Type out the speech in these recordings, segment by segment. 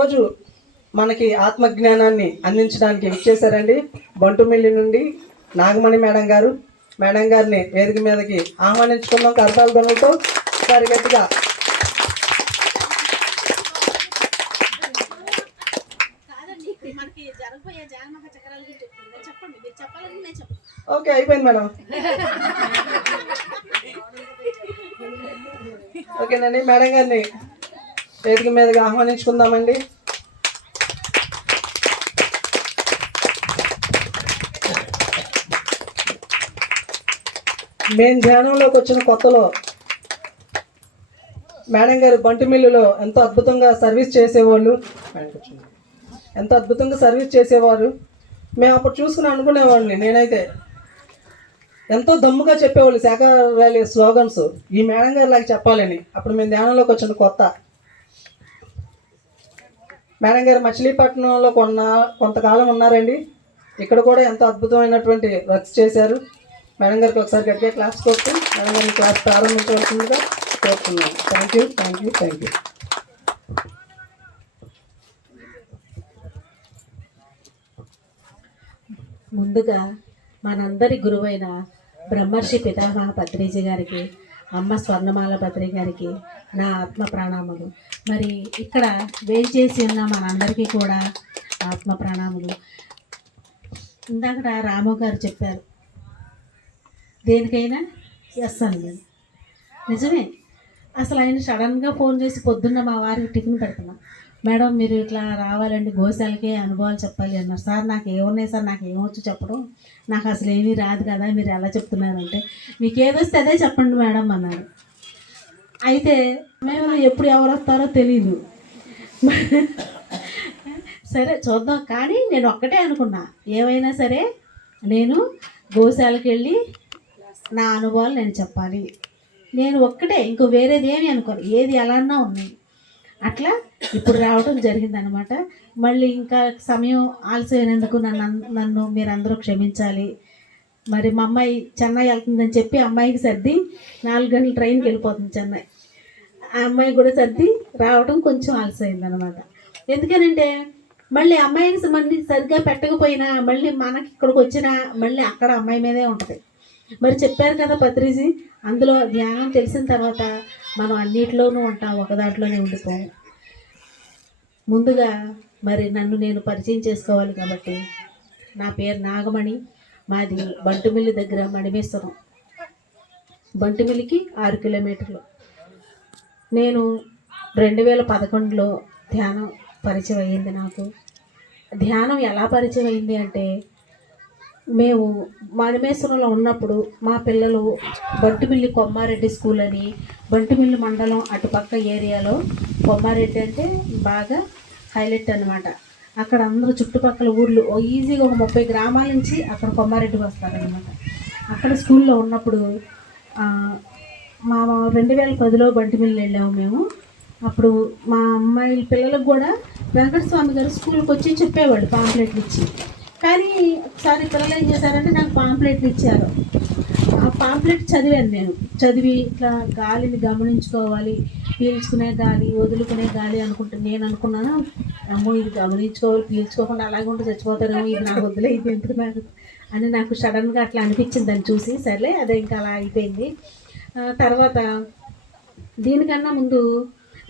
ఈరోజు మనకి ఆత్మజ్ఞానాన్ని అందించడానికి విచ్చేశారండి బంటుమిల్లి నుండి నాగమణి మేడం గారు. మేడం గారిని వేదిక మీదకి ఆహ్వానించుకుందాం కరతాల ధ్వనులతో ఒకసారి గట్టిగా. ఓకే, అయిపోయింది మేడం. ఓకేనండి, మేడం గారిని వేదిక మీదగా ఆహ్వానించుకుందామండి. మేము ధ్యానంలోకి వచ్చిన కొత్తలో మేడం గారు బంటుమిల్లులో ఎంతో అద్భుతంగా సర్వీస్ చేసేవాళ్ళు. ఎంతో అద్భుతంగా సర్వీస్ చేసేవారు. మేము అప్పుడు చూసుకుని అనుకునేవాళ్ళని, నేనైతే ఎంతో దమ్ముగా చెప్పేవాళ్ళు శాఖ ర్యాలీ స్లోగన్స్ ఈ మేడం గారు లాగా చెప్పాలని. అప్పుడు మేము ధ్యానంలోకి వచ్చిన కొత్త. మేడం గారు మచిలీపట్నంలో కొంతకాలం ఉన్నారండి. ఇక్కడ కూడా ఎంతో అద్భుతమైనటువంటి వర్క్స్ చేశారు. మేడం గారికి ఒకసారి గట్టిగా క్లాస్ కొడుతూ మేడం గారిని క్లాస్ ప్రారంభించవలసిందిగా కోరుతున్నాను. Thank you, thank you, thank you. ముందుగా మనందరి గురువైన బ్రహ్మర్షి పితామహ పత్రిజీ గారికి, అమ్మ స్వర్ణమాల పత్రి గారికి నా ఆత్మ ప్రణామములు. మరి ఇక్కడ వేయించేసి ఉన్న మనందరికీ కూడా ఆత్మ ప్రణామములు. ఇందాక రాము గారు చెప్పారు, దేనికైనా ఎస్ అండి. నిజమే. అసలు ఆయన సడన్గా ఫోన్ చేసి పొద్దున్న మా వారికి టిఫిన్ పెడుతున్నాం, మేడం మీరు ఇట్లా రావాలండి గోశాలకి అనుభవాలు చెప్పాలి అన్నారు. సార్ నాకు ఏమున్నాయి సార్, నాకు ఏమొచ్చు చెప్పడం, నాకు అసలు ఏమీ రాదు కదా, మీరు ఎలా చెప్తున్నారంటే మీకు ఏదొస్తే అదే చెప్పండి మేడం అన్నారు. అయితే మేము ఎప్పుడు ఎవరు వస్తారో తెలీదు. సరే చూద్దాం, కానీ నేను ఒక్కటే అనుకున్నా, ఏమైనా సరే నేను గోశాలకి వెళ్ళి నా అనుభవాలు నేను చెప్పాలి. నేను ఒక్కటే, ఇంకో వేరేది ఏమి అనుకోను, ఏది ఎలాన్నా ఉన్నాయి. అట్లా ఇప్పుడు రావడం జరిగిందనమాట. మళ్ళీ ఇంకా సమయం ఆలస్యమైనందుకు నన్ను మీరందరూ క్షమించాలి. మరి మా అమ్మాయి చెన్నై వెళ్తుందని చెప్పి అమ్మాయికి సర్ది 4 గంటల ట్రైన్కి వెళ్ళిపోతుంది చెన్నై. ఆ అమ్మాయి కూడా సర్ది రావడం కొంచెం ఆలస్యమైందనమాట. ఎందుకనంటే మళ్ళీ అమ్మాయిని మళ్ళీ సరిగ్గా పెట్టకపోయినా మళ్ళీ మనకి ఇక్కడికి వచ్చినా మళ్ళీ అక్కడ అమ్మాయి మీదే ఉంటుంది. మరి చెప్పారు కదా పత్రిజీ, అందులో ధ్యానం తెలిసిన తర్వాత మనం అన్నిటిలోనూ ఉంటాం, ఒక దాంట్లోనే ఉండిపోము. ముందుగా మరి నన్ను నేను పరిచయం చేసుకోవాలి కాబట్టి, నా పేరు నాగమణి, మాది బంటుమిల్లి దగ్గర మణిమేశ్వరం. బంటుమిల్లికి 6 కిలోమీటర్లు. నేను 2011లో ధ్యానం పరిచయం అయ్యింది నాకు. ధ్యానం ఎలా పరిచయం అయింది అంటే, మేము మణిమేశ్వరంలో ఉన్నప్పుడు మా పిల్లలు బంటుమిల్లి కొమ్మారెడ్డి స్కూల్ అని, బంటుమిల్లి మండలం అటుపక్క ఏరియాలో, కొమ్మారెడ్డి అంటే బాగా హైలైట్ అనమాట. అక్కడ అందరూ చుట్టుపక్కల ఊర్లు ఈజీగా ఒక 30 గ్రామాల నుంచి అక్కడ కొమ్మారెడ్డికి వస్తారనమాట. అక్కడ స్కూల్లో ఉన్నప్పుడు మా 2010లో బంటుమిల్లి వెళ్ళాము మేము. అప్పుడు మా అమ్మాయి పిల్లలకు కూడా వెంకటస్వామి గారు స్కూల్కి వచ్చి చెప్పేవాళ్ళు పాంప్లెట్లు ఇచ్చి. కానీ ఒకసారి పిల్లలు ఏం చేశారంటే నాకు పాంప్లెట్లు ఇచ్చారు. ఆ పాంప్లెట్ చదివాను నేను. చదివి ఇట్లా గాలిని గమనించుకోవాలి, పీల్చుకునే గాలి వదులుకునే గాలి నేను అనుకున్నాను, అమ్మో ఇది గమనించుకోవాలి, పీల్చుకోకుండా అలాగే ఉంటే చచ్చిపోతారేమో, ఇది నాకు వద్దులే, ఇది ఎందుకు నాకు అని నాకు సడన్గా అట్లా అనిపించింది దాన్ని చూసి. సర్లే అదే ఇంకా అలా అయిపోయింది. తర్వాత దీనికన్నా ముందు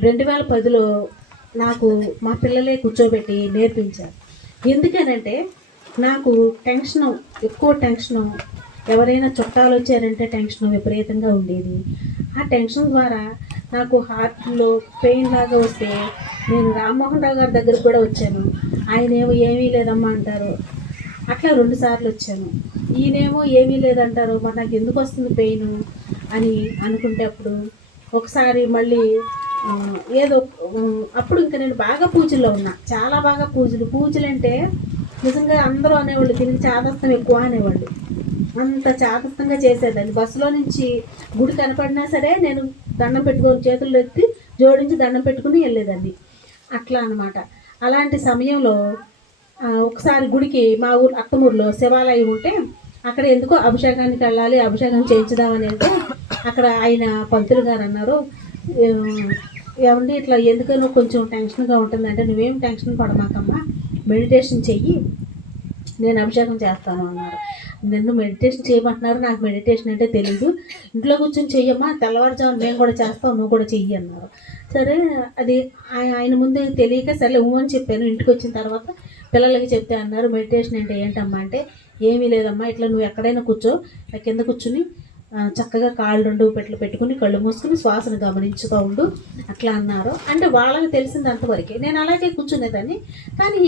2010లో నాకు మా పిల్లలే కూర్చోబెట్టి నేర్పించారు. ఎందుకనంటే నాకు ఎక్కువ టెన్షను, ఎవరైనా చుట్టాలు వచ్చారంటే టెన్షన్ విపరీతంగా ఉండేది. ఆ టెన్షన్ ద్వారా నాకు హార్ట్లో పెయిన్ లాగా వస్తే నేను రామ్మోహన్ రావు గారి దగ్గరికి కూడా వచ్చాను. ఆయనేమో ఏమీ లేదమ్మా అంటారు. అట్లా 2 సార్లు వచ్చాను. ఈయనేమో ఏమీ లేదంటారు, మరి నాకు ఎందుకు వస్తుంది పెయిన్ అని అనుకుంటే అప్పుడు ఒకసారి మళ్ళీ ఏదో అప్పుడు ఇంకా నేను బాగా పూజల్లో ఉన్నా, చాలా బాగా పూజలు అంటే నిజంగా అందరూ అనేవాళ్ళు దీనికి చాదస్తం ఎక్కువ అనేవాళ్ళు. అంత చాదస్తంగా చేసేదాన్ని. బస్సులో నుంచి గుడి కనపడినా సరే నేను దండం పెట్టుకొని చేతులు ఎత్తి జోడించి దండం పెట్టుకుని వెళ్ళేదాన్ని. అట్లా అనమాట. అలాంటి సమయంలో ఒకసారి గుడికి మా ఊరు అత్తమూరులో శివాలయం ఉంటే అక్కడ ఎందుకో అభిషేకానికి వెళ్ళాలి, అభిషేకం చేయించుదామని వెళ్తే అక్కడ ఆయన పంతులు గారు అన్నారు, ఏమండి ఇట్లా ఎందుకనో కొంచెం టెన్షన్గా ఉంటుందంటే, నువ్వేం టెన్షన్ పడమాకమ్మా, మెడిటేషన్ చెయ్యి, నేను అభిషేకం చేస్తాను అన్నారు. నన్ను మెడిటేషన్ చేయమంటున్నారు, నాకు మెడిటేషన్ అంటే తెలీదు, ఇంట్లో కూర్చొని చెయ్యమ్మా, తెల్లవారుజామున మేము కూడా చేస్తాం, నువ్వు కూడా చెయ్యి అన్నారు. సరే అది ఆయన ముందు తెలియక సరే అని చెప్పాను. ఇంటికి వచ్చిన తర్వాత పిల్లలకి చెప్తే అన్నారు, మెడిటేషన్ అంటే ఏంటమ్మా అంటే, ఏమీ లేదమ్మా, ఇట్లా నువ్వు ఎక్కడైనా కూర్చో, కింద కూర్చుని చక్కగా కాళ్ళు రెండు పెట్టుకుని కళ్ళు మూసుకుని శ్వాసను గమనించుతూ ఉండు అట్లా అన్నారు. అంటే వాళ్ళకి తెలిసింది అంతవరకే. నేను అలాగే కూర్చునేదాన్ని, కానీ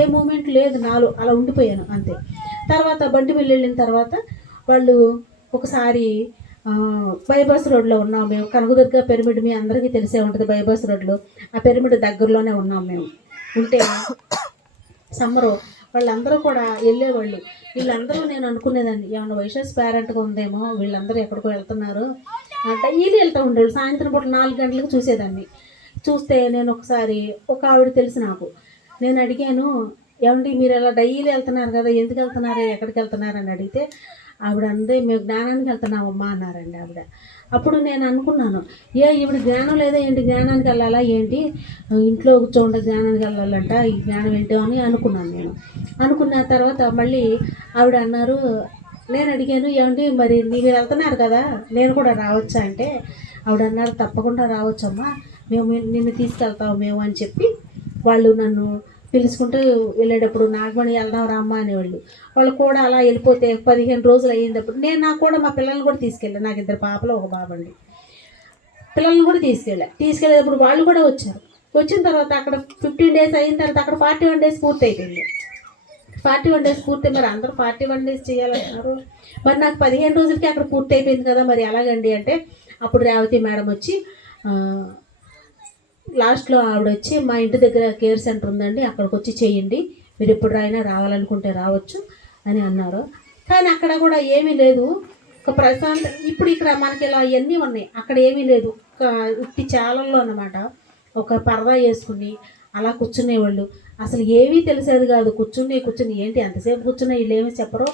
ఏ మూమెంట్ లేదు నాలో, అలా ఉండిపోయాను అంతే. తర్వాత బండి వెళ్ళి వెళ్ళిన తర్వాత వాళ్ళు ఒకసారి బైపాస్ రోడ్లో ఉన్నాం మేము, కనకదుర్గ పిరమిడ్ మీ అందరికీ తెలిసే ఉంటుంది. బైపాస్ రోడ్లో ఆ పిరమిడ్ దగ్గరలోనే ఉన్నాం మేము. ఉంటే సమ్మరు వాళ్ళందరూ కూడా వెళ్ళేవాళ్ళు. వీళ్ళందరూ నేను అనుకునేదాన్ని, ఏమన్నా వైశాస్ పేరెంట్గా ఉందేమో, వీళ్ళందరూ ఎక్కడికో వెళ్తున్నారు, డైలీ వెళ్తూ ఉండేవాళ్ళు. సాయంత్రం పూట 4 గంటలకు చూసేదాన్ని. చూస్తే నేను ఒకసారి ఒక ఆవిడ తెలిసి నాకు, నేను అడిగాను, ఏమండి మీరు ఇలా డైలీ వెళ్తున్నారు కదా, ఎందుకు వెళ్తున్నారు, ఎక్కడికి వెళ్తున్నారు అని అడిగితే ఆవిడ అందే, మేము జ్ఞానానికి వెళ్తున్నామమ్మా అన్నారండి ఆవిడ. అప్పుడు నేను అనుకున్నాను, ఈవిడ జ్ఞానం లేదా ఏంటి, జ్ఞానానికి వెళ్ళాలా ఏంటి, ఇంట్లో కూర్చోండి జ్ఞానానికి వెళ్ళాలంట, ఈ జ్ఞానం ఏంటో అని అనుకున్నాను. నేను అనుకున్న తర్వాత మళ్ళీ ఆవిడ అన్నారు, నేను అడిగాను, ఏమండి మరి మీరు వెళ్తున్నారు కదా, నేను కూడా రావచ్చా అంటే ఆవిడ అన్నారు, తప్పకుండా రావచ్చమ్మా, మేము నిన్ను తీసుకెళ్తాము మేము అని చెప్పి వాళ్ళు నన్ను పిలుచుకుంటూ వెళ్ళేటప్పుడు, నాగమణి వెళ్దాం రామ్మ అనేవాళ్ళు. వాళ్ళు కూడా అలా వెళ్ళిపోతే 15 రోజులు అయ్యేటప్పుడు నాకు కూడా మా పిల్లల్ని కూడా తీసుకెళ్ళాను. నాకు 2 పాపలు 1 బాబండి. పిల్లల్ని కూడా తీసుకెళ్ళేటప్పుడు వాళ్ళు కూడా వచ్చారు. వచ్చిన తర్వాత అక్కడ 15 డేస్ అయిన తర్వాత అక్కడ 41 డేస్ పూర్తి అయిపోయింది. 41 డేస్ పూర్తి, మరి అందరూ 41 డేస్ చేయాలంటున్నారు, మరి నాకు 15 రోజులకి అక్కడ పూర్తి అయిపోయింది కదా, మరి ఎలాగండి అంటే అప్పుడు రేవతి మేడం వచ్చి లాస్ట్లో ఆవిడ వచ్చి, మా ఇంటి దగ్గర కేర్ సెంటర్ ఉందండి, అక్కడికి వచ్చి చేయండి, మీరు ఎప్పుడు రావాలనుకుంటే రావచ్చు అని అన్నారు. కానీ అక్కడ కూడా ఏమీ లేదు, ఒక ప్రశాంత, ఇప్పుడు ఇక్కడ మనకి ఇలా అవన్నీ ఉన్నాయి, అక్కడ ఏమీ లేదు, ఒక ఉట్టి చాలల్లో అన్నమాట. ఒక పరదా వేసుకుని అలా కూర్చునేవాళ్ళు. అసలు ఏమీ తెలిసేది కాదు, కూర్చుని ఏంటి ఎంతసేపు కూర్చున్నా, వీళ్ళు ఏమీ చెప్పరు,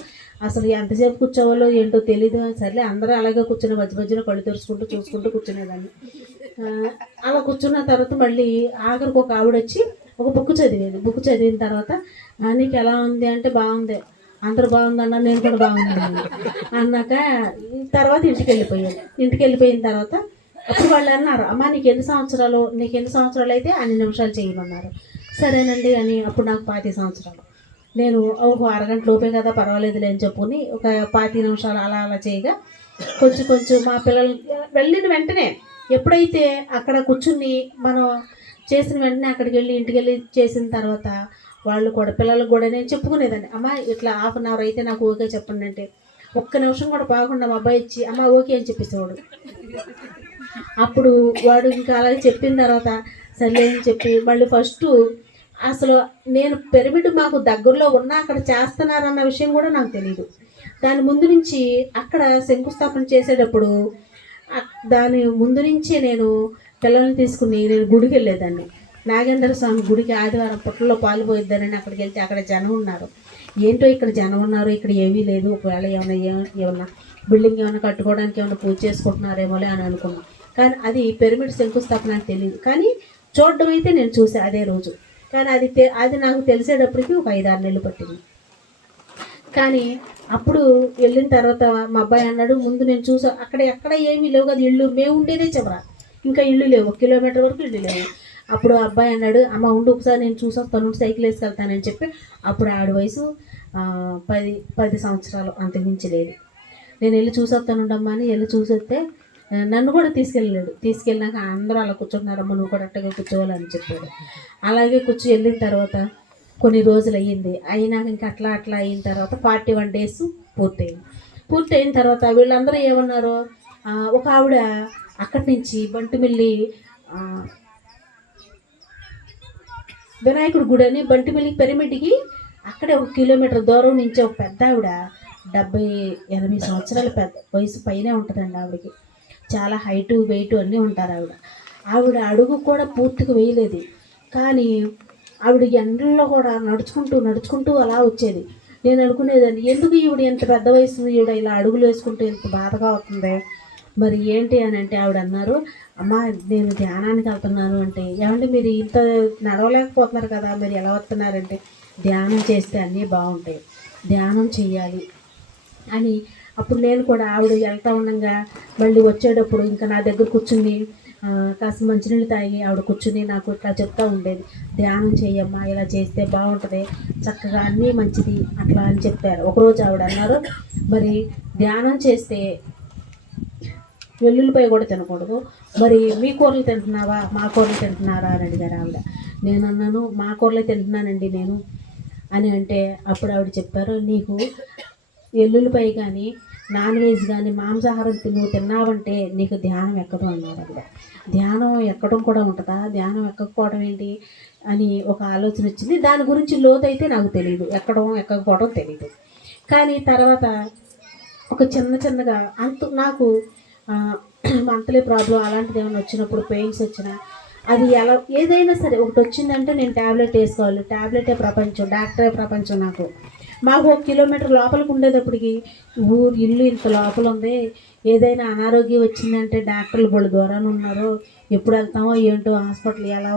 అసలు ఎంతసేపు కూర్చోవాలో ఏంటో తెలీదు. సర్లే అందరూ అలాగే కూర్చుని మధ్యలో కళ్ళు తెరుచుకుంటూ చూసుకుంటూ కూర్చునేదాన్ని. అలా కూర్చున్న తర్వాత మళ్ళీ ఆఖరికి ఒక ఆవిడ వచ్చి ఒక బుక్ చదివేది. బుక్ చదివిన తర్వాత, నీకు ఎలా ఉంది అంటే, బాగుంది, అందరూ బాగుందన్నా, నేను కూడా బాగుంది అన్నాక తర్వాత ఇంటికి వెళ్ళిపోయిన తర్వాత అప్పుడు వాళ్ళు అన్నారు, అమ్మ నీకు ఎన్ని సంవత్సరాలు అయితే అన్ని నిమిషాలు చేయమన్నారు. సరేనండి అని అప్పుడు నాకు 25 సంవత్సరాలు. నేను ఒక అరగంట లోపే కదా, పర్వాలేదులే అని చెప్పుకొని ఒక 25 నిమిషాలు అలా చేయగా కొంచెం మా పిల్లలు వెళ్ళిన వెంటనే ఎప్పుడైతే అక్కడ కూర్చుని మనం చేసిన వెంటనే అక్కడికి వెళ్ళి ఇంటికి వెళ్ళి చేసిన తర్వాత వాళ్ళు కూడా పిల్లలకు కూడా నేను చెప్పుకునేదాన్ని, అమ్మ ఇట్లా 1/2 అవర్ అయితే నాకు ఓకే చెప్పండి అంటే, ఒక్క నిమిషం కూడా బాగుండా మా అబ్బాయి ఇచ్చి అమ్మ ఓకే అని చెప్పేసేవాడు. అప్పుడు వాడు ఇంకా అలాగే చెప్పిన తర్వాత సర్లే అని చెప్పి మళ్ళీ ఫస్ట్ అసలు నేను పిరమిడ్ మాకు దగ్గరలో ఉన్నా అక్కడ చేస్తున్నారన్న విషయం కూడా నాకు తెలియదు. దాని ముందు నుంచి అక్కడ శంకుస్థాపన చేసేటప్పుడు దాని ముందు నుంచే నేను పిల్లల్ని తీసుకుని నేను గుడికి వెళ్ళేదాన్ని. నాగేంద్ర స్వామి గుడికి ఆదివారం పుట్టలో పాలు పోయిద్దానని అక్కడికి వెళ్తే అక్కడ జనం ఉన్నారు. ఏంటో ఇక్కడ జనం ఉన్నారు, ఇక్కడ ఏమీ లేదు, ఒకవేళ ఏమన్నా బిల్డింగ్ ఏమైనా కట్టుకోవడానికి ఏమైనా పూజ చేసుకుంటున్నారేమోలే అని అనుకున్నాను. కానీ అది పిరమిడ్ శంకుస్థాపన అని తెలియదు, కానీ చూడడం అయితే నేను చూసాను అదే రోజు. కానీ అది నాకు తెలిసేటప్పటికి ఒక 5-6 నెలలు పట్టింది. కానీ అప్పుడు వెళ్ళిన తర్వాత మా అబ్బాయి అన్నాడు, ముందు నేను చూసా అక్కడ ఎక్కడ ఏమీ లేవు కదా, ఇల్లు మేము ఉండేదే చివర, ఇంకా ఇల్లు లేవు, 1 కిలోమీటర్ వరకు ఇల్లు లేవు. అప్పుడు అబ్బాయి అన్నాడు, అమ్మ ఉండి ఒకసారి నేను చూసొస్తాను, సైకిల్ వేసుకెళ్తానని చెప్పి, అప్పుడు ఆడ వయసు 10 సంవత్సరాలు, అంతకుమించి లేదు. నేను వెళ్ళి చూసొస్తానుండమ్మా అని వెళ్ళి చూసొస్తే నన్ను కూడా తీసుకెళ్ళినాక అందరూ అలా కూర్చుంటున్నారమ్మ, నువ్వు కూడా అట్టగా కూర్చోవాలని చెప్పాడు. అలాగే వెళ్ళిన తర్వాత కొన్ని రోజులు అయినాక ఇంకా అట్లా అయిన తర్వాత 41 డేస్ పూర్తయిన తర్వాత వీళ్ళందరూ ఏమన్నారు, ఒక ఆవిడ అక్కడి నుంచి బంటిమిల్లి వినాయకుడి గుడి అని బంటిమిల్లి పిరమిడ్కి అక్కడే 1 కిలోమీటర్ దూరం నుంచి ఒక పెద్ద ఆవిడ 70-80 సంవత్సరాల వయసు పైనే ఉంటుందండి. ఆవిడకి చాలా హైటు వెయిట్ అన్నీ ఉంటారు. ఆవిడ అడుగు కూడా పూర్తిగా వేయలేదు, కానీ ఆవిడ ఎండల్లో కూడా నడుచుకుంటూ అలా వచ్చేది. నేను అనుకునేదాన్ని, ఎందుకు ఈవిడ ఎంత పెద్ద వయసు ఈవిడ ఇలా అడుగులు వేసుకుంటూ ఎంత బాధగా అవుతుంది, మరి ఏంటి అని అంటే ఆవిడ అన్నారు, అమ్మ నేను ధ్యానానికి వెళ్తున్నాను అంటే, ఏమంటే మీరు ఇంత నడవలేకపోతున్నారు కదా, మీరు ఎలా వస్తున్నారంటే, ధ్యానం చేస్తే అన్నీ బాగుంటాయి, ధ్యానం చెయ్యాలి అని. అప్పుడు నేను కూడా ఆవిడ వెళ్తా ఉండగా మళ్ళీ వచ్చేటప్పుడు ఇంకా నా దగ్గర కూర్చుని కాస్త మంచినీళ్ళు తాగి ఆవిడ కూర్చుని నాకు ఇట్లా చెప్తూ ఉండేది, ధ్యానం చెయ్యమ్మా, ఇలా చేస్తే బాగుంటుంది, చక్కగా అన్నీ మంచిది అట్లా అని చెప్పారు. ఒకరోజు ఆవిడ అన్నారు, మరి ధ్యానం చేస్తే వెల్లుల్లిపాయ కూడా తినకూడదు, మరి మీ కూరలు తింటున్నావా, మా కూరలు తింటున్నారా అని అడిగారు ఆవిడ. నేను అన్నాను, మా కూరలే తింటున్నానండి నేను అని అంటే, అప్పుడు ఆవిడ చెప్పారు, నీకు ఎల్లుల్లిపాయ కానీ నాన్ వెజ్ కానీ మాంసాహారం నువ్వు తిన్నావంటే నీకు ధ్యానం ఎక్కదు అన్నారు ఆవిడ. ధ్యానం ఎక్కడం కూడా ఉంటుందా, ధ్యానం ఎక్కకపోవడం ఏంటి అని ఒక ఆలోచన వచ్చింది. దాని గురించి లోతైతే నాకు తెలియదు, ఎక్కడం ఎక్కకపోవడం తెలియదు. కానీ తర్వాత ఒక చిన్నగా నాకు మంత్లీ ప్రాబ్లం అలాంటిది ఏమైనా వచ్చినప్పుడు, పెయిన్స్ వచ్చినా, అది ఎలా ఏదైనా సరే ఒకటి వచ్చిందంటే నేను ట్యాబ్లెట్ వేసుకోవాలి, ట్యాబ్లెటే ప్రపంచం, డాక్టరే ప్రపంచం నాకు. మాకు 1 కిలోమీటర్ లోపలికి ఉండేటప్పటికి ఇల్లు ఇంత లోపల ఉంది, ఏదైనా అనారోగ్యం వచ్చిందంటే డాక్టర్లు బళ్ళు దూరాన్ని ఉన్నారు, ఎప్పుడు వెళ్తామో ఏంటో, హాస్పిటల్ ఎలా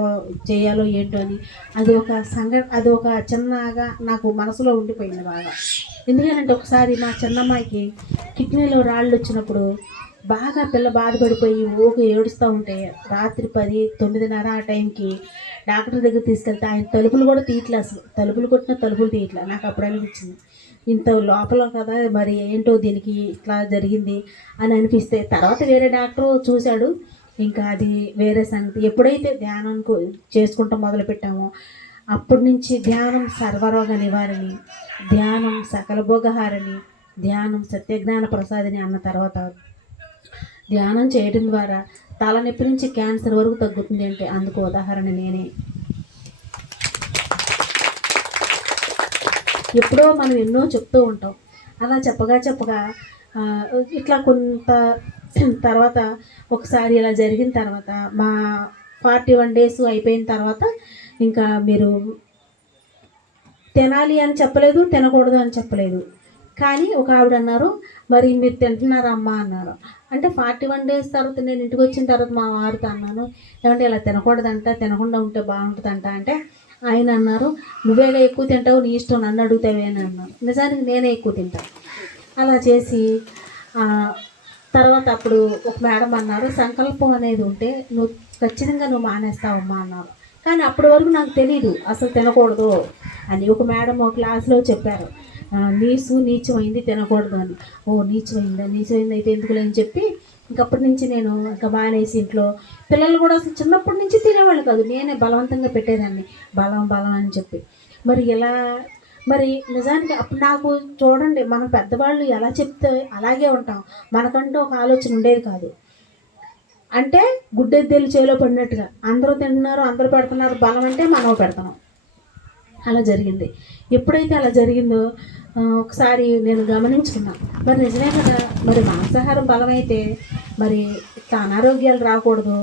చేయాలో ఏంటో అని అది ఒక చిన్నగా నాకు మనసులో ఉండిపోయింది బాగా. ఎందుకంటే ఒకసారి మా చిన్నమ్మాయికి కిడ్నీలో రాళ్ళు వచ్చినప్పుడు బాగా పిల్ల బాధపడిపోయి ఊక ఏడుస్తూ ఉంటే రాత్రి 10, 9:30 ఆ టైంకి డాక్టర్ దగ్గర తీసుకెళ్తే ఆయన తలుపులు కూడా తీయట్లే, అసలు తలుపులు కొట్టిన తలుపులు తీయట్లే. నాకు అప్పుడు అనిపించింది, ఇంత లోపల కదా, మరి ఏంటో దీనికి ఇట్లా జరిగింది అని అనిపిస్తే, తర్వాత వేరే డాక్టర్ చూశాడు, ఇంకా అది వేరే సంగతి. ఎప్పుడైతే ధ్యానం చేసుకుంటూ మొదలుపెట్టామో అప్పటి నుంచి ధ్యానం సర్వరోగ నివారణి, ధ్యానం సకల భోగహారిణి, ధ్యానం సత్యజ్ఞాన ప్రసాదిని అన్న తర్వాత ధ్యానం చేయడం ద్వారా తలనొప్పి నుంచి క్యాన్సర్ వరకు తగ్గుతుంది అంటే అందుకు ఉదాహరణ నేనే. ఎప్పుడో మనం ఎన్నో చెప్తూ ఉంటాం, అలా చెప్పగా ఇట్లా కొంత తర్వాత ఒకసారి ఇలా జరిగిన తర్వాత మా 41 days అయిపోయిన తర్వాత ఇంకా మీరు తినాలి అని చెప్పలేదు, తినకూడదు అని చెప్పలేదు. కానీ ఒక ఆవిడ అన్నారు, మరి మీరు తింటున్నారా అమ్మా అన్నారు. అంటే 41 days తర్వాత నేను ఇంటికి వచ్చిన తర్వాత మా వారితో అన్నాను, ఏమంటే ఇలా తినకూడదంట, తినకుండా ఉంటే బాగుంటుందంట అంటే ఆయన అన్నారు, నువ్వేగా ఎక్కువ తింటావు, నీ ఇష్టం, నన్ను అడుగుతావే అని అన్నారు. నిజానికి నేనే ఎక్కువ తింటాను. అలా చేసి తర్వాత అప్పుడు ఒక మేడం అన్నారు, సంకల్పం అనేది ఉంటే నువ్వు ఖచ్చితంగా నువ్వు మానేస్తావమ్మా అన్నారు. కానీ అప్పటి వరకు నాకు తెలీదు అసలు తినకూడదు అని. ఒక మేడం ఒక క్లాస్లో చెప్పారు, నీచమైంది తినకూడదు అని. ఓ నీచమైంది అయితే ఎందుకులే అని చెప్పి ఇంకప్పటి నుంచి నేను ఇంకా మానేసి ఇంట్లో పిల్లలు కూడా అసలు చిన్నప్పటి నుంచి తినేవాళ్ళు కాదు, నేనే బలవంతంగా పెట్టేదాన్ని, బలం అని చెప్పి. మరి నిజానికి అప్పుడు నాకు చూడండి, మన పెద్దవాళ్ళు ఎలా చెప్తే అలాగే ఉంటాం, మనకంటూ ఒక ఆలోచన ఉండేది కాదు. అంటే గుడ్డెద్దెలు చేలో పడినట్టుగా అందరూ తింటున్నారు, అందరూ పెడుతున్నారు, బలం అంటే మనం పెడుతున్నాం. అలా జరిగింది. ఎప్పుడైతే అలా జరిగిందో ఒకసారి నేను గమనించుకున్నాను, మరి నిజమే కదా, మరి మాంసాహారం బలమైతే మరి ఇట్లా అనారోగ్యాలు రాకూడదు,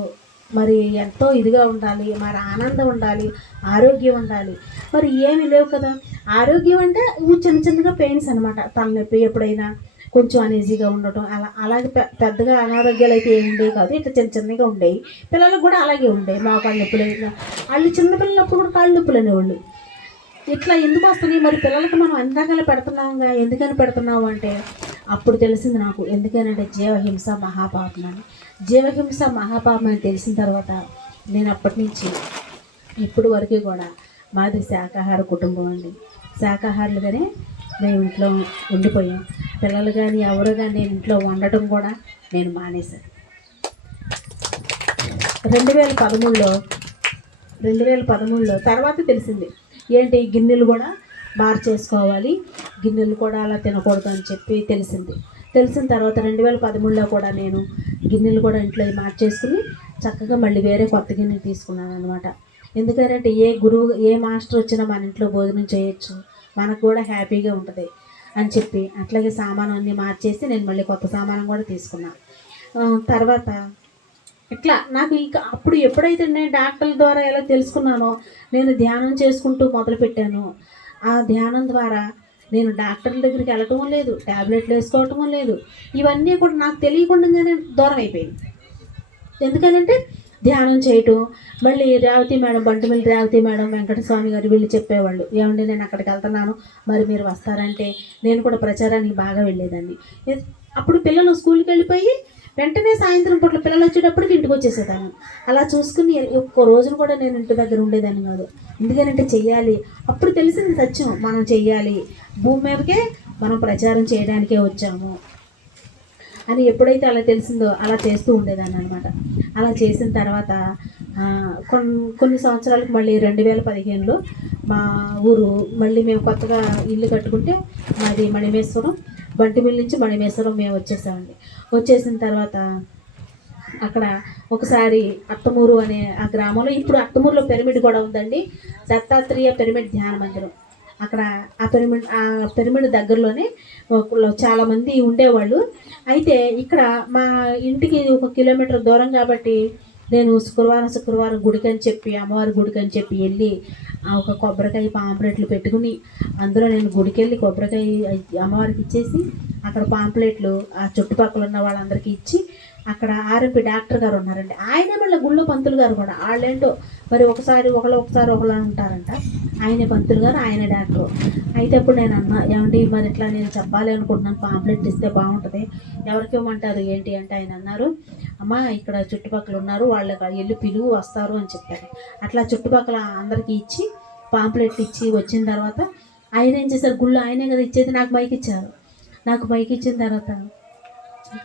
మరి ఎంతో ఇదిగా ఉండాలి, మరి ఆనందం ఉండాలి, ఆరోగ్యం ఉండాలి. మరి ఏమీ లేవు కదా. ఆరోగ్యం అంటే చిన్నగా పెయిన్స్ అనమాట, తలనొప్పి, ఎప్పుడైనా కొంచెం అనీజీగా ఉండటం, అలాగే పెద్దగా అనారోగ్యాలు అయితే ఏమి ఉండేవి కాదు, ఇట్లా చిన్నగా ఉండేవి. పిల్లలకు కూడా అలాగే ఉండేవి, మా కాళ్ళ నొప్పులు, వాళ్ళు చిన్నపిల్లలప్పుడు కూడా కాళ్ళు నొప్పులు అనేవాళ్ళు. ఇట్లా ఎందుకు వస్తున్నాయి, మరి పిల్లలకి మనం అన్ని రకాలు పెడుతున్నాముగా, ఎందుకని పెడుతున్నాము అంటే అప్పుడు తెలిసింది నాకు, ఎందుకనంటే జీవహింస మహాపాపం అని. జీవహింస మహాపాపం అని తెలిసిన తర్వాత నేను అప్పటి నుంచి ఇప్పుడు వరకు కూడా మాది శాకాహార కుటుంబం అండి. శాకాహారులుగానే మేము ఇంట్లో ఉండిపోయాం. పిల్లలు కానీ ఎవరు కానీ నేను ఇంట్లో వండటం కూడా నేను మానేశాను. 2013లో తర్వాత తెలిసింది, ఏంటి గిన్నెలు కూడా మార్చేసుకోవాలి, గిన్నెలు కూడా అలా తినకూడదు అని చెప్పి తెలిసిన తర్వాత 2013లో కూడా నేను గిన్నెలు కూడా ఇంట్లో మార్చేసుకుని చక్కగా మళ్ళీ వేరే కొత్త గిన్నెలు తీసుకున్నాను అనమాట. ఎందుకంటే ఏ మాస్టర్ వచ్చినా మన ఇంట్లో భోజనం చేయొచ్చు, మనకు కూడా హ్యాపీగా ఉంటుంది అని చెప్పి అట్లాగే సామాను అన్నీ మార్చేసి నేను మళ్ళీ కొత్త సామాను కూడా తీసుకున్నాను. తర్వాత ఇట్లా నాకు ఇంకా అప్పుడు ఎప్పుడైతే నేను డాక్టర్ల ద్వారా ఎలా తెలుసుకున్నానో, నేను ధ్యానం చేసుకుంటూ మొదలుపెట్టాను. ఆ ధ్యానం ద్వారా నేను డాక్టర్ల దగ్గరికి వెళ్ళటం లేదు, ట్యాబ్లెట్లు వేసుకోవటం లేదు. ఇవన్నీ కూడా నాకు తెలియకుండానే దూరం అయిపోయింది. ఎందుకనంటే ధ్యానం చేయటం, మళ్ళీ రేవతి మేడం, బంటుమిల్లి రేవతి మేడం, వెంకటస్వామి గారు వీళ్ళు చెప్పేవాళ్ళు, ఏమండి నేను అక్కడికి వెళ్తున్నాను, మరి మీరు వస్తారంటే నేను కూడా ప్రచారానికి బాగా వెళ్ళేదాన్ని. అప్పుడు పిల్లలు స్కూల్కి వెళ్ళిపోయి వెంటనే సాయంత్రం పూట్ల పిల్లలు వచ్చేటప్పటికి ఇంటికి వచ్చేసేదాన్ని. అలా చూసుకుని ఒక్క రోజును కూడా నేను ఇంటి దగ్గర ఉండేదాన్ని కాదు. ఎందుకనంటే చెయ్యాలి. అప్పుడు తెలిసింది సత్యం, మనం చెయ్యాలి, భూమి మీదకే మనం ప్రచారం చేయడానికే వచ్చాము అని ఎప్పుడైతే అలా తెలిసిందో అలా చేస్తూ ఉండేదాన్ని అనమాట. అలా చేసిన తర్వాత కొన్ని సంవత్సరాలకు మళ్ళీ 2015లో మా ఊరు మళ్ళీ మేము కొత్తగా ఇల్లు కట్టుకుంటే మాది మణిమేశ్వరం, బంటిమిల్లి నుంచి మణిమేశ్వరం మేము వచ్చేసామండి. వచ్చేసిన తర్వాత అక్కడ ఒకసారి అత్తమూరు అనే ఆ గ్రామంలో, ఇప్పుడు అత్తమూరులో పిరమిడ్ కూడా ఉందండి, దత్తాత్రేయ పిరమిడ్ ధ్యాన మందిరం. అక్కడ ఆ పిరమిడ్ దగ్గరలోనే చాలామంది ఉండేవాళ్ళు. అయితే ఇక్కడ మా ఇంటికి 1 కిలోమీటర్ దూరం కాబట్టి నేను శుక్రవారం గుడికి అని చెప్పి, అమ్మవారి గుడికి అని చెప్పి వెళ్ళి ఒక కొబ్బరికాయ పాంప్లెట్లు పెట్టుకుని అందులో నేను గుడికి వెళ్ళి కొబ్బరికాయ అమ్మవారికి ఇచ్చేసి అక్కడ పాంప్లెట్లు ఆ చుట్టుపక్కల ఉన్న వాళ్ళందరికీ ఇచ్చి, అక్కడ ఆర్ఎంపీ డాక్టర్ గారు ఉన్నారండి, ఆయనే మళ్ళీ గుళ్ళో పంతులు గారు కూడా. వాళ్ళేంటో మరి ఒకసారి ఒకళ్ళు ఉంటారంట. ఆయనే పంతులు గారు, ఆయనే డాక్టర్. అయితే అప్పుడు నేను అన్నా, ఏమండి మరి ఇట్లా నేను చెప్పాలి అనుకుంటున్నాను, పాంప్లెట్ ఇస్తే బాగుంటుంది, ఎవరికి ఇవ్వమంటారు ఏంటి అంటే ఆయన అన్నారు, అమ్మ ఇక్కడ చుట్టుపక్కల ఉన్నారు, వాళ్ళకి వెళ్ళి పిలువు వస్తారు అని చెప్పారు. అట్లా చుట్టుపక్కల అందరికీ ఇచ్చి పాంప్లెట్లు ఇచ్చి వచ్చిన తర్వాత ఆయన ఏం చేశారు, గుళ్ళో ఆయనే కదా ఇచ్చేది, నాకు మైక్ ఇచ్చారు. నాకు మైక్ ఇచ్చిన తర్వాత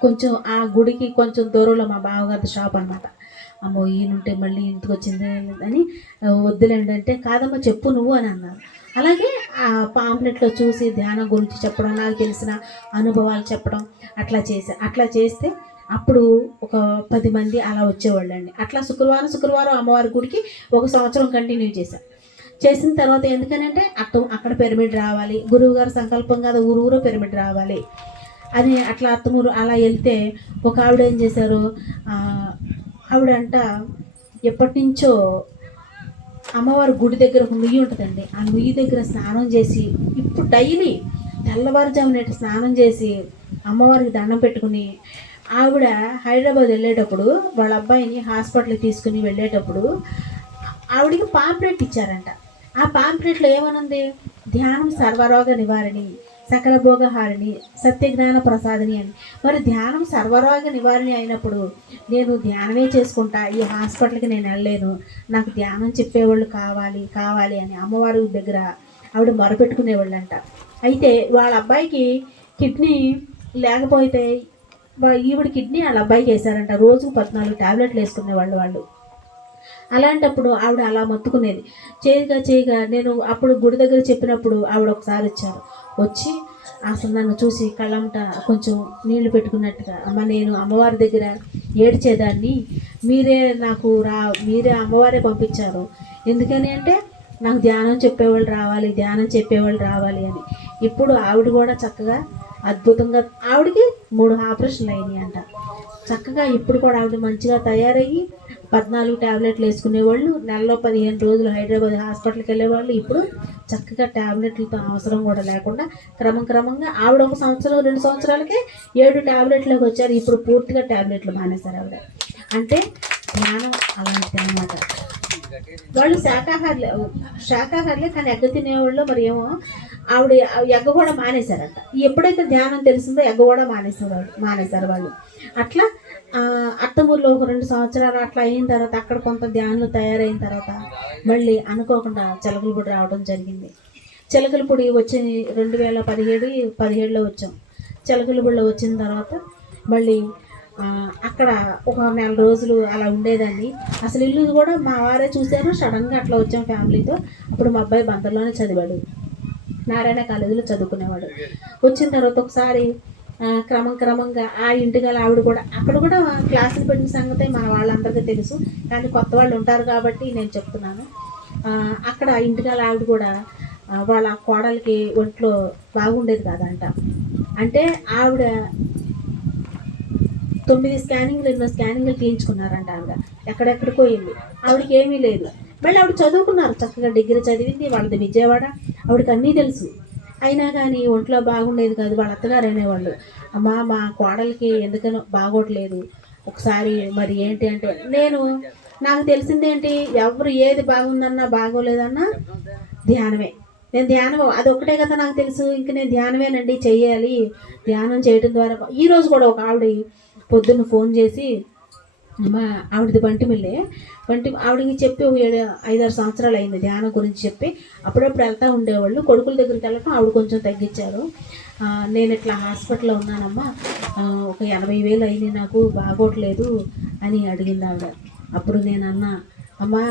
కొంచెం ఆ గుడికి కొంచెం దూరంలో మా బావగారి షాప్ అనమాట. అమ్మో ఈయనుంటే మళ్ళీ ఇంటికి వచ్చింది అని వద్దులేండి అంటే, కాదమ్మా చెప్పు నువ్వు అని అన్నారు. అలాగే ఆ పాంప్లెట్లో చూసి ధ్యానం గురించి చెప్పడం, నాకు తెలిసిన అనుభవాలు చెప్పడం అట్లా చేస్తే అప్పుడు ఒక 10 మంది అలా వచ్చేవాళ్ళండి. అట్లా శుక్రవారం అమ్మవారి గుడికి 1 సంవత్సరం కంటిన్యూ చేసిన తర్వాత ఎందుకనంటే అక్కడ పిరమిడ్ రావాలి, గురువు గారి సంకల్పం కదా, ఊరు పిరమిడ్ రావాలి అని అట్లా అత్తమూరు అలా వెళ్తే ఒక ఆవిడ ఏం చేశారు, ఆవిడంట ఎప్పటి నుంచో అమ్మవారి గుడి దగ్గర ఒక నుయ్యి ఉంటుందండి, ఆ నుయ్యి దగ్గర స్నానం చేసి, ఇప్పుడు డైలీ తెల్లవారుజామున స్నానం చేసి అమ్మవారికి దండం పెట్టుకుని, ఆవిడ హైదరాబాద్ వెళ్ళేటప్పుడు వాళ్ళ అబ్బాయిని హాస్పిటల్కి తీసుకుని వెళ్ళేటప్పుడు ఆవిడకి పాంప్లెట్ ఇచ్చారంట. ఆ పాంప్లెట్లో ఏమనుంది, ధ్యానం సర్వరోగ నివారణి, సకల భోగహారిణి, సత్యజ్ఞాన ప్రసాదిని అని. మరి ధ్యానం సర్వరోగ నివారణి అయినప్పుడు నేను ధ్యానమే చేసుకుంటా, ఈ హాస్పిటల్కి నేను వెళ్ళలేను, నాకు ధ్యానం చెప్పేవాళ్ళు కావాలి అని అమ్మవారి దగ్గర ఆవిడ మొరపెట్టుకునేవాళ్ళంట. అయితే వాళ్ళ అబ్బాయికి కిడ్నీ లేకపోతే ఈవిడ కిడ్నీ వాళ్ళ అబ్బాయికి వేశారంట. రోజుకు 14 ట్యాబ్లెట్లు వేసుకునేవాళ్ళు వాళ్ళు. అలాంటప్పుడు ఆవిడ అలా మొత్తుకునేది. చేయగా నేను అప్పుడు గుడి దగ్గర చెప్పినప్పుడు ఆవిడ ఒకసారి వచ్చి అసలు నన్ను చూసి కళ్ళంట కొంచెం నీళ్లు పెట్టుకున్నట్టుగా, అమ్మ నేను అమ్మవారి దగ్గర ఏడ్చేదాన్ని, మీరే అమ్మవారే పంపించారు, ఎందుకని అంటే నాకు ధ్యానం చెప్పేవాళ్ళు రావాలి అని. ఇప్పుడు ఆవిడ కూడా చక్కగా అద్భుతంగా, ఆవిడకి 3 ఆపరేషన్లు అయినాయి అంట. చక్కగా ఇప్పుడు కూడా ఆవిడ మంచిగా తయారయ్యి 14 ట్యాబ్లెట్లు వేసుకునేవాళ్ళు, నెలలో 15 రోజులు హైదరాబాద్ హాస్పిటల్కి వెళ్ళేవాళ్ళు. ఇప్పుడు చక్కగా ట్యాబ్లెట్లతో అవసరం కూడా లేకుండా క్రమంగా ఆవిడ 1 సంవత్సరం 2 సంవత్సరాలకే 7 ట్యాబ్లెట్లోకి వచ్చారు. ఇప్పుడు పూర్తిగా ట్యాబ్లెట్లు మానేశారు ఆవిడ. అంటే ధ్యానం అలాంటిది అన్నమాట. వాళ్ళు శాకాహారులే కానీ ఎగ్గ తినేవాళ్ళు. మరి ఏమో ఆవిడ ఎగ్గ కూడా మానేశారంట. ఎప్పుడైతే ధ్యానం తెలిసిందో ఎగ్గ కూడా మానేశారు వాళ్ళు. అట్లా అత్తమూరులో ఒక 2 సంవత్సరాలు అట్లా అయిన తర్వాత అక్కడ కొంత ధ్యానంలో తయారైన తర్వాత మళ్ళీ అనుకోకుండా చిలకలపూడి రావడం జరిగింది. చిలకలపూడి వచ్చి 2017లో వచ్చాం. చిలకలపూడిలో వచ్చిన తర్వాత మళ్ళీ అక్కడ ఒక 4 రోజులు అలా ఉండేదాన్ని. అసలు ఇల్లు కూడా మా వారే చూశారు, సడన్గా అట్లా వచ్చాం ఫ్యామిలీతో. అప్పుడు మా అబ్బాయి బందర్లోనే చదివాడు, నారాయణ కాలేజీలో చదువుకునేవాడు. వచ్చిన తర్వాత ఒకసారి క్రమంగా ఆ ఇంటిగల ఆవిడ కూడా అక్కడ కూడా క్లాసులు పెట్టిన సంగతి మన వాళ్ళందరికీ తెలుసు, కానీ కొత్త వాళ్ళు ఉంటారు కాబట్టి నేను చెప్తున్నాను. అక్కడ ఇంటిగల ఆవిడ కూడా వాళ్ళ కోడలికి ఒంట్లో బాగుండేది కాదంట. అంటే ఆవిడ 9 స్కానింగ్లు తీయించుకున్నారంట. ఆవిడ ఎక్కడెక్కడికో వెళ్ళి, ఆవిడకి ఏమీ లేదు. మళ్ళీ ఆవిడ చదువుకున్నారు, చక్కగా డిగ్రీ చదివింది, వాళ్ళది విజయవాడ, ఆవిడకి అన్నీ తెలుసు. అయినా కానీ ఒంట్లో బాగుండేది కాదు. వాళ్ళ అత్తగారు అనేవాళ్ళు, అమ్మా మా కోడలికి ఎందుకనో బాగోట్లేదు, ఒకసారి మరి ఏంటి అంటే, నాకు తెలిసిందేంటి, ఎవరు ఏది బాగుందన్నా బాగోలేదన్నా ధ్యానమే. నేను ధ్యానం అదొక్కటే కదా నాకు తెలుసు. ఇంక నేను ధ్యానమేనండి చెయ్యాలి, ధ్యానం చేయడం ద్వారా. ఈరోజు కూడా ఒక ఆవిడ పొద్దున్న ఫోన్ చేసి, మా ఆవిడది బంటి మిల్లే, ఆవిడకి చెప్పి ఒక 5-6 సంవత్సరాలు అయింది ధ్యానం గురించి చెప్పి. అప్పుడప్పుడు వెళ్తూ ఉండేవాళ్ళు. కొడుకుల దగ్గరికి వెళ్ళటం ఆవిడ కొంచెం తగ్గించారు. నేను ఇట్లా హాస్పిటల్లో ఉన్నానమ్మా, ఒక 80,000 అయింది, నాకు బాగోట్లేదు అని అడిగింది ఆవిడ. అప్పుడు నేను అన్నా, అమ్మా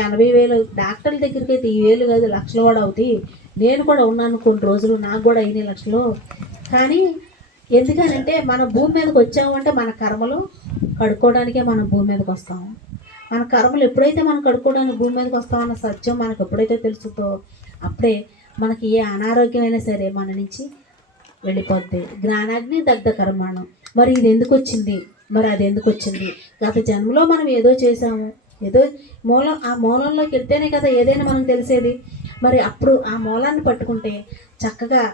80,000 డాక్టర్ల దగ్గరికి అయితే ఈ వేలు కాదు, లక్షలు కూడా అవుతాయి. నేను కూడా ఉన్నాను కొన్ని రోజులు, నాకు కూడా అయినాయి లక్షలు. కానీ ఎందుకనంటే మన భూమి మీదకి వచ్చామంటే మన కర్మలు కడుక్కోవడానికే మనం భూమి మీదకి వస్తాము. మన కర్మలు ఎప్పుడైతే మనం కడుక్కోవడానికి భూమి మీదకి వస్తామన్న సత్యం మనకు ఎప్పుడైతే తెలుస్తుందో అప్పుడే మనకి ఏ అనారోగ్యమైనా సరే మన నుంచి వెళ్ళిపోద్ది. జ్ఞానాగ్ని దగ్ధ కర్మాణం. మరి ఇది ఎందుకు వచ్చింది, మరి అది ఎందుకు వచ్చింది? గత జన్మలో మనం ఏదో చేసాము, ఏదో ఆ మూలంలోకి వెళ్తేనే కదా ఏదైనా మనకు తెలిసేది. మరి అప్పుడు ఆ మూలాన్ని పట్టుకుంటే చక్కగా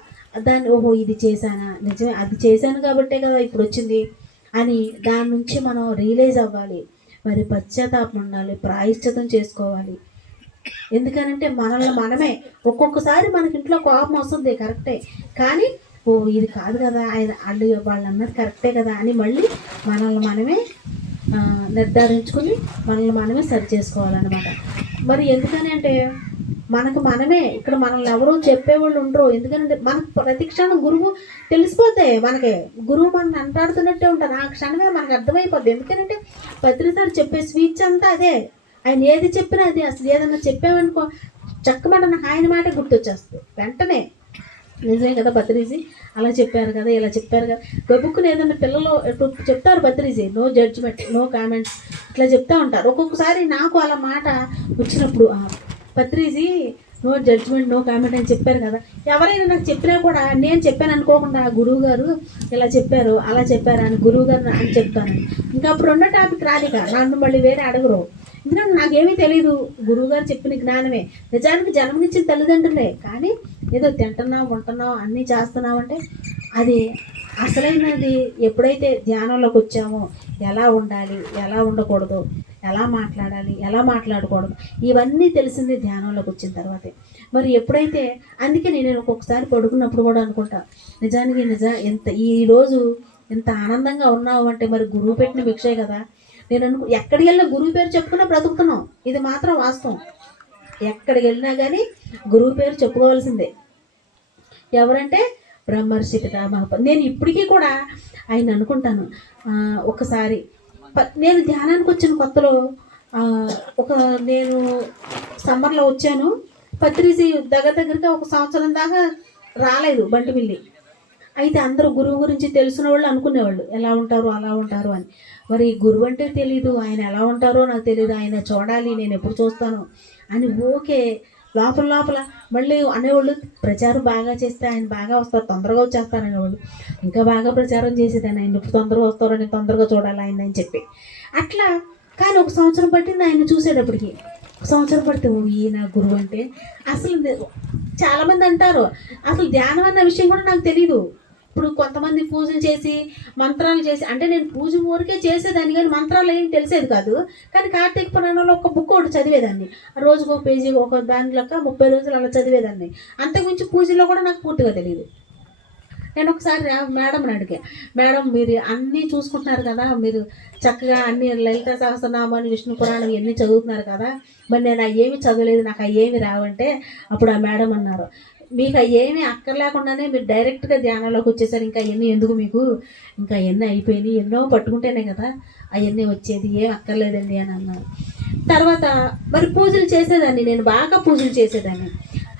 దాన్ని, ఓహో ఇది చేశానా, నిజమే అది చేశాను కాబట్టే కదా ఇప్పుడు వచ్చింది అని దాని నుంచి మనం రియలైజ్ అవ్వాలి. మరి పశ్చాత్తాపం ఉండాలి, ప్రాయశ్చితం చేసుకోవాలి. ఎందుకనంటే మనల్ని మనమే, ఒక్కొక్కసారి మనకి ఇంట్లో కోపం వస్తుంది కరెక్టే, కానీ ఓ ఇది కాదు కదా, వాళ్ళు అన్నది కరెక్టే కదా అని మళ్ళీ మనల్ని మనమే నిర్ధారించుకుని మనల్ని మనమే సరి చేసుకోవాలన్నమాట. మరి ఎందుకని అంటే మనమే ఇక్కడ మనల్ని ఎవరో చెప్పేవాళ్ళు ఉండరు. ఎందుకంటే మనకు ప్రతి క్షణం గురువు తెలిసిపోతాయి. మనకి గురువు మనల్ని అంటాడుతున్నట్టే ఉంటారు. ఆ క్షణమే మనకు అర్థమైపోద్ది. ఎందుకంటే పత్రిసారి చెప్పే స్పీచ్ అంతా అదే. ఆయన ఏది చెప్పినా అది. అసలు ఏదన్నా చెప్పామనుకో చక్కమాట నాకు ఆయన మాట గుర్తొచ్చేస్తుంది వెంటనే. నిజమే కదా పత్రిజీ, అలా చెప్పారు కదా, ఇలా చెప్పారు కదా. గబుక్కుని ఏదన్నా పిల్లలు చెప్తారు Patriji, no judgement, no comments, ఇట్లా చెప్తా ఉంటారు. ఒక్కొక్కసారి నాకు అలా మాట వచ్చినప్పుడు, Patriji no judgement, no comment అని చెప్పారు కదా, ఎవరైనా నాకు చెప్పినా కూడా నేను చెప్పాను అనుకోకుండా గురువు గారు ఇలా చెప్పారు, అలా చెప్పారు అని గురువు గారు అని చెప్తాను. ఇంకా అప్పుడు ఉన్న టాపిక్ రాదిక, నన్ను మళ్ళీ వేరే అడగరు. ఎందుకంటే నాకేమీ తెలీదు, గురువుగారు చెప్పిన జ్ఞానమే. నిజానికి జన్మనిచ్చిన తల్లిదండ్రులే, కానీ ఏదో తింటున్నాం ఉంటున్నాం అన్నీ చేస్తున్నామంటే అది అసలైనది ఎప్పుడైతే ధ్యానంలోకి వచ్చామో ఎలా ఉండాలి, ఎలా ఉండకూడదు, ఎలా మాట్లాడాలి, ఎలా మాట్లాడకూడదు, ఇవన్నీ తెలిసింది ధ్యానంలోకి వచ్చిన తర్వాతే. మరి ఎప్పుడైతే, అందుకే నేను ఒక్కొక్కసారి పడుకున్నప్పుడు కూడా అనుకుంటా, నిజానికి ఎంత ఈరోజు ఎంత ఆనందంగా ఉన్నావు అంటే మరి గురువు పెట్టిన భిక్షే కదా. నేను ఎక్కడికి వెళ్ళినా గురువు పేరు చెప్పుకున్నా బ్రతుకుతున్నాం, ఇది మాత్రం వాస్తవం. ఎక్కడికి వెళ్ళినా కానీ గురువు పేరు చెప్పుకోవాల్సిందే. ఎవరంటే బ్రహ్మర్షి పితామహ. నేను ఇప్పటికీ కూడా ఆయన అనుకుంటాను. ఒకసారి నేను ధ్యానానికి వచ్చిన కొత్తలో నేను సమ్మర్లో వచ్చాను. పత్రిజీ దగ్గరగా 1 సంవత్సరం దాకా రాలేదు బంటి మిల్లి. అయితే అందరూ గురువు గురించి తెలిసిన వాళ్ళు అనుకునేవాళ్ళు ఎలా ఉంటారు అలా ఉంటారు అని. మరి గురువు అంటే తెలీదు, ఆయన ఎలా ఉంటారో నాకు తెలియదు, ఆయన చూడాలి, నేను ఎప్పుడు చూస్తాను అని ఓకే లోపల మళ్ళీ అనేవాళ్ళు. ప్రచారం బాగా చేస్తే ఆయన బాగా వస్తారు, తొందరగా వచ్చేస్తారు అనేవాళ్ళు. ఇంకా బాగా ప్రచారం చేసేదాన్ని, ఆయన ఇప్పుడు తొందరగా వస్తారు, నేను తొందరగా చూడాలి ఆయన అని చెప్పి అట్లా. కానీ 1 సంవత్సరం పట్టింది ఆయన చూసేటప్పటికి. 1 సంవత్సరం పడితే ఈయన గురువు అంటే. అసలు చాలామంది అంటారు అసలు ధ్యానం అన్న విషయం కూడా నాకు తెలీదు. ఇప్పుడు కొంతమంది పూజలు చేసి మంత్రాలు చేసి, అంటే నేను పూజ ఊరికే చేసేదాన్ని కానీ మంత్రాలు ఏం తెలిసేది కాదు. కానీ కార్తీక పురాణంలో ఒక బుక్ ఒకటి చదివేదాన్ని, రోజుకు 1 పేజీ, ఒక దాంట్లో 30 రోజులు అలా చదివేదాన్ని. అంతకుమించి పూజలో కూడా నాకు పూర్తిగా తెలియదు. నేను ఒకసారి మేడంని అడిగా, మేడం మీరు అన్నీ చూసుకుంటున్నారు కదా, మీరు చక్కగా అన్ని లలిత సహస్రనామాలు, విష్ణు పురాణం ఇవన్నీ చదువుతున్నారు కదా, మరి నేను అవి చదవలేదు, నాకు అవి రావంటే అప్పుడు ఆ మేడం అన్నారు, మీకు అవి అక్కర్లేకుండానే మీరు డైరెక్ట్గా ధ్యానంలోకి వచ్చేసారు, ఇంకా అవన్నీ ఎందుకు మీకు, ఇంకా అవన్నీ అయిపోయినాయి, ఎన్నో పట్టుకుంటేనే కదా అవన్నీ వచ్చేది, ఏం అక్కర్లేదండి అని అన్నారు. తర్వాత మరి పూజలు చేసేదాన్ని, నేను బాగా పూజలు చేసేదాన్ని.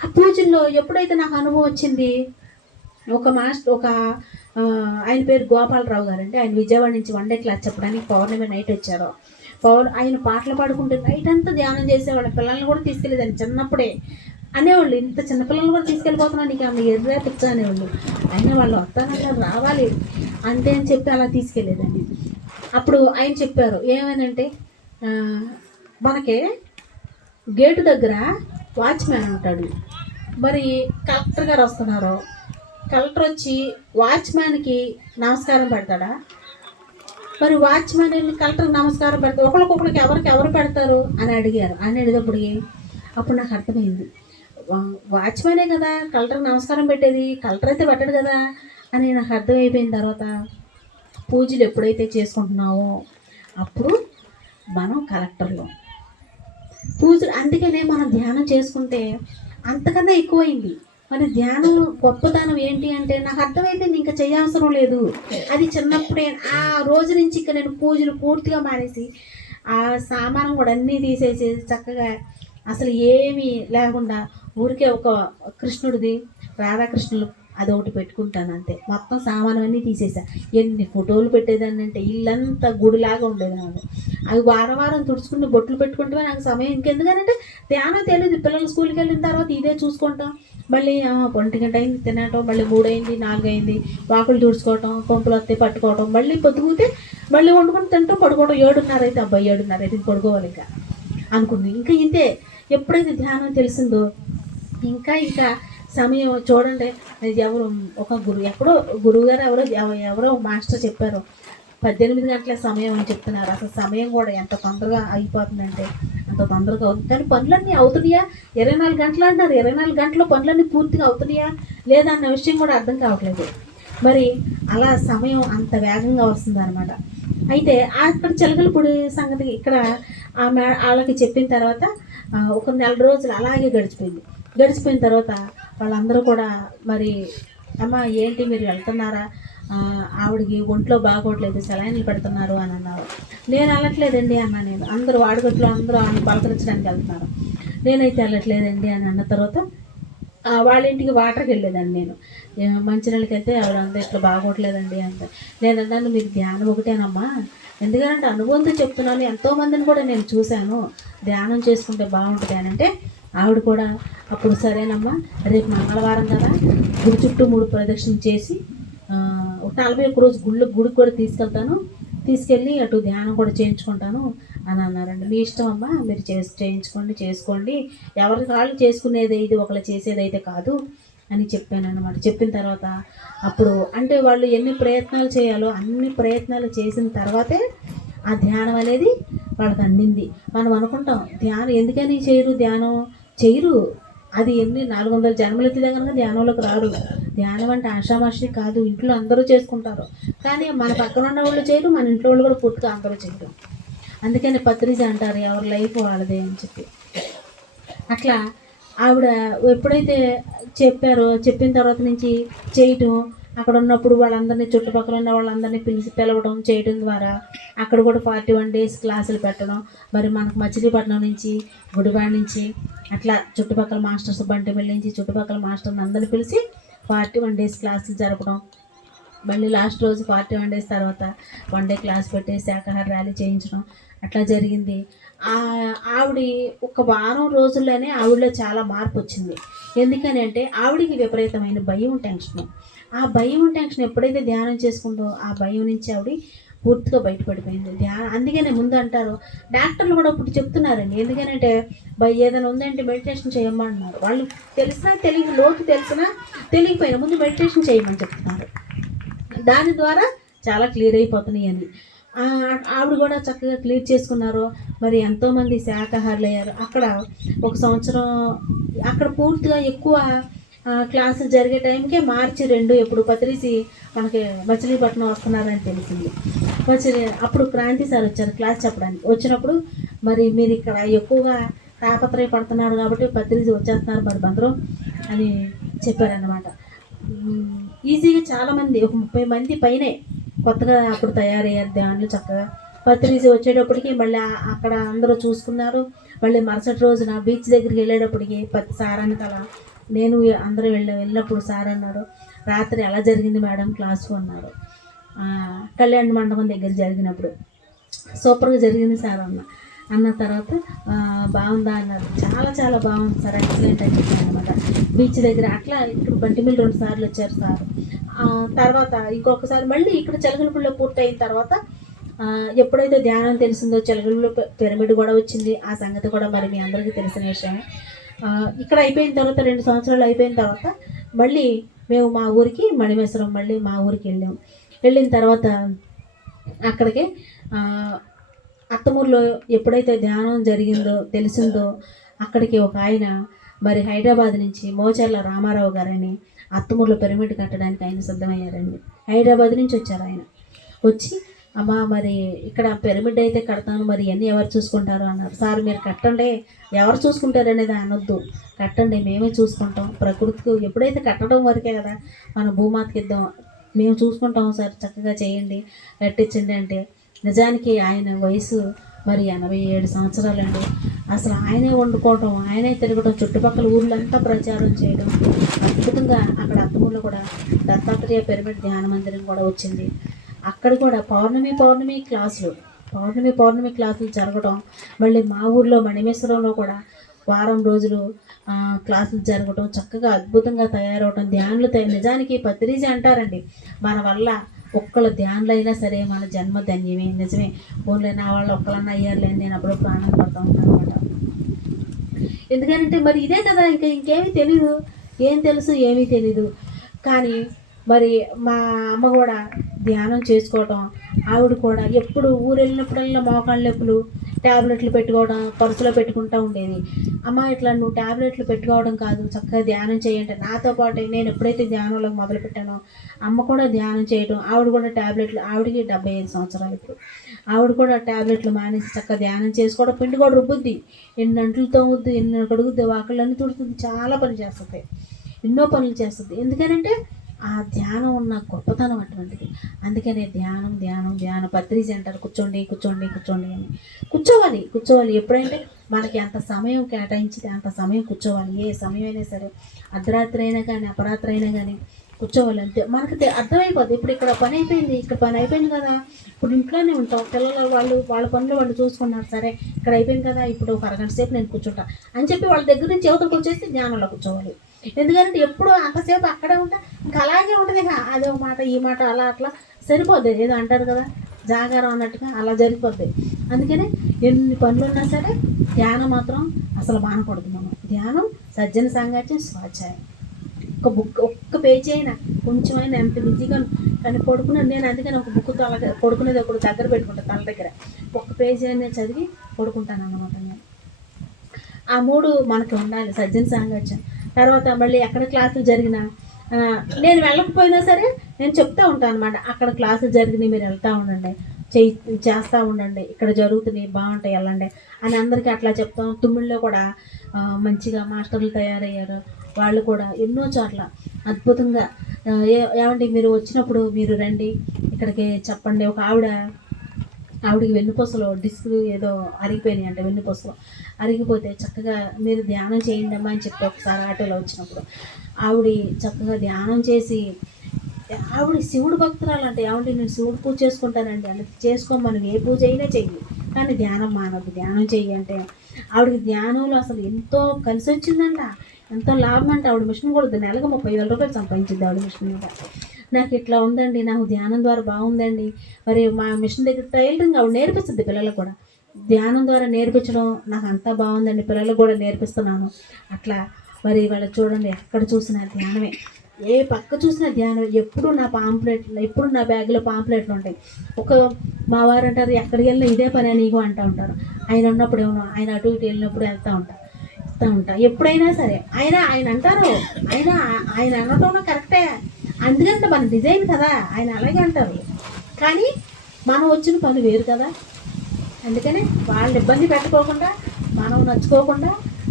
ఆ పూజల్లో ఎప్పుడైతే నాకు అనుభవం వచ్చింది, ఒక ఆయన పేరు గోపాలరావు గారండి, ఆయన విజయవాడ నుంచి 1 డే క్లాస్ చెప్పడానికి పౌర్ణమి నైట్ వచ్చారు. ఆయన పాటలు పాడుకుంటే నైట్ అంతా ధ్యానం చేసేవాళ్ళు. పిల్లల్ని కూడా తీసుకెళ్ళేదాన్ని చిన్నప్పుడే. అనేవాళ్ళు ఇంత చిన్నపిల్లలు కూడా తీసుకెళ్ళిపోతున్నాను, నీకు ఆమె ఎర్ర పిచ్చ అనేవాళ్ళు. అయినా వాళ్ళు వస్తానన్నారు, రావాలి అంతే అని చెప్పి అలా తీసుకెళ్ళేదాన్ని. అప్పుడు ఆయన చెప్పారు ఏమనంటే, మనకి గేటు దగ్గర వాచ్మ్యాన్ ఉంటాడు, మరి కలెక్టర్ గారు వస్తున్నారు. కలెక్టర్ వచ్చి వాచ్మ్యాన్కి నమస్కారం పెడతాడా? మరి వాచ్మ్యాన్ వెళ్ళి కలెక్టర్కి నమస్కారం పెడతారు. ఒకరికొకరికి ఎవరు పెడతారు అని అడిగారు. అని అడిగేటప్పుడు అప్పుడు నాకు అర్థమైంది, వాచ్మ్యానే కదా కలెక్టర్కి నమస్కారం పెట్టేది, కలెక్టర్ అయితే పెట్టడు కదా అని నాకు అర్థమైపోయిన తర్వాత పూజలు ఎప్పుడైతే చేసుకుంటున్నామో అప్పుడు మనం కలెక్టర్లో పూజలు. అందుకనే మనం ధ్యానం చేసుకుంటే అంతకన్నా ఎక్కువైంది. మరి ధ్యానం గొప్పతనం ఏంటి అంటే నాకు అర్థమైపోయింది, ఇంకా చేయవసరం లేదు. అది చిన్నప్పుడే ఆ రోజు నుంచి ఇంకా నేను పూజలు పూర్తిగా మానేసి ఆ సామానం కూడా అన్నీ తీసేసి చక్కగా అసలు ఏమీ లేకుండా ఊరికే ఒక కృష్ణుడిది రాధాకృష్ణులు అదొకటి పెట్టుకుంటాను అంతే. మొత్తం సామాను అన్నీ తీసేసా. ఎన్ని ఫోటోలు పెట్టేదాన్ని అంటే ఇల్లంతా గుడిలాగా ఉండేది నాకు. అవి వారం వారం తుడుచుకుని బొట్లు పెట్టుకుంటే నాకు సమయం ఇంకెందుకనంటే ధ్యానం తెలియదు. పిల్లలు స్కూల్కి వెళ్ళిన తర్వాత ఇదే చూసుకుంటాం. మళ్ళీ 1 గంట అయింది తినటం, మళ్ళీ 3 అయింది 4 అయింది వాకులు తుడుచుకోవటం, పంపులు వస్తే పట్టుకోవటం, మళ్ళీ పొద్దుగుతే మళ్ళీ వండుకొని తింటాం, పడుకోవడం. 7:30 అయితే అబ్బాయి 7:30 అయితే పడుకోవాలి ఇంకా అనుకుంది. ఇంకా ఇంతే. ఎప్పుడైతే ధ్యానం తెలిసిందో ఇంకా సమయం చూడండి. ఎవరు ఒక ఎక్కడో గురువుగారు ఎవరో మాస్టర్ చెప్పారు 18 గంటల సమయం అని చెప్తున్నారు. అసలు సమయం కూడా ఎంత తొందరగా అయిపోతుందంటే అంత తొందరగా అవుతుంది. కానీ పనులన్నీ అవుతున్నాయా? 24 గంటలు అంటున్నారు. 24 గంటల పనులన్నీ పూర్తిగా అవుతున్నాయా లేదా అన్న విషయం కూడా అర్థం కావట్లేదు. మరి అలా సమయం అంత వేగంగా వస్తుంది అనమాట. అయితే అక్కడ చిలకలపూడి సంగతి ఇక్కడ వాళ్ళకి చెప్పిన తర్వాత ఒక 4 రోజులు అలాగే గడిచిపోయిన తర్వాత వాళ్ళందరూ కూడా మరి అమ్మ ఏంటి మీరు వెళ్తున్నారా, ఆవిడకి ఒంట్లో బాగోట్లేదు సెలైన్లు పెడుతున్నారు అని అన్నారు. నేను వెళ్ళట్లేదండి అన్నా. నేను అందరూ వాడుకట్లో అందరూ ఆమెను పలకరించడానికి వెళ్తున్నారు, నేనైతే వెళ్ళట్లేదండి అని అన్న తర్వాత వాళ్ళ ఇంటికి వాటర్కి వెళ్ళేదాన్ని నేను. మంచినీళ్ళకి వెళ్తే ఆవిడంతా ఇట్లా బాగోట్లేదండి అంత. నేను అన్నాను మీరు ధ్యానం ఒకటేనమ్మా, ఎందుకంటే అనుభవంతో చెప్తున్నాను, ఎంతోమందిని కూడా నేను చూశాను ధ్యానం చేసుకుంటే బాగుంటుంది అని అంటే ఆవిడ కూడా అప్పుడు సరేనమ్మా రేపు మంగళవారం కదా గుడి చుట్టూ 3 ప్రదక్షిణలు చేసి 41 రోజు గుడికి కూడా తీసుకెళ్ళి అటు ధ్యానం కూడా చేయించుకుంటాను అని అన్నారండి. మీ ఇష్టం అమ్మా, మీరు చేసుకోండి, ఎవరి వాళ్ళు చేసుకునేది ఇది ఒకళ్ళు చేసేది అయితే కాదు అని చెప్పాను అన్నమాట. చెప్పిన తర్వాత అప్పుడు అంటే వాళ్ళు ఎన్ని ప్రయత్నాలు చేయాలో అన్ని ప్రయత్నాలు చేసిన తర్వాతే ఆ ధ్యానం అనేది వాళ్ళకి అందింది. మనం అనుకుంటాం ధ్యానం ఎందుకని చేయరు, అది 400 జన్మలు ఎత్తితే కనుక ధ్యానంలోకి రారు. ధ్యానం అంటే ఆషామాషి కాదు, ఇంట్లో అందరూ చేసుకుంటారు. కానీ మన పక్కన ఉన్న వాళ్ళు చేయరు, మన ఇంట్లో వాళ్ళు కూడా పూర్తిగా అందరూ చేయరు. అందుకని పత్రిజ అంటారు ఎవరి లైఫ్ వాళ్ళదే అని చెప్పి. అట్లా ఆవిడ ఎప్పుడైతే చెప్పిన తర్వాత నుంచి చేయటం, అక్కడ ఉన్నప్పుడు వాళ్ళందరినీ చుట్టుపక్కల ఉన్న వాళ్ళందరినీ పిలవడం చేయడం ద్వారా అక్కడ కూడా 41 డేస్ క్లాసులు పెట్టడం. మరి మనకు మచిలీపట్నం నుంచి గుడివాడ నుంచి అట్లా చుట్టుపక్కల మాస్టర్స్ బంటిమిల్లి నుంచి చుట్టుపక్కల మాస్టర్ని అందరినీ పిలిచి 41 డేస్ క్లాసులు జరపడం. మళ్ళీ లాస్ట్ రోజు 41 డేస్ తర్వాత 1 డే క్లాస్ పెట్టి శాకాహార ర్యాలీ చేయించడం అట్లా జరిగింది. ఆవిడ ఒక వారం రోజుల్లోనే ఆవిడలో చాలా మార్పు వచ్చింది. ఎందుకని అంటే ఆవిడికి విపరీతమైన భయం టెన్షన్. ఆ భయం టెన్షన్ ఎప్పుడైతే ధ్యానం చేసుకుందో ఆ భయం నుంచి ఆవిడ పూర్తిగా బయటపడిపోయింది. అందుకనే ముందు అంటారు డాక్టర్లు కూడా ఇప్పుడు చెప్తున్నారండి. ఎందుకనంటే ఏదైనా ఉందంటే మెడిటేషన్ చేయమంటున్నారు. వాళ్ళు లోతు తెలిసినా తెలియకపోయినా ముందు మెడిటేషన్ చేయమని చెప్తున్నారు. దాని ద్వారా చాలా క్లియర్ అయిపోతున్నాయి అని ఆవిడ కూడా చక్కగా క్లియర్ చేసుకున్నారు. మరి ఎంతోమంది శాకాహారులు అయ్యారు. అక్కడ 1 సంవత్సరం అక్కడ పూర్తిగా ఎక్కువ క్లాసులు జరిగే టైంకే March 2 ఎప్పుడు పత్రిసి మనకి మచిలీపట్నం వస్తున్నారని తెలిసింది. అప్పుడు క్రాంతి సార్ వచ్చారు క్లాస్ చెప్పడానికి. వచ్చినప్పుడు మరి మీరు ఇక్కడ ఎక్కువగా తాపత్రయపడుతున్నారు కాబట్టి పత్రిసి వచ్చేస్తున్నారు మరి బందరం అని చెప్పారన్నమాట. ఈజీగా చాలామంది ఒక 30 మంది పైనే కొత్తగా అప్పుడు తయారయ్యారు ధ్యానులు చక్కగా. పత్రిసి వచ్చేటప్పటికి మళ్ళీ అక్కడ అందరూ చూసుకున్నారు. మళ్ళీ మరుసటి రోజున బీచ్ దగ్గరికి వెళ్ళేటప్పటికి సారానికి అలా నేను అందరూ వెళ్ళినప్పుడు సార్ అన్నారు రాత్రి ఎలా జరిగింది మేడం క్లాసు అన్నారు. కళ్యాణ మండపం దగ్గర జరిగినప్పుడు సూపర్గా జరిగింది సార్ అన్న తర్వాత బాగుందా అన్నారు. చాలా చాలా బాగుంది సార్, ఎక్సలెంట్ అని చెప్పాను అనమాట. బీచ్ దగ్గర అట్లా ఇక్కడ బంటిమిల్లి 2 సార్లు వచ్చారు సార్. తర్వాత ఇంకొకసారి మళ్ళీ ఇక్కడ చిలకలపూడిలో పూర్తయిన తర్వాత ఎప్పుడైతే ధ్యానం తెలిసిందో చిలకలపూడిలో పిరమిడ్ కూడా వచ్చింది. ఆ సంగతి కూడా మరి మీ అందరికీ తెలిసిన విషయమే. ఇక్కడ అయిపోయిన తర్వాత 2 సంవత్సరాలు అయిపోయిన తర్వాత మళ్ళీ మేము మా ఊరికి మణిమేశ్వరం మళ్ళీ మా ఊరికి వెళ్ళిన తర్వాత అక్కడికే అత్తమూరులో ఎప్పుడైతే ధ్యానం జరిగిందో తెలిసిందో అక్కడికి ఒక ఆయన మరి హైదరాబాద్ నుంచి మోచర్ల రామారావు గారని అత్తమూరులో పిరమిడ్ కట్టడానికి ఆయన సిద్ధమయ్యారండి. హైదరాబాద్ నుంచి వచ్చారు ఆయన. వచ్చి అమ్మ మరి ఇక్కడ పిరమిడ్ అయితే కడతాను, మరి ఇవన్నీ ఎవరు చూసుకుంటారు అన్నారు. సార్ మీరు కట్టండి, ఎవరు చూసుకుంటారు అనేది అనొద్దు, కట్టండి మేమే చూసుకుంటాం. ప్రకృతికి ఎప్పుడైతే కట్టడం వరకే కదా మన భూమాతకి ఇద్దాం, మేము చూసుకుంటాం సార్, చక్కగా చేయండి కట్టించండి అంటే నిజానికి ఆయన వయసు మరి 87 సంవత్సరాలండి. అసలు ఆయనే వండుకోవటం, ఆయనే తిరగటం, చుట్టుపక్కల ఊళ్ళంతా ప్రచారం చేయడం అద్భుతంగా. అక్కడ అత్తమూరులో కూడా దత్తాత్రేయ పిరమిడ్ ధ్యాన మందిరం కూడా వచ్చింది. అక్కడ కూడా పౌర్ణమి క్లాసులు జరగడం, మళ్ళీ మా ఊర్లో మణిమేశ్వరంలో కూడా వారం రోజులు క్లాసులు జరగటం, చక్కగా అద్భుతంగా తయారవటం. ధ్యానులు నిజానికి పత్రిజీ అంటారండి, మన వల్ల ఒక్కళ్ళ ధ్యానులు అయినా సరే మన జన్మ ధన్యమే. నిజమే, ఓన్లీ నా వాళ్ళు ఒక్కళ్ళన్నా అయ్యారులేని నేను అప్పుడప్పుడు ఆనందపడతా ఉంటాను అనమాట. ఎందుకంటే మరి ఇదే కదా, ఇంకేమీ తెలీదు, ఏం తెలుసు ఏమీ తెలీదు. కానీ మరి మా అమ్మ కూడా ధ్యానం చేసుకోవటం, ఆవిడ కూడా ఎప్పుడు ఊరు వెళ్ళినప్పుడల్లా మోకాళ్ళ నొప్పులు, ట్యాబ్లెట్లు పెట్టుకోవడం పర్సులో పెట్టుకుంటూ ఉండేది. అమ్మ ఇట్లా నువ్వు ట్యాబ్లెట్లు పెట్టుకోవడం కాదు, చక్కగా ధ్యానం చేయండి. నాతో పాటు నేను ఎప్పుడైతే ధ్యానంలో మొదలుపెట్టానో అమ్మ కూడా ధ్యానం చేయడం, ఆవిడ కూడా ట్యాబ్లెట్లు, ఆవిడకి 75 సంవత్సరాలు ఇప్పుడు, ఆవిడ కూడా ట్యాబ్లెట్లు మానేసి చక్కగా ధ్యానం చేసుకోవడం. పిండి కూడా రుబ్బుద్ది, ఎన్ని అంట్లు తోముద్ది, ఎన్ని కడుగుద్ది, వాకిళ్ళన్నీ తుడుతుంది, చాలా పని చేస్తుంది, ఎన్నో పనులు చేస్తుంది. ఎందుకనంటే ఆ ధ్యానం ఉన్న గొప్పతనం అటువంటిది. అందుకనే ధ్యానం పత్రిజీ అంటారు, కూర్చోండి అని. కూర్చోవాలి ఎప్పుడంటే మనకి అంత సమయం కేటాయించితే అంత సమయం కూర్చోవాలి. ఏ సమయం అయినా సరే, అర్ధరాత్రి అయినా కానీ అపరాత్రి అయినా కానీ కూర్చోవాలి. అంతే మనకి అర్థమైపోద్ది. ఇప్పుడు ఇక్కడ పని అయిపోయింది కదా, ఇప్పుడు ఇంట్లోనే ఉంటాం, పిల్లలు వాళ్ళ పనులు వాళ్ళు చూసుకున్నారు, సరే ఇక్కడ అయిపోయింది కదా, ఇప్పుడు ఒక అరగంట సేపు నేను కూర్చుంటా అని చెప్పి వాళ్ళ దగ్గర నుంచి యువతకు వచ్చేసి ధ్యానంలో కూర్చోవాలి. ఎందుకంటే ఎప్పుడు అంతసేపు అక్కడే ఉంటా, ఇంకా అలాగే ఉంటుంది. అదే ఒక మాట ఈ మాట అట్లా సరిపోద్ది. ఏదో అంటారు కదా జాగారం అన్నట్టుగా అలా జరిగిపోద్ది. అందుకనే ఎన్ని పనులు ఉన్నా సరే ధ్యానం మాత్రం అసలు మానకూడదు. మనం ధ్యానం, సజ్జన సాంగత్యం, స్వాధ్యాయం, ఒక్క పేజీ అయినా కొంచెమైనా ఎంత బిజీగా కానీ పడుకున్నాను నేను. అందుకని ఒక బుక్తో అలా పడుకునేది ఒకటి దగ్గర పెట్టుకుంటాను, తల దగ్గర ఒక్క పేజీ అయినా చదివి పడుకుంటాను అన్నమాట. నేను ఆ 3 మనకి ఉండాలి. సజ్జన సాంగత్యం తర్వాత మళ్ళీ ఎక్కడ క్లాసులు జరిగినా నేను వెళ్ళకపోయినా సరే నేను చెప్తూ ఉంటాను అనమాట. అక్కడ క్లాసులు జరిగినాయి, మీరు వెళ్తూ ఉండండి, చేస్తూ ఉండండి, ఇక్కడ జరుగుతున్నాయి, బాగుంటాయి, వెళ్ళండి అని అందరికీ అట్లా చెప్తాం. తుమ్మిళ్ళలో కూడా మంచిగా మాస్టర్లు తయారయ్యారు, వాళ్ళు కూడా ఎన్నో చోట్ల అద్భుతంగా. ఏమండి మీరు వచ్చినప్పుడు మీరు రండి ఇక్కడికి చెప్పండి. ఒక ఆవిడకి వెన్నుపూసలో డిస్క్ ఏదో అరిగిపోయినాయి అంటే, వెన్నుపూసలో అరిగిపోతే చక్కగా మీరు ధ్యానం చేయండి అమ్మా అని చెప్పి ఒకసారి ఆటోలో వచ్చినప్పుడు ఆవిడ చక్కగా ధ్యానం చేసి, ఆవిడ శివుడు భక్తురాలు అంటే, ఏమంటే నేను శివుడు పూజ చేసుకుంటానండి అంటే, చేసుకోమని ఏ పూజ అయినా చెయ్యి కానీ ధ్యానం మానద్దు, ధ్యానం చెయ్యి అంటే ఆవిడకి ధ్యానంలో అసలు ఎంతో కలిసి వచ్చిందంట, ఎంతో లాభం అంట. ఆవిడ మిషన్ కూడా నెలకు 30,000 రూపాయలు సంపాదించింది ఆవిడ మిషన్ మీద. నాకు ఇట్లా ఉందండి, నాకు ధ్యానం ద్వారా బాగుందండి. మరి మా మిషన్ దగ్గర టైలరింగ్ ఆవిడ నేర్పిస్తుంది పిల్లలకు కూడా, ధ్యానం ద్వారా నేర్పించడం నాకు అంతా బాగుందండి, పిల్లలకు కూడా నేర్పిస్తున్నాను అట్లా. మరి వాళ్ళ చూడండి ఎక్కడ చూసినా ధ్యానమే, ఏ పక్క చూసినా ధ్యానం. ఎప్పుడు నా బ్యాగ్లో పాంప్లెట్లు ఉంటాయి. మా వారు అంటారు ఎక్కడికి వెళ్ళినా ఇదే పని నీకు అంటూ ఉంటారు. ఆయన ఉన్నప్పుడు ఏమో ఆయన అటు ఇటు వెళ్ళినప్పుడు ఇస్తూ ఉంటా ఎప్పుడైనా సరే. ఆయన అంటారు, ఆయన అనటంలో కరెక్టే, అందుకంటే మన డిజైన్ కదా, ఆయన అలాగే అంటారు. కానీ మనం వచ్చిన పని వేరు కదా, అందుకని వాళ్ళని ఇబ్బంది పెట్టుకోకుండా, మనం నచ్చుకోకుండా,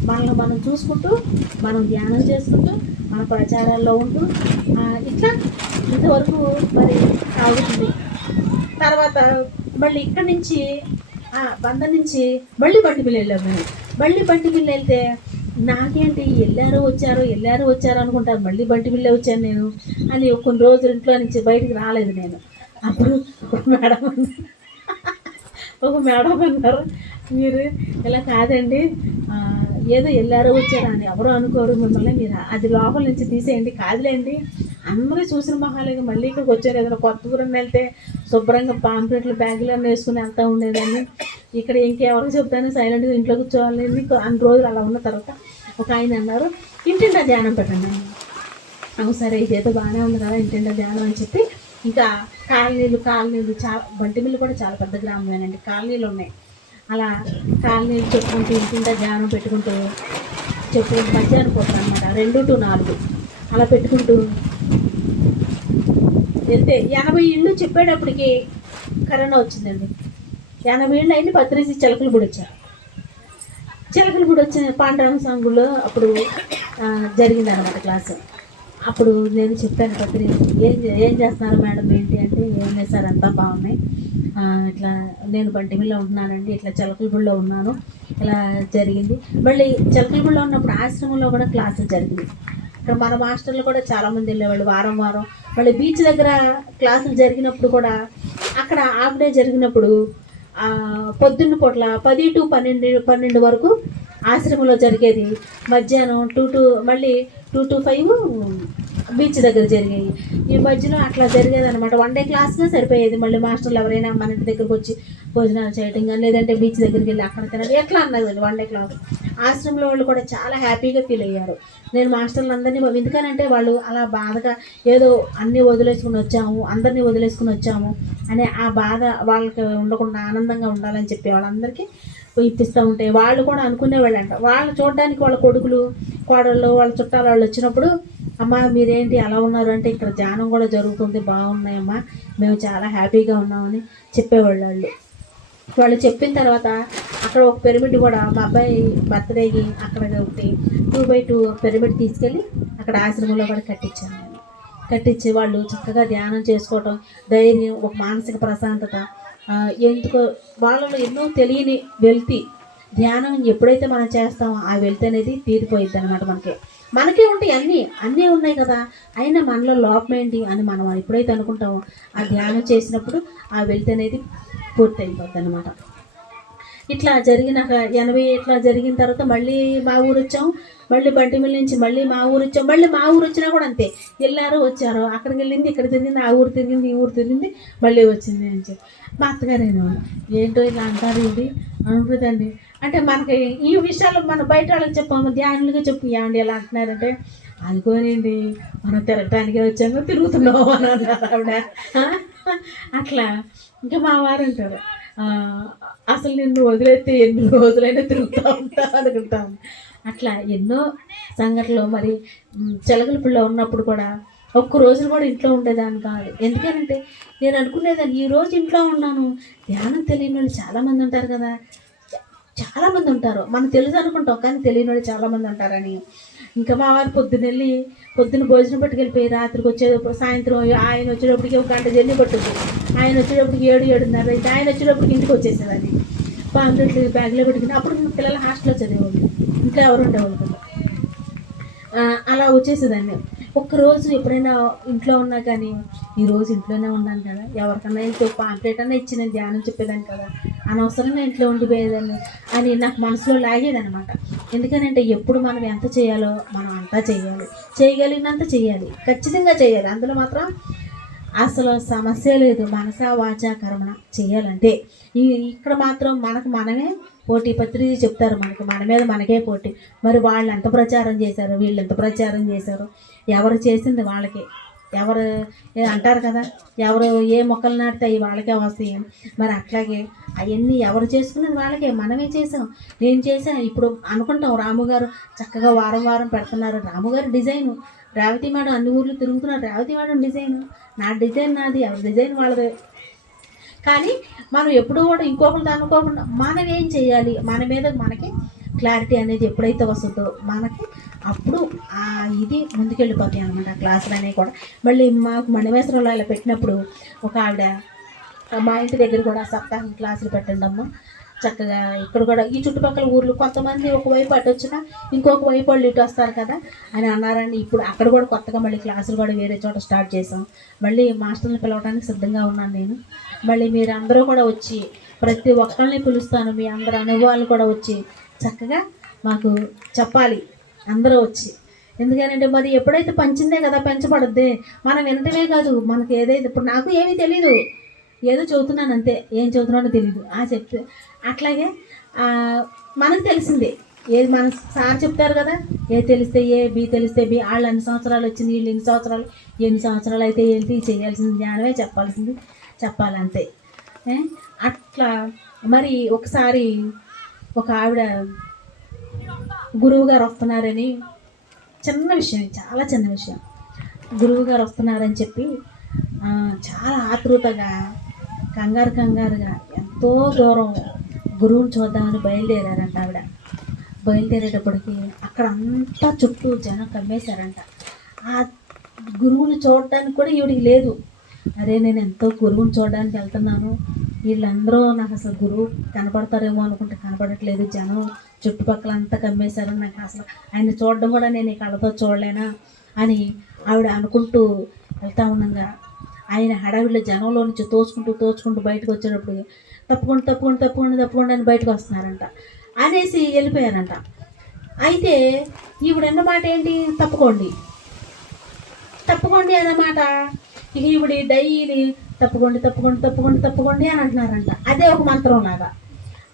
మనల్ని మనం చూసుకుంటూ, మనం ధ్యానం చేసుకుంటూ, మన ప్రచారాల్లో ఉంటూ ఇట్లా ఇంతవరకు మరి సాగుతుంది. తర్వాత మళ్ళీ ఇక్కడి నుంచి బందర్ నుంచి మళ్ళీ బంటిమిల్లి వెళ్ళాము. మళ్ళీ బంటిమిల్లి వెళ్తే నాకేంటి వెళ్ళారు వచ్చారు అనుకుంటారు, మళ్ళీ బంటిమిల్లే వచ్చాను నేను అని కొన్ని రోజులు ఇంట్లో నుంచి బయటికి రాలేదు నేను. అప్పుడు ఒక మేడం అన్నారు, మీరు ఇలా కాదండి, ఏదో వెళ్ళారో వచ్చారా అని ఎవరు అనుకోరు మిమ్మల్ని, మీరు అది లోపల నుంచి తీసేయండి, కాదులేండి అందరూ చూసిన మొహాలకి మళ్ళీ ఇక్కడికి వచ్చారు. ఏదైనా కొత్త ఊరని వెళ్తే శుభ్రంగా పాంప్లెట్లు బ్యాగులు అన్నీ వేసుకుని వెళ్తూ ఉండేదాన్ని. ఇక్కడ ఇంకెవరికి చెప్తాను, సైలెంట్గా ఇంట్లో కూర్చోవాలి. అన్ని రోజులు అలా ఉన్న తర్వాత ఒక ఆయన అన్నారు ఇంటింటా ధ్యానం పెట్టండి అని. అవును సరే ఇదేదో బాగానే ఉంది కదా ఇంటింటా ధ్యానం అని చెప్పి ఇంకా కాలనీలు చాలా బంటిమిల్లు కూడా చాలా పెద్ద గ్రామమేనండి, కాలనీలు ఉన్నాయి. అలా కాలనీలు చెప్పుకుంటూ ఇంటింటా ధ్యానం పెట్టుకుంటూ చెప్పుకుంటూ మధ్యాహ్నం పూట అనమాట 2 to 4 అలా పెట్టుకుంటూ వెళ్తే 80 ఇళ్ళు చెప్పేటప్పటికి కరోనా వచ్చిందండి. 80 ఇళ్ళు అయింది. పత్రిసి చిలకలు పొడి వచ్చారు. చిలకలు పొడి వచ్చిన పాండురంగ సంఘంలో అప్పుడు జరిగింది అనమాట క్లాసు. అప్పుడు నేను చెప్పాను పత్రి ఏం చేస్తున్నారు మేడం ఏంటి అంటే ఏం లేదు సార్ అంతా బాగున్నాయి, ఇట్లా నేను బంటిమిల్లో ఉంటున్నానండి, ఇట్లా చిలకలపూడిలో ఉన్నాను, ఇలా జరిగింది. మళ్ళీ చిలకలపూడిలో ఉన్నప్పుడు ఆశ్రమంలో కూడా క్లాసులు జరిగింది. ఇక్కడ మన మాస్టర్లు కూడా చాలామంది వెళ్ళేవాళ్ళు వారం వారం. మళ్ళీ బీచ్ దగ్గర క్లాసులు జరిగినప్పుడు కూడా అక్కడ హాఫ్ డే జరిగినప్పుడు పొద్దున్న పూట్ల 10 to 12 వరకు ఆశ్రమంలో జరిగేది. మధ్యాహ్నం 2 to మళ్ళీ 2 to 5 బీచ్ దగ్గర జరిగాయి. ఈ మధ్యలో అట్లా జరిగేది అనమాట. 1 day క్లాస్గా సరిపోయేది. మళ్ళీ మాస్టర్లు ఎవరైనా మన ఇంటి దగ్గరకు వచ్చి భోజనాలు చేయటం కానీ లేదంటే బీచ్ దగ్గరికి వెళ్ళి అక్కడ తినడం ఎట్లా అన్నదండి 1 day క్లాస్. ఆశ్రమంలో వాళ్ళు కూడా చాలా హ్యాపీగా ఫీల్ అయ్యారు. నేను మాస్టర్లు అందరినీ ఎందుకనంటే వాళ్ళు అలా బాధగా ఏదో అన్నీ వదిలేసుకుని వచ్చాము, అందరినీ వదిలేసుకుని వచ్చాము అనే ఆ బాధ వాళ్ళకి ఉండకుండా ఆనందంగా ఉండాలని చెప్పి వాళ్ళందరికీ ఇప్పిస్తూ ఉంటే వాళ్ళు కూడా అనుకునేవాళ్ళంట. వాళ్ళు చూడడానికి వాళ్ళ కొడుకులు కోడళ్ళు వాళ్ళ చుట్టాలు వాళ్ళు వచ్చినప్పుడు అమ్మ మీరేంటి అలా ఉన్నారు అంటే ఇక్కడ ధ్యానం కూడా జరుగుతుంది, బాగున్నాయమ్మా, మేము చాలా హ్యాపీగా ఉన్నామని చెప్పేవాళ్ళు. వాళ్ళు చెప్పిన తర్వాత అక్కడ ఒక పిరమిడ్ కూడా మా అబ్బాయి బర్త్డేకి అక్కడ ఒకటి 2x2 పిరమిడ్ తీసుకెళ్ళి అక్కడ ఆశ్రమంలో కూడా కట్టించాను నేను. కట్టించి వాళ్ళు చక్కగా ధ్యానం చేసుకోవటం, ధైర్యం, ఒక మానసిక ప్రశాంతత, ఎందుకో వాళ్ళలో ఎన్నో తెలియని వెల్తి. ధ్యానం ఎప్పుడైతే మనం చేస్తామో ఆ వెల్తి అనేది తీరిపోయిద్ది అనమాట. మనకే ఉంటాయి అన్నీ ఉన్నాయి కదా, అయినా మనలో లోపం ఏంటి అని మనం ఎప్పుడైతే అనుకుంటామో ఆ ధ్యానం చేసినప్పుడు ఆ వెల్తి అనేది పూర్తి అయిపోద్ది అనమాట. ఇట్లా జరిగినాక 80 ఇట్లా జరిగిన తర్వాత మళ్ళీ మా ఊరు వచ్చాము. మళ్ళీ బంటిమిల్ నుంచి మళ్ళీ మా ఊరు వచ్చాము. మళ్ళీ మా ఊరు వచ్చినా కూడా అంతే, వెళ్ళారు వచ్చారు, అక్కడికి వెళ్ళింది ఇక్కడ తిరిగింది, ఆ ఊరు తిరిగింది ఈ ఊరు తిరిగింది, మళ్ళీ వచ్చింది అని చెప్పి మా అత్తగారు ఏంటో ఇలా అంటారు ఇది అనుకుంటుందండి. అంటే మనకి ఈ విషయాలు మనం బయట వాళ్ళకి చెప్పాము, ధ్యానులుగా చెప్పు ఏమండి ఎలా అంటున్నారంటే అనుకోనండి మనం తిరగటానికే వచ్చాము తిరుగుతున్నాము అని అన్నారు ఆవిడ. అట్లా ఇంకా మా వారు అంటారు అసలు నిన్ను వదిలేస్తే ఎన్ని రోజులైనా తిరుగుతూ ఉంటా అనుకుంటాము. అట్లా ఎన్నో సంఘటనలు. మరి చిలకలపూడిలో ఉన్నప్పుడు కూడా ఒక్క రోజులు కూడా ఇంట్లో ఉండేదాన్ని కాదు. ఎందుకంటే నేను అనుకునేదాన్ని ఈరోజు ఇంట్లో ఉన్నాను, ధ్యానం తెలియని వాళ్ళు చాలామంది ఉంటారు కదా, చాలామంది ఉంటారు, మనం తెలుసు అనుకుంటాం కానీ తెలియని వాళ్ళు చాలామంది ఉంటారని. ఇంకా మా వారు పొద్దున్న భోజనం పట్టుకెళ్ళిపోయి రాత్రికి వచ్చేటప్పుడు సాయంత్రం ఆయన వచ్చేటప్పటికి 1 గంట జర్నీ పట్టుద్ది. ఆయన వచ్చేటప్పటికి 7-7:30 అయితే ఆయన వచ్చేటప్పటికి ఇంటికి వచ్చేసేదాన్ని. పాంప్లెట్లు బ్యాగ్లో పెట్టుకుని అప్పుడు పిల్లలు హాస్టల్లో చదివేవాళ్ళు, ఇంట్లో ఎవరు ఉండేవాళ్ళు. అలా వచ్చేసేదాన్ని. ఒక్కరోజు ఎప్పుడైనా ఇంట్లో ఉన్నా కానీ ఈరోజు ఇంట్లోనే ఉన్నాను కదా, ఎవరికన్నా ఇంట్లో పాంప్లెట్ అన్నా ఇచ్చి నేను ధ్యానం చెప్పేదాన్ని కదా, అనవసరంగా ఇంట్లో ఉండిపోయేదాన్ని అని నాకు మనసులో లాగేదనమాట. ఎందుకనంటే ఎప్పుడు మనం ఎంత చేయాలో మనం అంతా చేయాలి, చేయగలిగినంత చేయాలి, ఖచ్చితంగా చేయాలి. అందులో మాత్రం అసలు సమస్య లేదు. మనసా వాచా కర్మణ చేయాలంటే ఇక్కడ మాత్రం మనమే పోటీ. పత్రిక చెప్తారు మన మీద మనకే పోటీ. మరి వాళ్ళు ఎంత ప్రచారం చేశారు, వీళ్ళు ఎంత ప్రచారం చేశారు, ఎవరు చేసింది వాళ్ళకే. ఎవరు అంటారు కదా, ఎవరు ఏ మొక్కలు నాటితే అవి వాళ్ళకే వస్తాయి. మరి అట్లాగే అవన్నీ ఎవరు చేసుకున్నది వాళ్ళకే. మనమే చేసాం, నేను చేశాను. ఇప్పుడు అనుకుంటాం రాముగారు చక్కగా వారం వారం పెడుతున్నారు, రాముగారు డిజైను, రేవతి మేడం అన్ని ఊర్లు తిరుగుతున్నారు, రేవతి మేడం డిజైను, నా డిజైన్ నాది, ఎవరి డిజైన్ వాళ్ళదే. కానీ మనం ఎప్పుడూ కూడా ఇంకొకరితో అనుకోకుండా మనం ఏం చేయాలి, మన మీద మనకి క్లారిటీ అనేది ఎప్పుడైతే వస్తుందో మనకి అప్పుడు ఇది ముందుకెళ్ళిపోతాయి అనమాట క్లాసులు అనేవి కూడా. మళ్ళీ మాకు మణిమేశ్వరంలో ఇలా పెట్టినప్పుడు ఒక ఆవిడ మా ఇంటి దగ్గర కూడా సప్తాహం క్లాసులు పెట్టండి అమ్మ చక్కగా. ఇక్కడ కూడా ఈ చుట్టుపక్కల ఊర్లు కొంతమంది ఒకవైపు అటు వచ్చినా ఇంకొక వైపు వాళ్ళు ఇటు వస్తారు కదా అని అన్నారని ఇప్పుడు అక్కడ కూడా కొత్తగా మళ్ళీ క్లాసులు కూడా వేరే చోట స్టార్ట్ చేసాం. మళ్ళీ మాస్టర్ని పిలవడానికి సిద్ధంగా ఉన్నాను నేను. మళ్ళీ మీరు అందరూ కూడా వచ్చి ప్రతి ఒక్కరిని పిలుస్తాను, మీ అందరి అనుభవాలు కూడా వచ్చి చక్కగా మాకు చెప్పాలి అందరూ వచ్చి. ఎందుకంటే మరి ఎప్పుడైతే పంచిందే కదా పెంచబడుద్ది, మనం వినటమే కాదు మనకి ఏదైతే ఇప్పుడు నాకు ఏమీ తెలీదు, ఏదో చదువుతున్నాను అంతే, ఏం చదువుతున్నానో తెలీదు చెప్తే అట్లాగే మనకు తెలిసిందే ఏది మన సార్ చెప్తారు కదా, ఏ తెలిస్తే ఏ, బి తెలిస్తే బి, వాళ్ళు అన్ని సంవత్సరాలు వచ్చింది, వీళ్ళు ఎన్ని సంవత్సరాలు అయితే ఏంటి, చేయాల్సింది జ్ఞానమే, చెప్పాల్సింది చెప్పాలంతే. అట్లా మరి ఒకసారి ఒక ఆవిడ గురువు గారు వస్తున్నారని, చిన్న విషయం, చాలా చిన్న విషయం, గురువు గారు వస్తున్నారని చెప్పి చాలా ఆతృతగా కంగారుగా ఎంతో దూరం గురువుని చూద్దామని బయలుదేరారంట ఆవిడ. బయలుదేరేటప్పటికి అక్కడ అంతా చుట్టూ జనం కమ్మేశారంట. ఆ గురువుని చూడడానికి కూడా ఈవిడికి లేదు. అరే నేను ఎంతో గురువుని చూడడానికి వెళ్తున్నాను, వీళ్ళందరూ నాకు అసలు గురువు కనపడతారేమో అనుకుంటే కనపడట్లేదు, జనం చుట్టుపక్కల అంతా కమ్మేశారు, నాకు అసలు ఆయన చూడడం కూడా నేను ఈ కళ్ళతో చూడలేనా అని ఆవిడ అనుకుంటూ వెళ్తా ఉండగా ఆయన హడావిడిలో జనంలో నుంచి తోచుకుంటూ బయటకు వచ్చేటప్పుడు తప్పుకోండి అని బయటకు వస్తున్నారంట అనేసి వెళ్ళిపోయారంట. అయితే ఈవిడ మాట ఏంటి, తప్పుకోండి అన్నమాట. ఇక ఈవిడ డైలీ తప్పుకోండి అని అంటున్నారంట. అదే ఒక మంత్రం లాగా.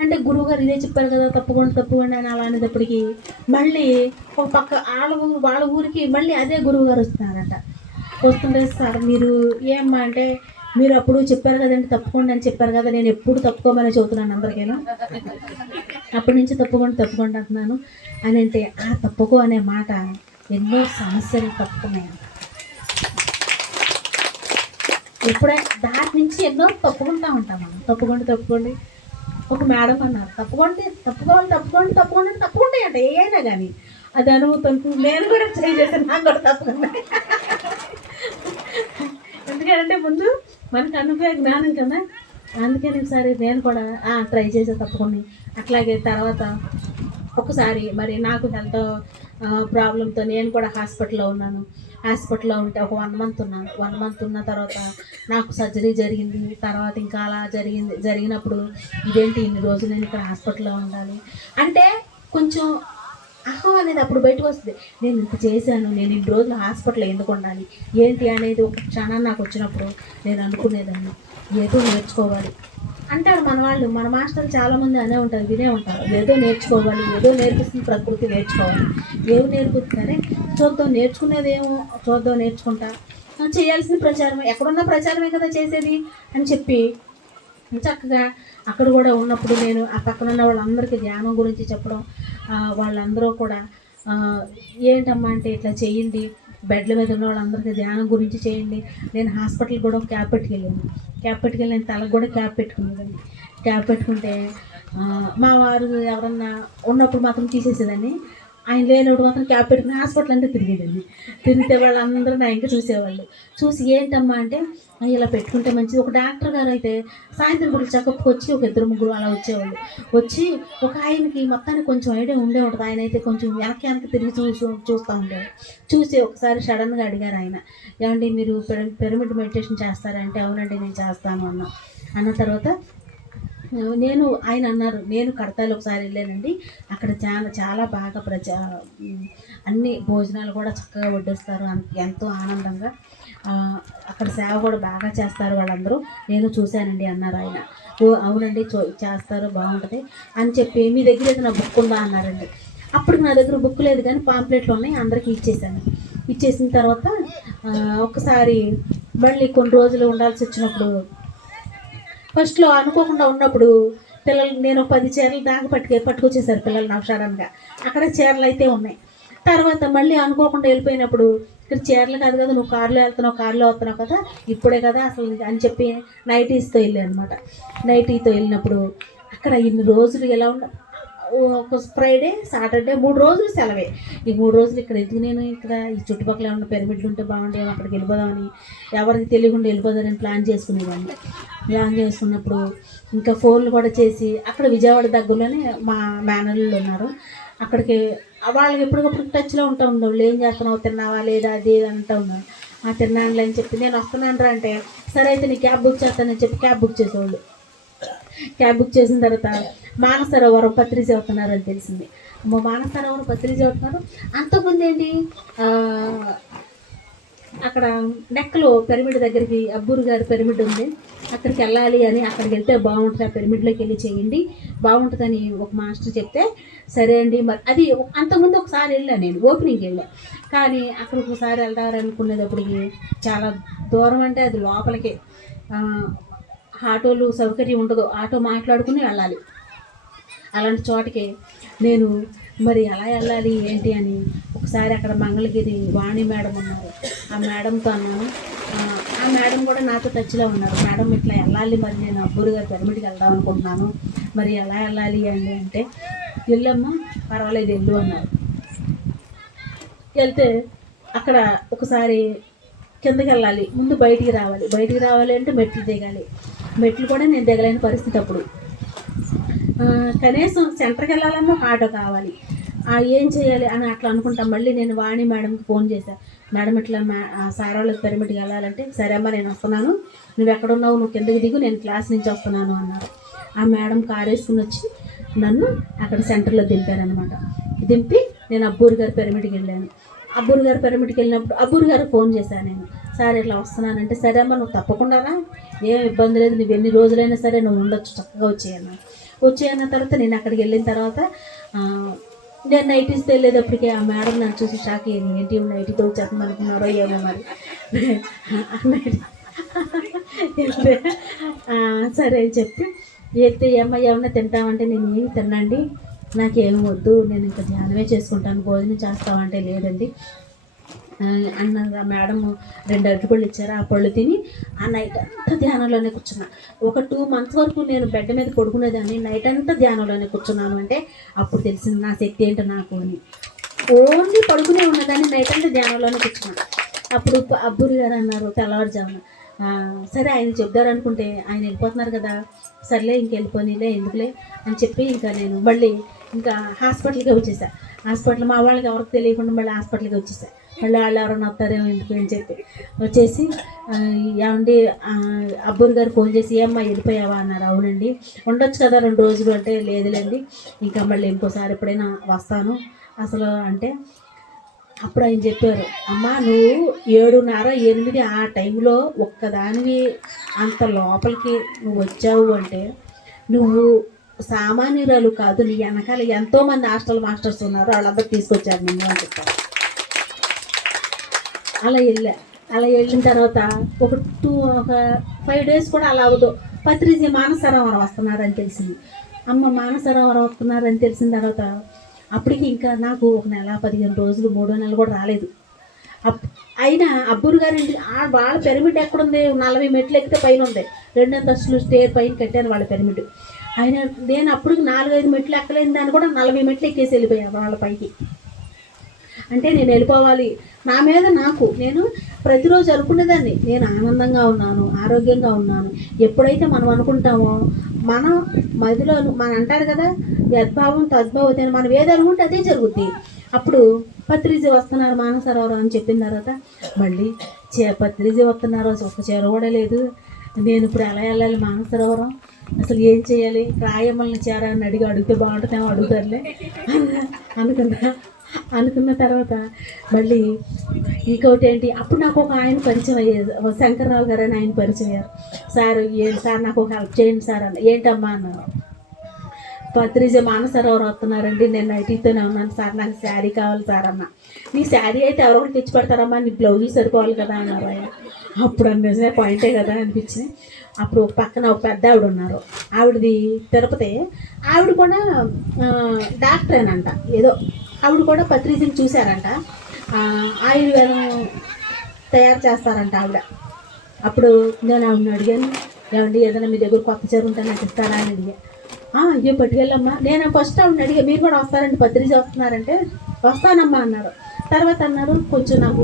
అంటే గురువుగారు ఇదే చెప్పారు కదా, తప్పుకోండి అని అలా అనేటప్పటికి మళ్ళీ ఒక పక్క వాళ్ళ ఊరికి మళ్ళీ అదే గురువుగారు వస్తున్నారంట. వస్తుంటే సార్ మీరు ఏమ్మా అంటే, మీరు అప్పుడు చెప్పారు కదండి తప్పుకోండి అని చెప్పారు కదా, నేను ఎప్పుడు తప్పుకోమని చెబుతున్నాను అందరికీను, అప్పటి నుంచి తప్పుకోండి అంటున్నాను అని అంటే, ఆ తప్పుకో అనే మాట ఎన్నో సమస్యలు తప్పుకున్నాయి. ఎప్పుడైనా దాని నుంచి ఎన్నో తప్పుకుంటూ ఉంటాం మనం. తప్పుకోండి. ఒక మేడం అన్నారు, తప్పుకోండి అంటే ఏమైనా కానీ అది అనుభూతి. నేను కూడా ట్రై చేశాను, నాకు కూడా తప్పుకున్నా. ఎందుకంటే ముందు మనకు అనుభవ జ్ఞానం కదా, అందుకని ఒకసారి నేను కూడా ట్రై చేసే తప్పుకొని. అట్లాగే తర్వాత ఒకసారి మరి నాకు హెల్త్ ప్రాబ్లంతో నేను కూడా హాస్పిటల్లో ఉన్నాను. హాస్పిటల్లో ఉంటే ఒక 1 మంత్ ఉన్నాను. 1 మంత్ ఉన్న తర్వాత నాకు సర్జరీ జరిగింది. తర్వాత ఇంకా అలా జరిగినప్పుడు ఇదేంటి ఇన్ని రోజులు నేను ఇక్కడ హాస్పిటల్లో ఉండాలి అంటే కొంచెం అహం అనేది అప్పుడు బయటకు వస్తుంది. నేను ఇంత చేశాను, నేను ఇన్ని రోజులు హాస్పిటల్లో ఎందుకు ఉండాలి ఏంటి అనేది ఒక క్షణం నాకు వచ్చినప్పుడు నేను అనుకునేదాన్ని, ఏదో నేర్చుకోవాలి అంటారు మన మాస్టర్లు చాలామంది వినే ఉంటారు, ఏదో నేర్చుకోవాలి, ఏదో నేర్పిస్తుంది ప్రకృతి, నేర్చుకోవాలి, ఏమి నేర్పుతుందనే చూద్దాం, నేర్చుకుంటా, చేయాల్సిన ప్రచారం ఎక్కడున్న ప్రచారమే కదా చేసేది అని చెప్పి చక్కగా అక్కడ కూడా ఉన్నప్పుడు నేను ఆ పక్కన ఉన్న వాళ్ళందరికీ ధ్యానం గురించి చెప్పడం, వాళ్ళందరూ కూడా ఏంటమ్మా అంటే ఇట్లా చేయండి, బెడ్ల మీద ఉన్న వాళ్ళందరికీ ధ్యానం గురించి చేయండి. నేను హాస్పిటల్ కూడా ఒక క్యాప్ పెట్టుకెళ్ళి నేను తలకు కూడా క్యాప్ పెట్టుకునేదాన్ని. క్యాప్ పెట్టుకుంటే మా వారు ఎవరన్నా ఉన్నప్పుడు మాత్రం తీసేసేదాన్ని, ఆయన లేనప్పుడు మాత్రం క్యాప్ పెట్టుకుని హాస్పిటల్ అంతా తిరిగితే వాళ్ళందరూ నా ఇంకా చూసేవాళ్ళు. చూసి ఏంటమ్మా అంటే ఇలా పెట్టుకుంటే మంచిది. ఒక డాక్టర్ గారు అయితే సాయంత్రం పూట చెకప్కి వచ్చి ఒక 2-3 అలా వచ్చేవాళ్ళు. వచ్చి ఒక ఆయనకి మొత్తానికి కొంచెం ఐడియా ఉండే ఉంటుంది. ఆయన అయితే కొంచెం వెనక్కి తిరిగి చూస్తూ ఉండేవాడు. చూసి ఒకసారి సడన్గా అడిగారు ఆయన, ఏమండి మీరు పిరమిడ్ మెడిటేషన్ చేస్తారంటే అవునండి నేను చేస్తాను అన్న తర్వాత ఆయన అన్నారు, నేను కడతాలు ఒకసారి వెళ్ళానండి, అక్కడ చాలా బాగా అన్ని భోజనాలు కూడా చక్కగా వడ్డిస్తారు, ఎంతో ఆనందంగా అక్కడ సేవ కూడా బాగా చేస్తారు వాళ్ళందరూ, నేను చూశానండి అన్నారు ఆయన. ఓ అవునండి చేస్తారు బాగుంటుంది అని చెప్పి, మీ దగ్గర ఏదైనా బుక్ ఉందా అన్నారండి. అప్పుడు నా దగ్గర బుక్ లేదు కానీ పాంప్లెట్లు ఉన్నాయి, అందరికీ ఇచ్చేసాను. ఇచ్చేసిన తర్వాత ఒకసారి మళ్ళీ కొన్ని రోజులు ఉండాల్సి వచ్చినప్పుడు ఫస్ట్లో అనుకోకుండా ఉన్నప్పుడు పిల్లలు నేను 10 చీరలు దాకా పట్టుకొచ్చేసారు పిల్లలు నాకు సడన్గా. అక్కడ చీరలు అయితే ఉన్నాయి. తర్వాత మళ్ళీ అనుకోకుండా వెళ్ళిపోయినప్పుడు ఇక్కడ చీరలు కాదు కదా, నువ్వు కారులో వస్తున్నావు కదా, ఇప్పుడే కదా అసలు అని చెప్పి నైటీస్తో వెళ్ళాను అనమాట. నైటీతో వెళ్ళినప్పుడు అక్కడ ఇన్ని రోజులు ఎలా ఒక ఫ్రైడే సాటర్డే 3 రోజులు సెలవే. ఈ 3 రోజులు ఇక్కడ ఎందుకు, నేను ఇక్కడ ఈ చుట్టుపక్కల ఏమన్నా పిరమిడ్లు ఉంటే బాగుండేమో అక్కడికి వెళ్ళిపోదామని, ఎవరికి తెలియకుండా వెళ్ళిపోదామని ప్లాన్ చేసుకున్నప్పుడు ఇంకా ఫోన్లు కూడా చేసి, అక్కడ విజయవాడ దగ్గరలోనే మా మేనల్లు ఉన్నారు, అక్కడికి వాళ్ళకి ఎప్పటికప్పుడు టచ్లో ఉండేవాళ్ళు, ఏం చేస్తున్నావు, తిన్నావా లేదా అది అంటూ ఉన్నారు. తిన్నానులే అని చెప్పి నేను వస్తున్నాను రా అంటే, సరే అయితే నీ క్యాబ్ బుక్ చేస్తానని చెప్పి క్యాబ్ బుక్ చేసేవాళ్ళు. క్యాబ్ బుక్ చేసిన తర్వాత మానసరోవరం పత్రి చదువుతున్నారని తెలిసింది. మానసరోవరం పత్రి చదువుతున్నారు. అంతకుముందు ఏంటి అక్కడ నెక్కలో పిరమిడ్ దగ్గరికి అబ్బూరు గారి పిరమిడ్ ఉంది, అక్కడికి వెళ్ళాలి అని, అక్కడికి వెళ్తే బాగుంటుంది, ఆ పిరమిడ్లోకి వెళ్ళి చేయండి బాగుంటుందని ఒక మాస్టర్ చెప్తే సరే అండి. మరి అది అంతకుముందు ఒకసారి వెళ్ళాను నేను, ఓపెనింగ్కి వెళ్ళా. కానీ అక్కడ ఒకసారి వెళ్తారనుకునేటప్పటికి చాలా దూరం, అంటే అది లోపలికి ఆటోలు సౌకర్యం ఉండదు, ఆటో మాట్లాడుకుని వెళ్ళాలి. అలాంటి చోటకి నేను మరి ఎలా వెళ్ళాలి ఏంటి అని ఒకసారి అక్కడ మంగళగిరి వాణి మేడం ఉన్నారు, ఆ మేడంతో అన్నాను. ఆ మేడం కూడా నాతో టచ్లో ఉన్నారు. మేడం ఇట్లా వెళ్ళాలి, మరి నేను అబ్బూరు గారి పిరమిడ్కి వెళ్దాం అనుకుంటున్నాను, మరి ఎలా వెళ్ళాలి అండి అంటే, వెళ్ళమ్మా పర్వాలేదు వెళ్ళు అన్నారు. వెళ్తే అక్కడ ఒకసారి కిందకి వెళ్ళాలి, ముందు బయటికి రావాలి అంటే మెట్లు దిగాలి. మెట్లు కూడా నేను దిగలేని పరిస్థితి అప్పుడు. కనీసం సెంటర్కి వెళ్ళాలన్నా ఒక ఆటో కావాలి. ఏం చేయాలి అని అట్లా అనుకుంటాం. మళ్ళీ నేను వాణి మేడంకి ఫోన్ చేశాను. మేడం ఇట్లా సార్ వాళ్ళకి పిరమిడ్కి వెళ్ళాలంటే, సరే అమ్మ నేను వస్తున్నాను, నువ్వు ఎక్కడున్నావు, నువ్వు కిందకి దిగు, నేను క్లాస్ నుంచి వస్తున్నాను అన్నారు. ఆ మేడం కారు వేసుకుని వచ్చి నన్ను అక్కడ సెంటర్లో దింపారనమాట. దింపి నేను అబ్బూరు గారి పిరమిడ్కి వెళ్ళాను. అబ్బూరు గారి పిరమిడ్కి వెళ్ళినప్పుడు అబ్బూరు గారికి ఫోన్ చేశాను నేను, సార్ ఇట్లా వస్తున్నానంటే, సరే అమ్మ నువ్వు తప్పకుండా రా, ఏం ఇబ్బంది లేదు, నువ్వు ఎన్ని రోజులైనా సరే నువ్వు ఉండొచ్చు, చక్కగా వచ్చేయన్న తర్వాత నేను అక్కడికి వెళ్ళిన తర్వాత నేను నైటీస్ వెళ్ళేటప్పటికి ఆ మేడం నన్ను చూసి షాక్ అయ్యింది. ఏంటి నైటీతో వచ్చేస్తాం అనుకున్నారో ఏమో మరి. సరే అని చెప్పి వెళ్తే ఏమన్నా తింటామంటే, నేను ఏమి తినండి, నాకేం వద్దు, నేను ఇంకా ధ్యానమే చేసుకుంటాను, భోజనం చేస్తామంటే లేదండి అన్నది. ఆ మేడం 2 అరటిపళ్ళు ఇచ్చారు, ఆ పళ్ళు తిని ఆ నైట్ అంతా ధ్యానంలోనే కూర్చున్నా. ఒక 2 months వరకు నేను బెడ్ మీద పడుకునేదాన్ని, నైట్ అంతా ధ్యానంలోనే కూర్చున్నాను. అంటే అప్పుడు తెలిసింది నా శక్తి ఏంటో నాకు అని. ఓన్లీ పడుకునే ఉన్నదాన్ని, నైట్ అంతా ధ్యానంలోనే కూర్చున్నాను. అప్పుడు అబ్బూరి గారు అన్నారు తెల్లవారుజామున, సరే ఆయన చెప్తారనుకుంటే ఆయన వెళ్ళిపోతున్నారు కదా, సర్లే ఇంకెళ్ళిపోనీలే ఎందుకులే అని చెప్పి ఇంకా నేను మళ్ళీ ఇంకా హాస్పిటల్కి వచ్చేసా. హాస్పిటల్ మా వాళ్ళకి ఎవరికి తెలియకుండా మళ్ళీ హాస్పిటల్కి వచ్చేసా. మళ్ళీ వాళ్ళు ఎవరైనా వస్తారేమో ఎందుకు అని చెప్పి వచ్చేసి, ఏమండి అబ్బూరి గారు ఫోన్ చేసి, ఏమ్మా వెళ్ళిపోయావా అన్నారు. అవునండి, ఉండొచ్చు కదా 2 రోజులు అంటే, లేదులేండి ఇంకా మళ్ళీ ఇంకోసారి ఎప్పుడైనా వస్తాను అసలు అంటే. అప్పుడు ఆయన చెప్పారు, అమ్మా నువ్వు 7:30, 8 ఆ టైంలో ఒక్కదానివి అంత లోపలికి నువ్వు వచ్చావు అంటే నువ్వు సామాన్యురాలు కాదు, నీ వెనకాల ఎంతోమంది హాస్టల్ మాస్టర్స్ ఉన్నారు, వాళ్ళందరూ తీసుకొచ్చారు నిన్ను అని చెప్పారు. అలా వెళ్ళిన తర్వాత ఒక 5 days కూడా అలా అవ్వదు, పత్రిజీ మానసరోవరం వస్తున్నారని తెలిసింది. అమ్మ మానసరోవరం వస్తున్నారని తెలిసిన తర్వాత అప్పటికి ఇంకా నాకు 1 నెల 15 రోజులు, 3వ నెల కూడా రాలేదు. అయినా అబ్బూరు గారి వాళ్ళ పిరమిడ్ ఎక్కడుంది, 40 మెట్లు ఎక్కితే పైన ఉంది, 2 అంతస్తులు స్టేర్ పైన కట్టారు వాళ్ళ పిరమిడ్. అయినా నేను అప్పటికి 4-5 మెట్లు ఎక్కలేని దాన్ని కూడా 40 మెట్లు ఎక్కేసి వెళ్ళిపోయాను వాళ్ళ పైకి. అంటే నేను వెళ్ళిపోవాలి, నా మీద నేను ప్రతిరోజు అనుకునేదాన్ని, నేను ఆనందంగా ఉన్నాను, ఆరోగ్యంగా ఉన్నాను. ఎప్పుడైతే మనం అనుకుంటామో మనం మదిలో మనం అంటారు కదా, యద్భావం తద్భవతి అని, మనం ఏది అనుకుంటే అదే జరుగుద్ది. అప్పుడు పత్రిజీ వస్తున్నారు మానసరోవరం అని చెప్పిన తర్వాత మళ్ళీ పత్రిజీ వస్తున్నారు, ఒక చీర కూడా లేదు, నేను ఇప్పుడు ఎలా వెళ్ళాలి మానసరోవరం, అసలు ఏం చేయాలి, రాయమ్మల్ని చీర అని అడిగితే బాగుంటుందేమో, అడుగుతారులే అనుకున్న తర్వాత మళ్ళీ ఇంకోటి ఏంటి, అప్పుడు నాకు ఒక ఆయన పరిచయం అయ్యేది, శంకర్రావు గారు అని ఆయన పరిచయం అయ్యారు. సార్ ఏంటి సార్ నాకు ఒక హెల్ప్ చేయండి సార్ అన్న. ఏంటమ్మా అన్నారు. పత్రిజ మానసరోవరం వస్తున్నారండి, నేను నైటీతోనే ఉన్నాను సార్, నాకు శారీ కావాలి సార్ అన్న. నీ శారీ అయితే ఎవరో తెచ్చి పెడతారమ్మా, నీ బ్లౌజులు సరిపోవాలి కదా అన్నారు ఆయన. అప్పుడు నిజమే పాయింటే కదా అనిపించింది. అప్పుడు ఒక పక్కన ఒక పెద్ద ఆవిడ ఉన్నారు, ఆవిడది తిరుపతి, ఆవిడ కూడా డాక్టరేనంట ఏదో, ఆవిడ కూడా పత్రిజని చూశారంట, ఆయుర్వేదం తయారు చేస్తారంట ఆవిడ. అప్పుడు నేను ఆవిడని అడిగాను, ఏమండి ఏదైనా మీ దగ్గర కొత్త చీర ఉంటే నాకు ఇస్తారా అని అడిగా. అయ్యో పట్టుకెళ్ళమ్మా. నేను ఫస్ట్ ఆవిడని అడిగా, మీరు కూడా వస్తారండి పత్రిజ వస్తున్నారంటే, వస్తానమ్మా అన్నారు. తర్వాత అన్నారు, కొంచెం నాకు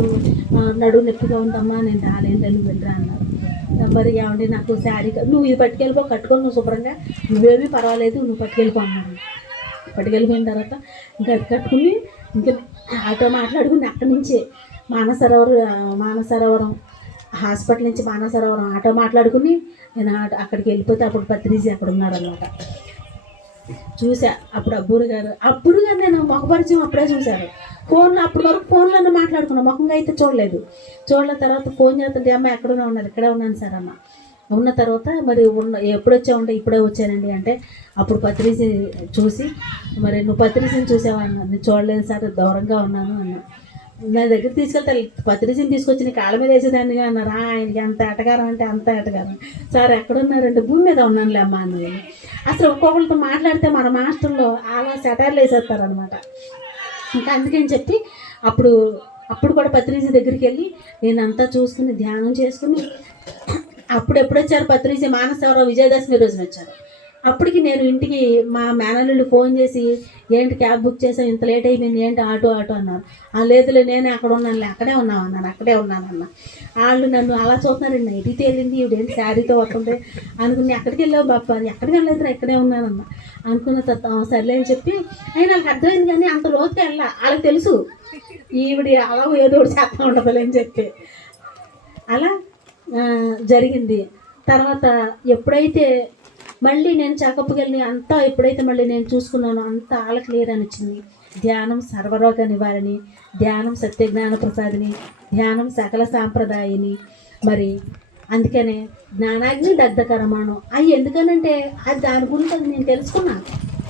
నడుము నొప్పిగా ఉందమ్మా, నేను రాలేను, నువ్వు వెళ్ళరా అన్నారు. మరి ఏమండి నాకు శారీ, నువ్వు ఇది పట్టుకెళ్ళిపో, కట్టుకొని నువ్వు శుభ్రంగా, నువ్వేమీ పర్వాలేదు, నువ్వు పట్టుకెళ్ళిపో అన్నారు. పట్టుకెళ్ళిపోయిన తర్వాత ఇంకా అది కట్టుకుని ఇంకా ఆటో మాట్లాడుకుని అక్కడి నుంచి మానసరోవరం హాస్పిటల్ నుంచి మానసరోవరం ఆటో మాట్లాడుకుని నేను అక్కడికి వెళ్ళిపోతే అప్పుడు పత్రిజీ అక్కడ ఉన్నారనమాట. చూసా అప్పుడు అబ్బూరు గారు నేను ముఖపరిచయం అప్పుడే చూశాను. అప్పటి వరకు ఫోన్లోనే మాట్లాడుకున్నాను, ముఖంగా అయితే చూడలేదు. తర్వాత ఫోన్ చేస్తుంటే, అమ్మ ఎక్కడున్నా ఉన్నారు, ఇక్కడే ఉన్నాను సార్ అన్న. ఉన్న తర్వాత మరి ఎప్పుడు వచ్చావంటే ఇప్పుడే వచ్చానండి అంటే అప్పుడు పత్రిసి చూసి మరి నువ్వు పత్రిసిని చూసావా అన్నా. నేను చూడలేదు సార్, దూరంగా ఉన్నాను అన్నా. నా దగ్గర తీసుకెళ్తే పత్రిసిని తీసుకొచ్చి నీ కాళ్ళ మీద వేసేదాన్నిగా అన్నారు. ఆయనకి అంత ఎటగారం అంటే అంత ఎటగారం. సార్ ఎక్కడున్నారంటే భూమి మీద ఉన్నానులే అమ్మా అని. అసలు ఒక్కొక్కరితో మాట్లాడితే మన మాస్టర్లో అలా సెటైర్లు వేసేస్తారనమాట. ఇంకా అందుకని చెప్పి అప్పుడు కూడా పత్రిసి దగ్గరికి వెళ్ళి నేను అంతా చూసుకుని ధ్యానం చేసుకుని అప్పుడు ఎప్పుడు వచ్చారు పత్రిసి మానసవరం విజయదశమి రోజున వచ్చారు. అప్పటికి నేను ఇంటికి మా మేనల్లుళ్ళు ఫోన్ చేసి ఏంటి క్యాబ్ బుక్ చేసాం ఇంత లేట్ అయిపోయింది ఏంటి ఆటో అన్నారు. లేదులే నేనే అక్కడ ఉన్నానులే, అక్కడే ఉన్నావు అన్నాను. అక్కడే ఉన్నానన్న. వాళ్ళు నన్ను అలా చూస్తున్నారండి, ఎటు తేలింది ఇవిడేంటి శారీతో వస్తుంటే అనుకుని ఎక్కడికి వెళ్ళావు బాప్ప అని. ఎక్కడికి వెళ్ళలేదు ఇక్కడే ఉన్నానన్న అనుకున్న తర్వాత సర్లే అని చెప్పి అయినా వాళ్ళకి అర్థమైంది కానీ అంత లోతుగా వెళ్ళా. వాళ్ళకి తెలుసు ఈవిడి అలా ఏదో ఒకటి చేస్తూ ఉండదులే అని చెప్పి అలా జరిగింది. తర్వాత ఎప్పుడైతే మళ్ళీ నేను చెకప్కి వెళ్ళి అంతా ఎప్పుడైతే మళ్ళీ నేను చూసుకున్నానో అంతా ఆళ్ళ క్లియర్ అని వచ్చింది. ధ్యానం సర్వరోగ నివారణి, ధ్యానం సత్యజ్ఞాన ప్రసాదిని, ధ్యానం సకల సాంప్రదాయిని. మరి అందుకనే జ్ఞానాగ్ని దగ్ధకరమాణం అవి ఎందుకనంటే అది దాని గురించి అది నేను తెలుసుకున్నాను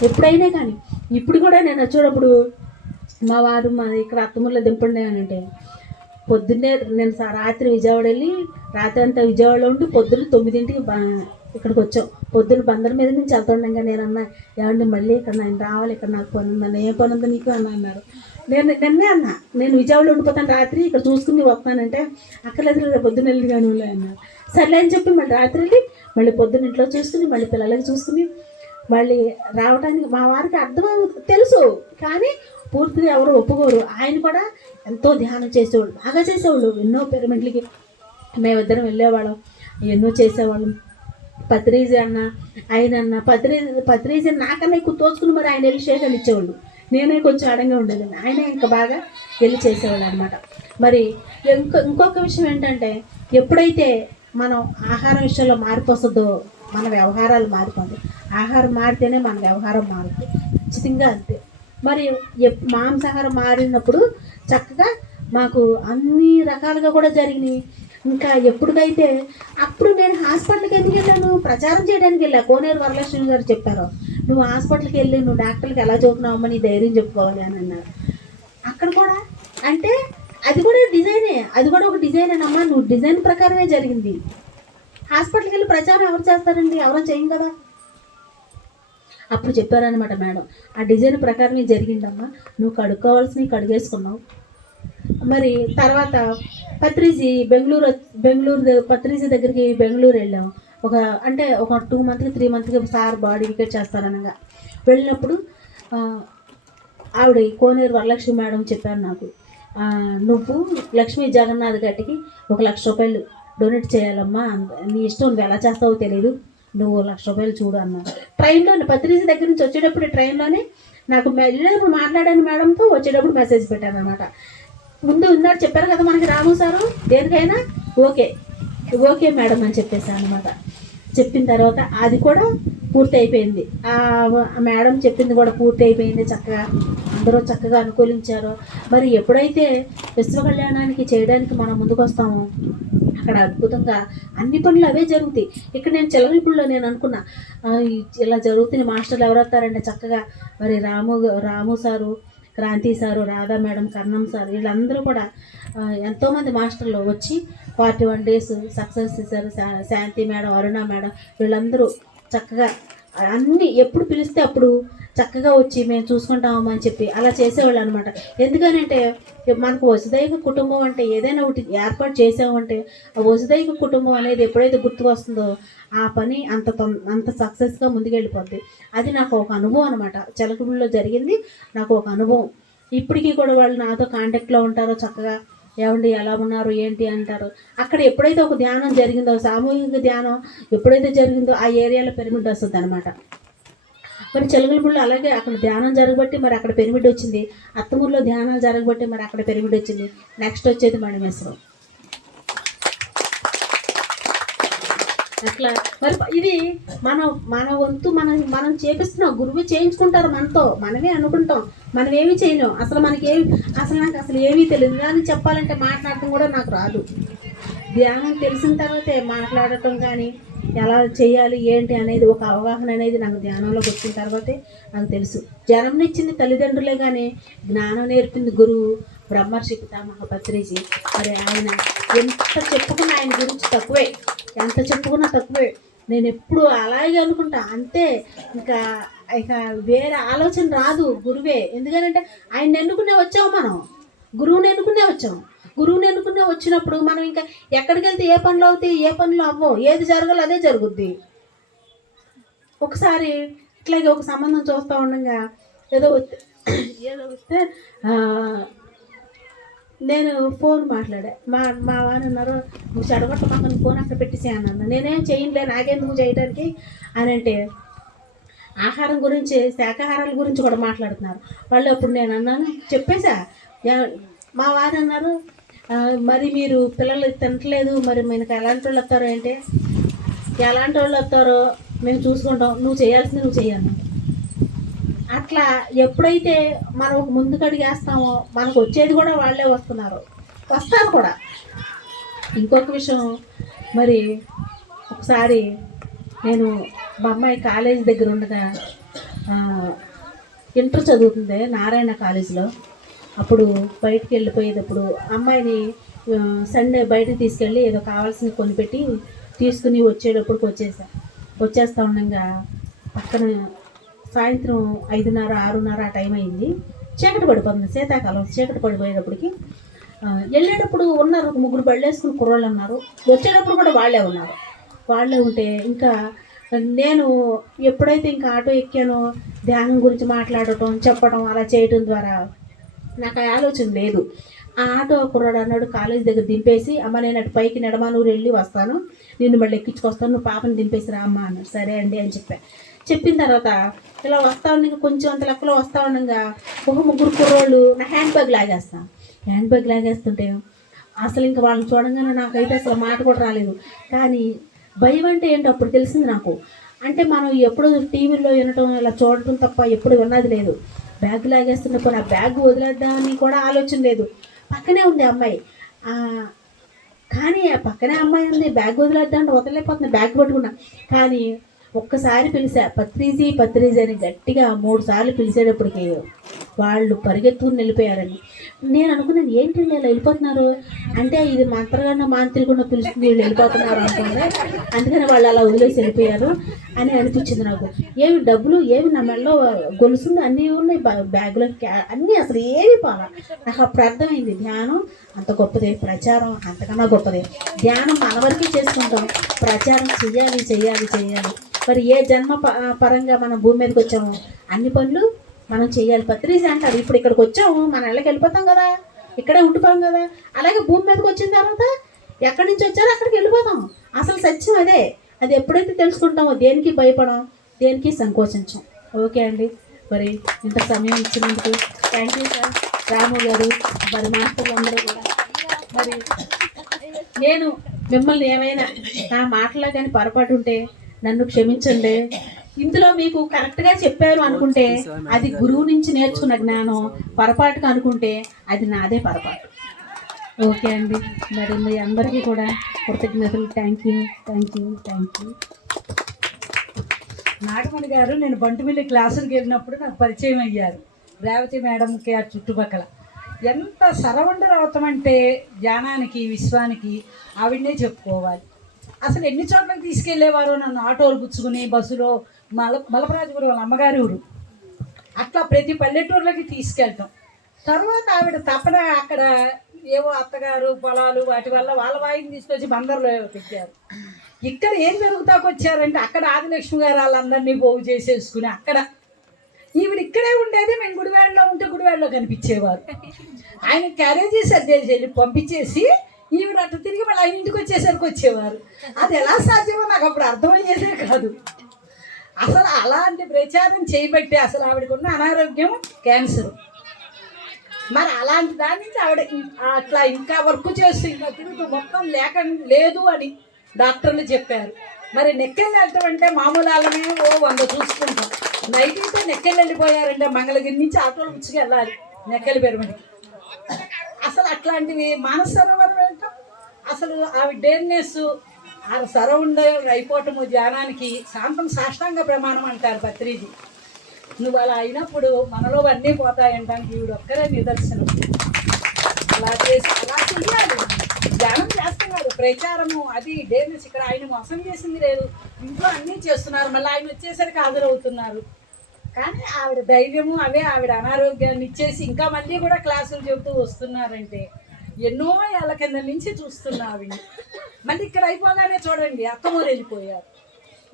ఎప్పుడైనా. కానీ ఇప్పుడు కూడా నేను వచ్చేటప్పుడు మా వారు మా ఇక్కడ అత్తమూరులో దింపండి అని అంటే పొద్దున్నే నేను రాత్రి విజయవాడ వెళ్ళి రాత్రి అంతా విజయవాడలో ఉండి పొద్దున్న 9ంటికి ఇక్కడికి వచ్చాం. పొద్దున్న బందర్ మీద నుంచి వెళ్తుండగా నేను అన్నా ఏమండి మళ్ళీ ఇక్కడ నేను రావాలి, ఇక్కడ నాకు పని ఉందన్న. ఏం పని ఉందో నీకు అన్న అన్నారు. నిన్నే అన్నా నేను విజయవాడలో ఉండిపోతాను రాత్రి ఇక్కడ చూసుకుని వస్తానంటే అక్కర్లేదు రేపు పొద్దున్న వెళ్ళి కానీ అన్నారు. సర్లే అని చెప్పి మళ్ళీ రాత్రి వెళ్ళి మళ్ళీ పొద్దున్న ఇంట్లో చూసుకుని మళ్ళీ పిల్లలకి చూసుకుని మళ్ళీ రావడానికి మా వారికి తెలుసు కానీ పూర్తిగా ఎవరు ఒప్పుకోరు. ఆయన కూడా ఎంతో ధ్యానం చేసేవాళ్ళు, బాగా చేసేవాళ్ళు. ఎన్నో పిరమిడ్లకి మేమిద్దరం వెళ్ళేవాళ్ళం, ఎన్నో చేసేవాళ్ళం. పత్రిజీ అన్న ఆయన అన్న పత్రిజీ నాకన్నా ఎక్కువ తోచుకుని మరి ఆయన వెళ్ళి షేక్ అని ఇచ్చేవాళ్ళు. నేనే కొంచెం అడంగా ఉండేదాన్ని, ఆయన ఇంకా బాగా వెళ్ళి చేసేవాళ్ళు అనమాట. మరి ఇంకొక విషయం ఏంటంటే ఎప్పుడైతే మనం ఆహారం విషయంలో మార్పు వస్తుందో మన వ్యవహారాలు మారిపోతాయి. ఆహారం మారితేనే మన వ్యవహారం మారుతుంది, ఖచ్చితంగా అంతే. మరి మాంసాహారం మారినప్పుడు చక్కగా మాకు అన్ని రకాలుగా కూడా జరిగినాయి. ఇంకా ఎప్పుడుకైతే అప్పుడు నేను హాస్పిటల్కి ఎందుకు వెళ్ళాను, ప్రచారం చేయడానికి వెళ్ళా. కోనేరు వరలక్ష్మి గారు చెప్పారు నువ్వు హాస్పిటల్కి వెళ్ళి నువ్వు డాక్టర్కి ఎలా చదువుతున్నావమ్మా నీ ధైర్యం చెప్పుకోవాలి అని అన్నారు. అక్కడ కూడా అంటే అది కూడా డిజైనే, అది కూడా ఒక డిజైనేనమ్మా, నువ్వు డిజైన్ ప్రకారమే జరిగింది. హాస్పిటల్కి వెళ్ళి ప్రచారం ఎవరు చేస్తారండి, ఎవరో చేయం కదా. అప్పుడు చెప్పారనమాట మేడం ఆ డిజైన్ ప్రకారమే జరిగిందమ్మా, నువ్వు కడుక్కోవాల్సినవి కడిగేసుకున్నావు. మరి తర్వాత పత్రిజీ బెంగళూరు పత్రిజీ దగ్గరికి బెంగళూరు వెళ్ళాం. ఒక 2 మంత్కి 3 మంత్కి సార్ బాడీ వికెట్ చేస్తారనగా వెళ్ళినప్పుడు ఆవిడ కోనేరు వరలక్ష్మి మేడం చెప్పారు నాకు, నువ్వు లక్ష్మీ జగన్నాథ్ గట్టికి 1 లక్ష రూపాయలు డొనేట్ చేయాలమ్మా, నీ ఇష్టం నువ్వు ఎలా చేస్తావో తెలియదు, నువ్వు 1 లక్ష రూపాయలు చూడు అన్నారు. ట్రైన్లోనే పత్రిజీ దగ్గర నుంచి వచ్చేటప్పుడు ట్రైన్లోనే నాకు వెళ్ళేటప్పుడు మాట్లాడాను మేడంతో, వచ్చేటప్పుడు మెసేజ్ పెట్టాను అనమాట. ముందు ఉన్నాడు చెప్పారు కదా మనకి రాము సారు దేనికైనా ఓకే మేడం అని చెప్పేసాను అనమాట. చెప్పిన తర్వాత అది కూడా పూర్తి అయిపోయింది. ఆ మేడం చెప్పింది కూడా పూర్తి అయిపోయింది. చక్కగా అందరూ చక్కగా అనుకూలించారు. మరి ఎప్పుడైతే విశ్వ కళ్యాణానికి చేయడానికి మనం ముందుకు వస్తామో అక్కడ అద్భుతంగా అన్ని పనులు అవే జరుగుతాయి. ఇక్కడ నేను చిలకలపూడిలో నేను అనుకున్నా ఇలా జరుగుతుంది, మాస్టర్లు ఎవరు వస్తారంటే చక్కగా మరి Ramu sir, Kranthi sir, Radha madam, Karnam sir వీళ్ళందరూ కూడా ఎంతోమంది మాస్టర్లు వచ్చి 41 days సక్సెస్ చేశారు. శాంతి మేడం, అరుణ మేడం వీళ్ళందరూ చక్కగా అన్నీ ఎప్పుడు పిలిస్తే అప్పుడు చక్కగా వచ్చి మేము చూసుకుంటామని చెప్పి అలా చేసేవాళ్ళు అనమాట. ఎందుకనంటే మనకు వసుదైక కుటుంబం అంటే ఏదైనా ఒకటి ఏర్పాటు చేసామంటే ఆ వసుదైక కుటుంబం అనేది ఎప్పుడైతే గుర్తుకు వస్తుందో ఆ పని అంత సక్సెస్గా ముందుకెళ్ళిపోద్ది. అది నాకు ఒక అనుభవం అనమాట. చిలకలపూడిలో జరిగింది నాకు ఒక అనుభవం. ఇప్పటికీ కూడా వాళ్ళు నాతో కాంటాక్ట్లో ఉంటారో చక్కగా ఏమండి ఎలా ఉన్నారు ఏంటి అంటారు. అక్కడ ఎప్పుడైతే ఒక ధ్యానం జరిగిందో, సామూహిక ధ్యానం ఎప్పుడైతే జరిగిందో ఆ ఏరియాలో పిరమిడ్ వస్తుంది అనమాట. మరి చిలకలపూడిలో అలాగే అక్కడ ధ్యానం జరగబట్టి మరి అక్కడ పిరమిడ్ వచ్చింది. అత్తమూరులో ధ్యానాలు జరగబట్టి మరి అక్కడ పిరమిడ్ వచ్చింది. నెక్స్ట్ వచ్చేది మణిమేశ్వరం. అట్లా మరి ఇది మన వంతు మనం చేపిస్తున్నాం. గురువు చేయించుకుంటారు మనతో, మనమే అనుకుంటాం మనం ఏమి చేయను. నాకు అసలు ఏమీ తెలియదు. కానీ చెప్పాలంటే మాట్లాడటం కూడా నాకు రాదు. ధ్యానం తెలిసిన తర్వాతే మాట్లాడటం కానీ ఎలా చేయాలి ఏంటి అనేది ఒక అవగాహన అనేది నాకు ధ్యానంలోకి వచ్చిన తర్వాతే నాకు తెలుసు. జన్మనిచ్చింది తల్లిదండ్రులే కానీ జ్ఞానం నేర్పింది గురువు బ్రహ్మర్షి పితామహ పత్రిజీ. మరి ఆయన ఎంత చెప్పుకున్నా ఆయన గురించి తక్కువే, ఎంత చెప్పుకున్నా తక్కువే. నేను ఎప్పుడు అలాగే అనుకుంటా అంతే. ఇంకా ఇక వేరే ఆలోచన రాదు. గురువే, ఎందుకంటే ఆయన ఎన్నుకునే వచ్చాము, మనం గురువుని ఎన్నుకునే వచ్చాము. గురువుని ఎన్నుకునే వచ్చినప్పుడు మనం ఇంకా ఎక్కడికి వెళ్తే ఏ పనులు అవుతాయి, ఏ పనులు అవ్వవు, ఏది జరగాలో అదే జరుగుద్ది. ఒకసారి ఇట్లాగే ఒక సంబంధం చూస్తూ ఉండగా ఏదో వస్తే నేను ఫోన్ మాట్లాడా. మా వారు అన్నారు, నువ్వు చెడగొట్ట పక్కన ఫోన్ అక్కడ పెట్టేసేయను. నేనేం చేయలే, నాకెందుకు చేయడానికి అని అంటే, ఆహారం గురించి శాకాహారాల గురించి కూడా మాట్లాడుతున్నారు వాళ్ళు. అప్పుడు నేను అన్నాను, చెప్పేసా. మా వారు అన్నారు, మరి మీరు పిల్లలు తినట్లేదు, మరి మనకు ఎలాంటి వాళ్ళు వస్తారో అంటే, ఎలాంటి వాళ్ళు వస్తారో మేము చూసుకుంటాం, నువ్వు చేయాల్సింది నువ్వు చేయాలి. అట్లా ఎప్పుడైతే మనం ముందుకు అడిగేస్తామో మనకు వచ్చేది కూడా వాళ్ళే వస్తారు కూడా. ఇంకొక విషయం, మరి ఒకసారి నేను మా అమ్మాయి కాలేజీ దగ్గర ఉండగా ఇంటర్ చదువుతుంది నారాయణ కాలేజీలో. అప్పుడు బయటికి వెళ్ళిపోయేటప్పుడు అమ్మాయిని సండే బయటకు తీసుకెళ్ళి ఏదో కావాల్సింది కొనిపెట్టి తీసుకుని వచ్చేటప్పటికి వచ్చేస్తూ ఉండగా పక్కన సాయంత్రం 5:30, 6:30 ఆ టైం అయింది. చీకటి పడిపోతుంది, శీతాకాలం. చీకటి పడిపోయేటప్పటికి వెళ్ళేటప్పుడు ఉన్నారు 3 బళ్ళు వేసుకుని కుర్రోళ్ళు ఉన్నారు, వచ్చేటప్పుడు కూడా వాళ్ళే ఉంటే ఇంకా నేను ఎప్పుడైతే ఇంకా ఆటో ఎక్కానో ధ్యానం గురించి మాట్లాడటం చెప్పడం అలా చేయటం ద్వారా నాకు ఆ ఆలోచన లేదు. ఆ ఆటో కుర్రాడు అన్నాడు, కాలేజీ దగ్గర దింపేసి, అమ్మ నేను అటు పైకి నెడమానూరు వెళ్ళి వస్తాను, నిన్ను మళ్ళీ ఎక్కించుకొస్తాను, నువ్వు పాపని దింపేసి రా అమ్మ అన్నాడు. సరే అండి అని చెప్పిన తర్వాత ఇలా వస్తా ఉండగా కొంచెం అంత లెక్కలో వస్తూ ఉండగా ఒక 3 కుర్రోళ్ళు నా హ్యాండ్ బ్యాగ్ లాగేస్తుంటే అసలు ఇంకా వాళ్ళని చూడంగానే నాకైతే అసలు మాట కూడా రాలేదు. కానీ భయం అంటే ఏంటో అప్పుడు తెలిసింది నాకు. అంటే మనం ఎప్పుడు టీవీలో వినటం ఇలా చూడటం తప్ప ఎప్పుడు విన్నది లేదు. బ్యాగ్ లాగేస్తున్నప్పుడు ఆ బ్యాగ్ వదిలేద్దామని కూడా ఆలోచన లేదు. పక్కనే ఉంది అమ్మాయి, కానీ ఆ పక్కనే అమ్మాయి ఉంది, బ్యాగ్ వదిలేద్దామంటే వదలలేకపోతుంది, బ్యాగ్ పట్టుకున్నా. కానీ ఒక్కసారి పిలిచా, పత్రిజీ అని గట్టిగా 3 సార్లు పిలిచేటప్పటికి వాళ్ళు పరిగెత్తుకుని వెళ్ళిపోయారని. నేను అనుకున్నాను, ఏంటండి ఇలా వెళ్ళిపోతున్నారు అంటే, ఇది మంత్రగానో మాంత్రికుండా పిలుస్తుంది, వీళ్ళు వెళ్ళిపోతున్నారు అనుకుంటే, అందుకని వాళ్ళు అలా వదిలేసి వెళ్ళిపోయారు అని అనిపించింది నాకు. ఏమి డబ్బులు, ఏమి నా మెడలో గొలుసుంది, అన్నీ ఉన్నాయి బ్యాగులో, అన్నీ అసలు ఏమి పోలా. నాకు అప్పుడు అర్థమైంది, ధ్యానం అంత గొప్పదే, ప్రచారం అంతకన్నా గొప్పదే. ధ్యానం మన వరకే చేసుకుంటాం, ప్రచారం చెయ్యాలి. మరి ఏ జన్మ పరంగా మనం భూమి మీదకి వచ్చాము, అన్ని పనులు మనం చేయాలి. పత్రిజీ అంటారు, ఇప్పుడు ఇక్కడికి వచ్చాము, మన ఇళ్ళకి వెళ్ళిపోతాం కదా, ఇక్కడే ఉండిపోం కదా. అలాగే భూమి మీదకి వచ్చిన తర్వాత ఎక్కడి నుంచి వచ్చారో అక్కడికి వెళ్ళిపోతాం. అసలు సత్యం అదే. అది ఎప్పుడైతే తెలుసుకుంటామో దేనికి భయపడం, దేనికి సంకోచించం. ఓకే అండి, మరి ఇంత సమయం ఇచ్చినందుకు థ్యాంక్ యూ సార్, రాము గారు, మరి మాస్టర్లు అందరూ కూడా. మరి నేను మిమ్మల్ని ఏమైనా నా మాటలో కానీ పొరపాటు ఉంటే నన్ను క్షమించండి. ఇందులో మీకు కరెక్ట్గా చెప్పారు అనుకుంటే అది గురువు నుంచి నేర్చుకున్న జ్ఞానం, పొరపాటుగా అనుకుంటే అది నాదే పొరపాటు. ఓకే అండి, మరి మీ అందరికీ కూడా కృతజ్ఞతలు. Thank you. నాగమణి గారు, నేను బంటుమిల్లి క్లాసులకు వెళ్ళినప్పుడు నాకు పరిచయం అయ్యారు, రేవతి మేడంకి ఆ చుట్టుపక్కల. ఎంత సరవండర్ అవుతామంటే ధ్యానానికి, విశ్వానికి ఆవిడనే చెప్పుకోవాలి. అసలు ఎన్ని చోట్లకి తీసుకెళ్లేవారో నన్ను ఆటోలు పుచ్చుకుని, బస్సులో మలపరాజపురం వాళ్ళ అమ్మగారి ఊరు, అట్లా ప్రతి పల్లెటూర్లకి తీసుకెళ్ళటం. తర్వాత ఆవిడ తప్పన అక్కడ ఏవో అత్తగారు పొలాలు వాటి వల్ల వాళ్ళ వాయిని తీసుకొచ్చి బందర్లో పెట్టారు. ఇక్కడ ఏం జరుగుతాకొచ్చారంటే, అక్కడ ఆదిలక్ష్మి గారు వాళ్ళందరినీ పోగు చేసేసుకుని అక్కడ ఈవిడ ఇక్కడే ఉండేది. మేము గుడివాడలో ఉంటే గుడివాడలో కనిపించేవారు. ఆయన క్యారేజీ సర్దేసి వెళ్ళి పంపించేసి ఈవిడ అట్లా తిరిగి మళ్ళీ ఆయన ఇంటికి వచ్చేసరికి వచ్చేవారు. అది ఎలా సాధ్యమో నాకు అప్పుడు అర్థమయ్యేదే కాదు. అసలు అలాంటి ప్రచారం చేయబట్టి అసలు ఆవిడకున్న అనారోగ్యం క్యాన్సర్. మరి అలాంటి దాని నుంచి ఆవిడ అట్లా ఇంకా వర్క్ చేస్తూ ఇంకా తిరుగుతూ మొత్తం లేదు అని డాక్టర్లు చెప్పారు. మరి నెక్కెళ్ళి వెళ్తాం అంటే మామూలు వాళ్ళనే 100 చూసుకుంటాం. నైట్ అయితే నెక్కెళ్ళి వెళ్ళిపోయారంటే మంగళగిరి నుంచి ఆటోలు ముచ్చుకు వెళ్ళాలి నెక్కెళ్ళి పెరమని. అసలు అట్లాంటివి మానస సరోవరం వెళ్తాం, అసలు ఆవిడ డేర్నెస్ ఆ సరౌండర్ అయిపోవటము ధ్యానానికి శాంతం సాష్టాంగ ప్రమాణం అంటారు పత్రిజీ. నువ్వు అలా అయినప్పుడు మనలో అన్నీ పోతాయంటానికి ఈవిడ ఒక్కరే నిదర్శనం. అలా చెయ్యాలి. ధ్యానం చేస్తున్నారు, ప్రచారము అది డేర్నెస్. ఇక్కడ ఆయన మోసం చేసింది లేదు, ఇంట్లో అన్నీ చేస్తున్నారు, మళ్ళీ ఆయన వచ్చేసరికి హాజరవుతున్నారు. కానీ ఆవిడ ధైర్యము అవే ఆవిడ అనారోగ్యాన్ని ఇచ్చేసి ఇంకా మళ్ళీ కూడా క్లాసులు చెబుతూ వస్తున్నారంటే ఎన్నో ఏళ్ళ కింద నుంచి చూస్తున్నా ఆవిడ. మళ్ళీ ఇక్కడ అయిపోగానే చూడండి అత్తమూరు వెళ్ళిపోయారు.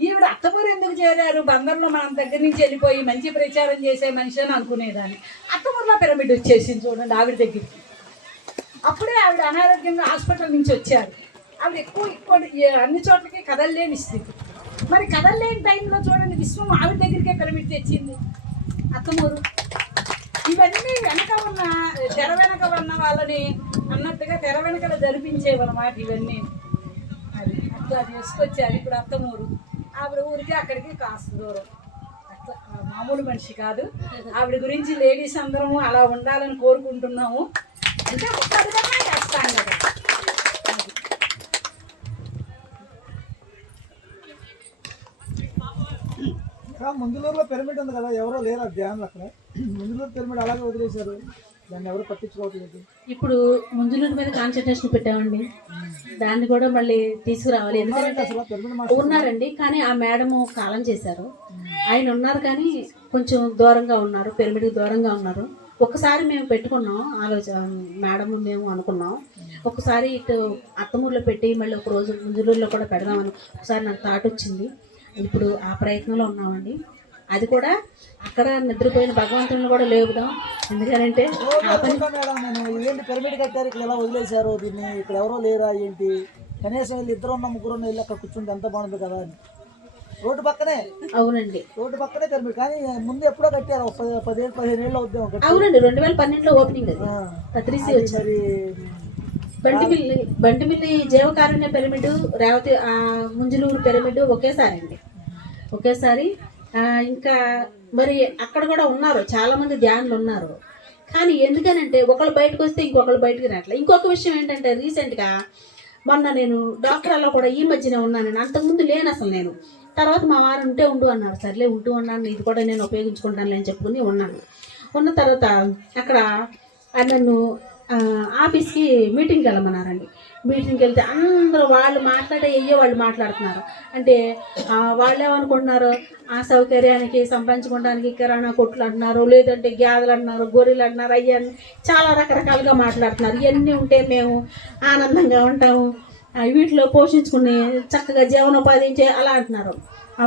ఈవిడ అత్తమూరు ఎందుకు చేరారు? బందర్లో మనం దగ్గర నుంచి వెళ్ళిపోయి మంచి ప్రచారం చేసే మనిషి అని అనుకునేదాన్ని. అత్తమూరులో పిరమిడ్ వచ్చేసింది చూడండి ఆవిడ దగ్గరికి. అప్పుడే ఆవిడ అనారోగ్యంగా హాస్పిటల్ నుంచి వచ్చారు. ఆవిడ ఎక్కువ అన్ని చోట్లకి కదలలేని స్థితి. మరి కదలలేని టైంలో చూడండి విశ్వం ఆవిడ దగ్గరికే పిరమిడ్ తెచ్చింది అత్తమూరు. ఇవన్నీ వెనక ఉన్న తెర వెనక ఉన్న వాళ్ళని అన్నట్టుగా తెర వెనకల జరిపించేవన్నమాట ఇవన్నీ. అది అట్లా చేసుకొచ్చారు ఇప్పుడు అత్తమూరు. ఆవిడ ఊరికి అక్కడికి కాస్త దూరం. అట్లా మామూలు మనిషి కాదు. ఆవిడ గురించి లేడీస్ అందరము అలా ఉండాలని కోరుకుంటున్నాము. అంటే ఒక్క విధంగా చేస్తాను కదా. ముందులూరులో పిరమిడ్ ఉంది కదా, ఎవరో లేరు ధ్యానులు అక్కడ. ముందులూరు పిరమిడ్ అలాగే వదిలేశారు, దాన్ని ఎవరు పట్టించుకోవట్లేదు. ఇప్పుడు ముంజులూరు మీద కాన్సన్ట్రేషన్ పెట్టామండి, దాన్ని కూడా మళ్ళీ తీసుకురావాలి. ఎందుకంటే ఉన్నారండి, కానీ ఆ మేడము కాలం చేశారు. ఆయన ఉన్నారు కానీ కొంచెం దూరంగా ఉన్నారు, పిరమిడ్కి దూరంగా ఉన్నారు. ఒకసారి మేము పెట్టుకున్నాం ఆలోచన, మేడం మేము అనుకున్నాం ఒకసారి ఇటు అత్తమూరులో పెట్టి మళ్ళీ ఒక రోజు ముంజులూరులో కూడా పెడదామని ఒకసారి నాకు థాట్ వచ్చింది. ఇప్పుడు ఆ ప్రయత్నంలో ఉన్నామండి. అది కూడా అక్కడ నిద్రపోయిన భగవంతుని కూడా లేపుదాం. ఎందుకంటే ఇదేంటి పిరమిడ్ కట్టారు, ఇక్కడ ఎలా వదిలేశారు దీన్ని, ఇక్కడ ఎవరో లేరా ఏంటి, కనీసం వీళ్ళు ఇద్దరు ఉన్న ముగ్గురు వెళ్ళి అక్కడ కూర్చుంటే ఎంత బాగుంటుంది కదా అని. రోడ్డు పక్కనే. అవునండి, రోడ్డు పక్కనే పిరమిడ్. కానీ ముందు ఎప్పుడో కట్టారు, 15 ఏళ్ళు అవుతాం. అవునండి, 2012లో ఓపెనింగ్ అది. పత్రిసి వచ్చారు. బంటిమిల్లి జీవకారుణ్య పిరమిడ్, రేవతి ముంజులూరు పిరమిడ్ ఒకేసారి. ఇంకా మరి అక్కడ కూడా ఉన్నారు చాలామంది ధ్యానులు ఉన్నారు. కానీ ఎందుకనంటే ఒకళ్ళు బయటకు వస్తే ఇంకొకళ్ళు బయటకు రావట్లేదు. ఇంకొక విషయం ఏంటంటే రీసెంట్గా మొన్న నేను డాక్టర్లో కూడా ఈ మధ్యనే ఉన్నాను, అంతకుముందు లేను అసలు. నేను తర్వాత మా వారు ఉండు అన్నారు, సర్లే ఉన్నాను, ఇది కూడా నేను ఉపయోగించుకుంటాను అని చెప్పుకుని ఉన్న తర్వాత అక్కడ నన్ను ఆఫీస్కి మీటింగ్కి వెళ్ళమన్నారండి. మీటింగ్కి వెళ్తే అందరూ వాళ్ళు వాళ్ళు మాట్లాడుతున్నారు. అంటే వాళ్ళు ఏమనుకుంటున్నారు, ఆ సౌకర్యానికి సంపాదించుకోవడానికి కిరాణా కొట్లు అంటున్నారు, లేదంటే గ్యాదలు అంటున్నారు, గొర్రెలు అంటున్నారు, అయ్యని చాలా రకరకాలుగా మాట్లాడుతున్నారు. ఇవన్నీ ఉంటే మేము ఆనందంగా ఉంటాము, వీటిలో పోషించుకుని చక్కగా జీవనోపాధి అలా అంటున్నారు.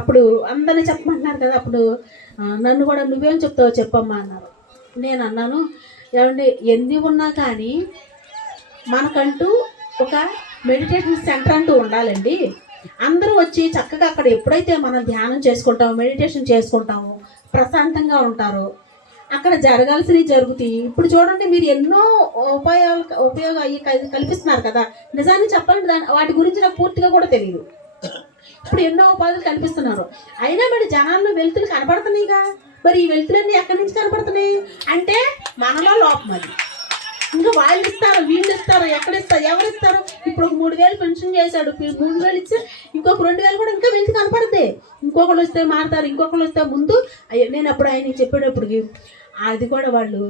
అప్పుడు అందరినీ చెప్పమంటున్నారు కదా. అప్పుడు నన్ను కూడా నువ్వేం చెప్తావో చెప్పమ్మా అన్నారు. నేను అన్నాను, ఏమండి ఎన్ని ఉన్నా కానీ మనకంటూ ఒక మెడిటేషన్ సెంటర్ అంటూ ఉండాలండి. అందరూ వచ్చి చక్కగా అక్కడ ఎప్పుడైతే మనం ధ్యానం చేసుకుంటాము, మెడిటేషన్ చేసుకుంటాము, ప్రశాంతంగా ఉంటారు, అక్కడ జరగాల్సినవి జరుగుతాయి. ఇప్పుడు చూడండి, మీరు ఎన్నో ఉపయోగాలు కల్పిస్తున్నారు కదా. నిజాన్ని చెప్పాలంటే వాటి గురించి నాకు పూర్తిగా కూడా తెలియదు. ఇప్పుడు ఎన్నో ఉపాధులు కల్పిస్తున్నారు, అయినా మరి జనాల్లో వెలుతులు కనపడుతున్నాయిగా. మరి ఈ వెలుతులన్నీ ఎక్కడి నుంచి కనపడుతున్నాయి అంటే మనలో లోపం. అది ఇంకా వాళ్ళు ఇస్తారు, వీళ్ళు ఇస్తారు, ఎక్కడిస్తారు, ఎవరిస్తారు. ఇప్పుడు 3000 పెన్షన్ చేశాడు, 3000 ఇస్తే ఇంకొక 2000 కూడా ఇంకా వెళ్తే కనపడుతుంది. ఇంకొకళ్ళు వస్తే మారుతారు, ఇంకొకళ్ళు వస్తే ముందు నేను అప్పుడు ఆయన చెప్పేటప్పటికి అది కూడా వాళ్ళు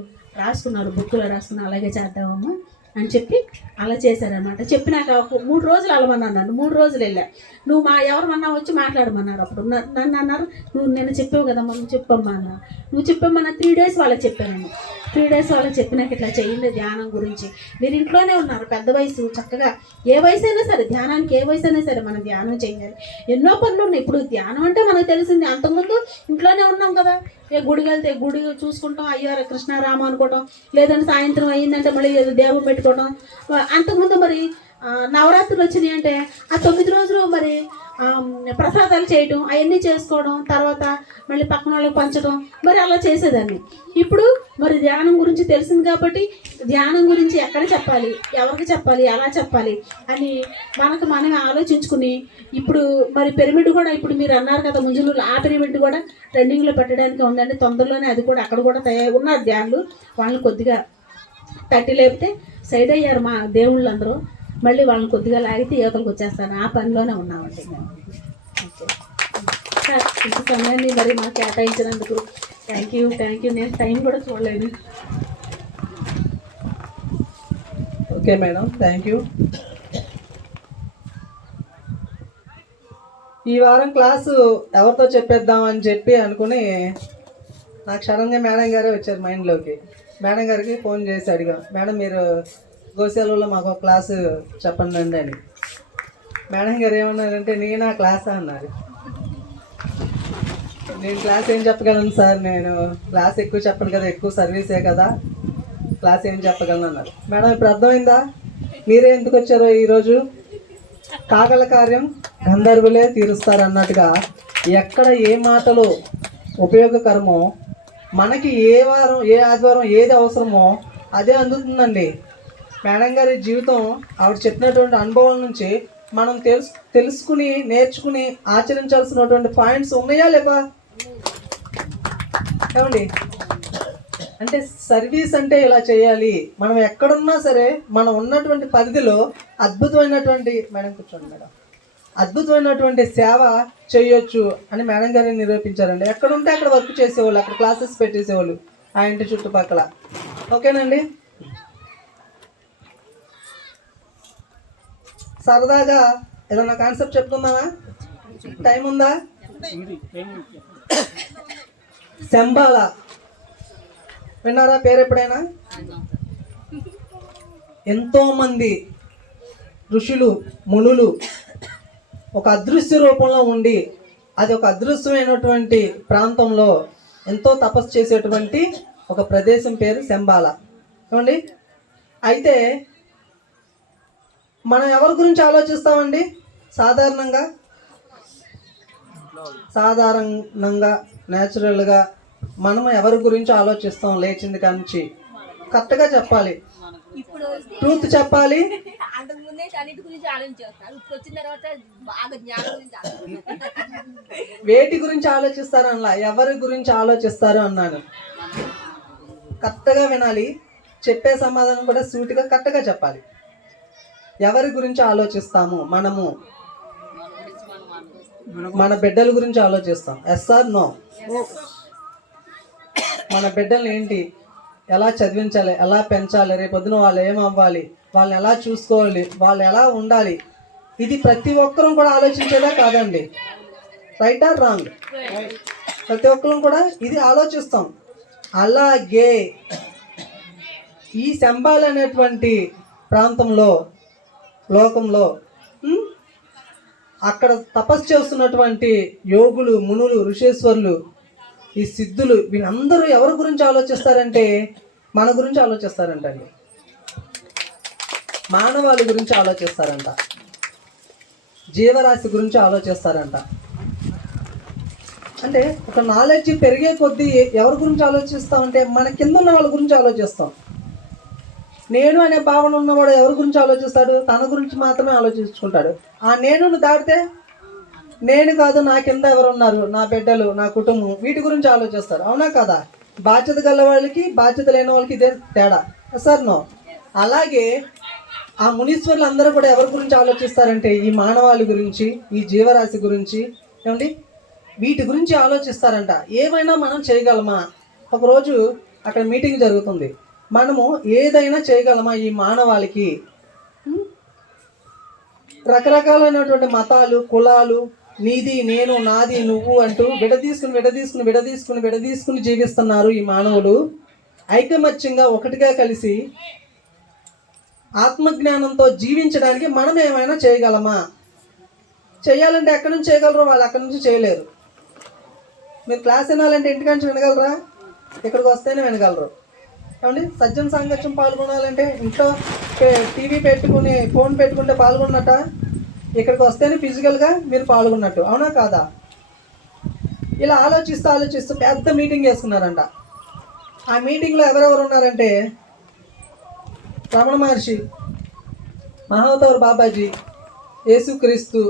రాసుకున్నారు, బుక్లో రాసుకున్నారు, అలాగే చేద్దామమ్మా అని చెప్పి అలా చేశారనమాట. చెప్పినాక 3 రోజులు వెళ్ళమన్నారు నన్ను. 3 రోజులు వెళ్ళా. నువ్వు ఎవరమన్నా వచ్చి మాట్లాడమన్నారు. అప్పుడు నన్ను అన్నారు, నువ్వు నేను చెప్పావు కదమ్మా, నువ్వు చెప్పమ్మా అన్నారు. నువ్వు చెప్పమ్మన్నా 3 డేస్ వాళ్ళకి చెప్పాను. 3 డేస్ వాళ్ళకి చెప్పినాక ఇట్లా చేయండి ధ్యానం గురించి. మీరు ఇంట్లోనే ఉన్నారు, పెద్ద వయసు, చక్కగా ఏ వయసు అయినా సరే ధ్యానానికి ఏ వయసు అయినా సరే మనం ధ్యానం చేయాలి. ఎన్నో పనులు ఉన్నాయి. ఇప్పుడు ధ్యానం అంటే మనకు తెలిసింది, అంతకుముందు ఇంట్లోనే ఉన్నాం కదా. గుడికి వెళ్తే గుడి చూసుకుంటాం, అయ్యో కృష్ణారామ అనుకోవటం, లేదంటే సాయంత్రం అయ్యిందంటే మళ్ళీ ఏదో దేవం పెట్టుకోవటం. అంతకుముందు మరి నవరాత్రులు వచ్చినాయి అంటే ఆ 9 రోజులు మరి ప్రసాదాలు చేయటం, అవన్నీ చేసుకోవడం, తర్వాత మళ్ళీ పక్కన వాళ్ళకి పంచడం, మరి అలా చేసేదాన్ని. ఇప్పుడు మరి ధ్యానం గురించి తెలిసింది కాబట్టి ధ్యానం గురించి ఎక్కడ చెప్పాలి, ఎవరికి చెప్పాలి, ఎలా చెప్పాలి అని మనమే ఆలోచించుకుని ఇప్పుడు మరి పిరమిడ్ కూడా ఇప్పుడు మీరు అన్నారు కదా ముంజులూరు, ఆ పిరమిడ్ కూడా ట్రెండింగ్లో పెట్టడానికి ఉందండి. తొందరలోనే అది కూడా అక్కడ కూడా ఉన్నారు ధ్యానులు. వాళ్ళని కొద్దిగా తట్టి లేపితే సైడ్ అయ్యారు మా దేవుళ్ళు అందరూ. మళ్ళీ వాళ్ళని కొద్దిగా లాగితే యువతలకు వచ్చేస్తాను. ఆ పనిలోనే ఉన్నామండి మేము. ఓకే సార్, ఇంత సమయాన్ని మరి మాకు కేటాయించినందుకు థ్యాంక్ యూ. నేను టైం కూడా చూడలేదు. Okay madam, thank you. ఈ వారం క్లాసు ఎవరితో చెప్పేద్దాం అని చెప్పి అనుకుని నాకు సడన్గా మేడం గారే వచ్చారు మైండ్లోకి. మేడం గారికి ఫోన్ చేసి అడిగాం, మేడం మీరు గోశాలలో మాకు ఒక క్లాసు చెప్పండి అండి అని. మేడం గారు ఏమన్నారంటే, నేనా క్లాసా అన్నారు. నేను క్లాస్ ఏం చెప్పగలను సార్, నేను క్లాస్ ఎక్కువ చెప్పను కదా, ఎక్కువ సర్వీసే కదా, క్లాస్ ఏం చెప్పగలను అన్నారు. మేడం ఇప్పుడు అర్థమైందా మీరే ఎందుకు వచ్చారో ఈరోజు? కాగల కార్యం గంధర్వులే తీరుస్తారు అన్నట్టుగా ఎక్కడ ఏ మాటలు ఉపయోగకరమో, మనకి ఏ వారం ఏ ఆదివారం ఏది అవసరమో అదే అందుతుందండి. మేడం గారి జీవితం, ఆవిడ చెప్పినటువంటి అనుభవం నుంచి మనం తెలుసుకుని నేర్చుకుని ఆచరించాల్సినటువంటి పాయింట్స్ ఉన్నాయా లేవా ఏమండి? అంటే సర్వీస్ అంటే ఇలా చేయాలి, మనం ఎక్కడున్నా సరే మనం ఉన్నటువంటి పరిధిలో అద్భుతమైనటువంటి మేడం కూర్చోండి మేడం అద్భుతమైనటువంటి సేవ చేయొచ్చు అని మేడం గారిని నిరూపించారండి. ఎక్కడుంటే అక్కడ వర్క్ చేసేవాళ్ళు, అక్కడ క్లాసెస్ పెట్టేసేవాళ్ళు ఆ ఇంటి చుట్టుపక్కల. ఓకేనండి, సరదాగా ఏదన్నా కాన్సెప్ట్ చెప్పుకుందామా? టైం ఉందా? శంబాల విన్నారా పేరు ఎప్పుడైనా? ఎంతోమంది ఋషులు మునులు ఒక అదృశ్య రూపంలో ఉండి, అది ఒక అదృశ్యమైనటువంటి ప్రాంతంలో ఎంతో తపస్సు చేసేటువంటి ఒక ప్రదేశం పేరు శంబాల. ఏమండి, అయితే మనం ఎవరి గురించి ఆలోచిస్తామండి? సాధారణంగా న్యాచురల్గా మనం ఎవరి గురించి ఆలోచిస్తాం? లేచింది కానించి కరెక్ట్గా చెప్పాలి, ట్రూత్ చెప్పాలి. వేటి గురించి ఆలోచిస్తారు అన్నా, ఎవరి గురించి ఆలోచిస్తారు అన్నాను. కరెక్ట్గా వినాలి, చెప్పే సమాధానం కూడా సూటిగా కరెక్ట్గా చెప్పాలి. ఎవరి గురించి ఆలోచిస్తాము? మనము మన బిడ్డల గురించి ఆలోచిస్తాం. Yes or no? మన బిడ్డల్ని ఏంటి, ఎలా చదివించాలి, ఎలా పెంచాలి, రేపొద్దున వాళ్ళు ఏమవ్వాలి, వాళ్ళని ఎలా చూసుకోవాలి, వాళ్ళు ఎలా ఉండాలి, ఇది ప్రతి ఒక్కరూ కూడా ఆలోచించేదా కాదండి? Right are wrong? ప్రతి ఒక్కరూ కూడా ఇది ఆలోచిస్తాం. అలాగే ఈ శంబాల్ అనేటువంటి ప్రాంతంలో, లోకంలో అక్కడ తపస్సు చేస్తున్నటువంటి యోగులు, మునులు, ఋషేశ్వరులు, ఈ సిద్ధులు, వీళ్ళందరూ ఎవరి గురించి ఆలోచిస్తారంటే మన గురించి ఆలోచిస్తారంటండి. మానవాళి గురించి ఆలోచిస్తారంట, జీవరాశి గురించి ఆలోచిస్తారంట. అంటే ఒక నాలెడ్జ్ పెరిగే కొద్దీ ఎవరి గురించి ఆలోచిస్తామంటే మన కింద ఉన్న వాళ్ళ గురించి ఆలోచిస్తాం. నేను అనే భావన ఉన్నవాడు ఎవరి గురించి ఆలోచిస్తాడు? తన గురించి మాత్రమే ఆలోచించుకుంటాడు. ఆ నేనును దాటితే నేను కాదు, నా కింద ఎవరున్నారు, నా బిడ్డలు, నా కుటుంబం, వీటి గురించి ఆలోచిస్తారు. అవునా కదా? బాధ్యత గల వాళ్ళకి బాధ్యత లేని వాళ్ళకి ఇదే తేడా. Sir no? అలాగే ఆ మునీశ్వరులు అందరూ కూడా ఎవరి గురించి ఆలోచిస్తారంటే ఈ మానవాళి గురించి, ఈ జీవరాశి గురించి, ఏమండి వీటి గురించి ఆలోచిస్తారంట. ఏమైనా మనం చేయగలమా? ఒకరోజు అక్కడ మీటింగ్ జరుగుతుంది, మనము ఏదైనా చేయగలమా ఈ మానవాళికి? రకరకాలైనటువంటి మతాలు, కులాలు, నీది నేను, నాది నువ్వు అంటూ విడదీసుకుని జీవిస్తున్నారు ఈ మానవులు. ఐకమత్యంగా ఒకటిగా కలిసి ఆత్మజ్ఞానంతో జీవించడానికి మనం ఏమైనా చేయగలమా? చేయాలంటే ఎక్కడి నుంచి చేయగలరో వాళ్ళు అక్కడి నుంచి చేయలేరు. మీరు క్లాస్ వినాలంటే ఇంటికాంచి వినగలరా? ఇక్కడికి వస్తేనే వినగలరు. ఏమండి, సజ్జన సాంగత్యం పాల్గొనాలంటే ఇంట్లో టీవీ పెట్టుకుని ఫోన్ పెట్టుకుంటే పాల్గొన్నట్ట, ఇక్కడికి వస్తేనే ఫిజికల్గా మీరు పాల్గొన్నట్టు. అవునా కాదా? ఇలా ఆలోచిస్తూ పెద్ద మీటింగ్ చేసుకున్నారంట. ఆ మీటింగ్లో ఎవరెవరు ఉన్నారంటే రమణ మహర్షి, మహావతార్ బాబాజీ, యేసుక్రీస్తు,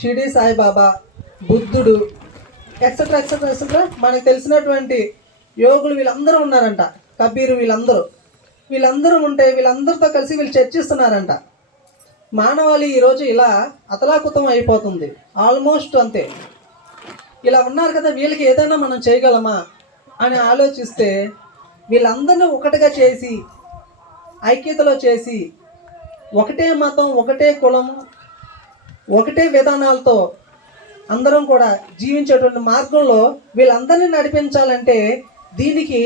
షిరిడి సాయిబాబా, బుద్ధుడు, ఎక్సెట్రా ఎక్సెట్రా ఎక్సెట్రా మనకు తెలిసినటువంటి యోగులు వీళ్ళందరూ ఉన్నారంట. కబీరు, వీళ్ళందరూ ఉంటే వీళ్ళందరితో కలిసి వీళ్ళు చర్చిస్తున్నారంట. మానవాళి ఈరోజు ఇలా అతలాకుతం అయిపోతుంది. ఆల్మోస్ట్ అంతే. ఇలా ఉన్నారు కదా, వీళ్ళకి ఏదైనా మనం చేయగలమా అని ఆలోచిస్తే వీళ్ళందరినీ ఒకటిగా చేసి, ఐక్యతలో చేసి, ఒకటే మతం, ఒకటే కులం, ఒకటే విధానాలతో అందరం కూడా జీవించేటువంటి మార్గంలో వీళ్ళందరినీ నడిపించాలంటే దీనికి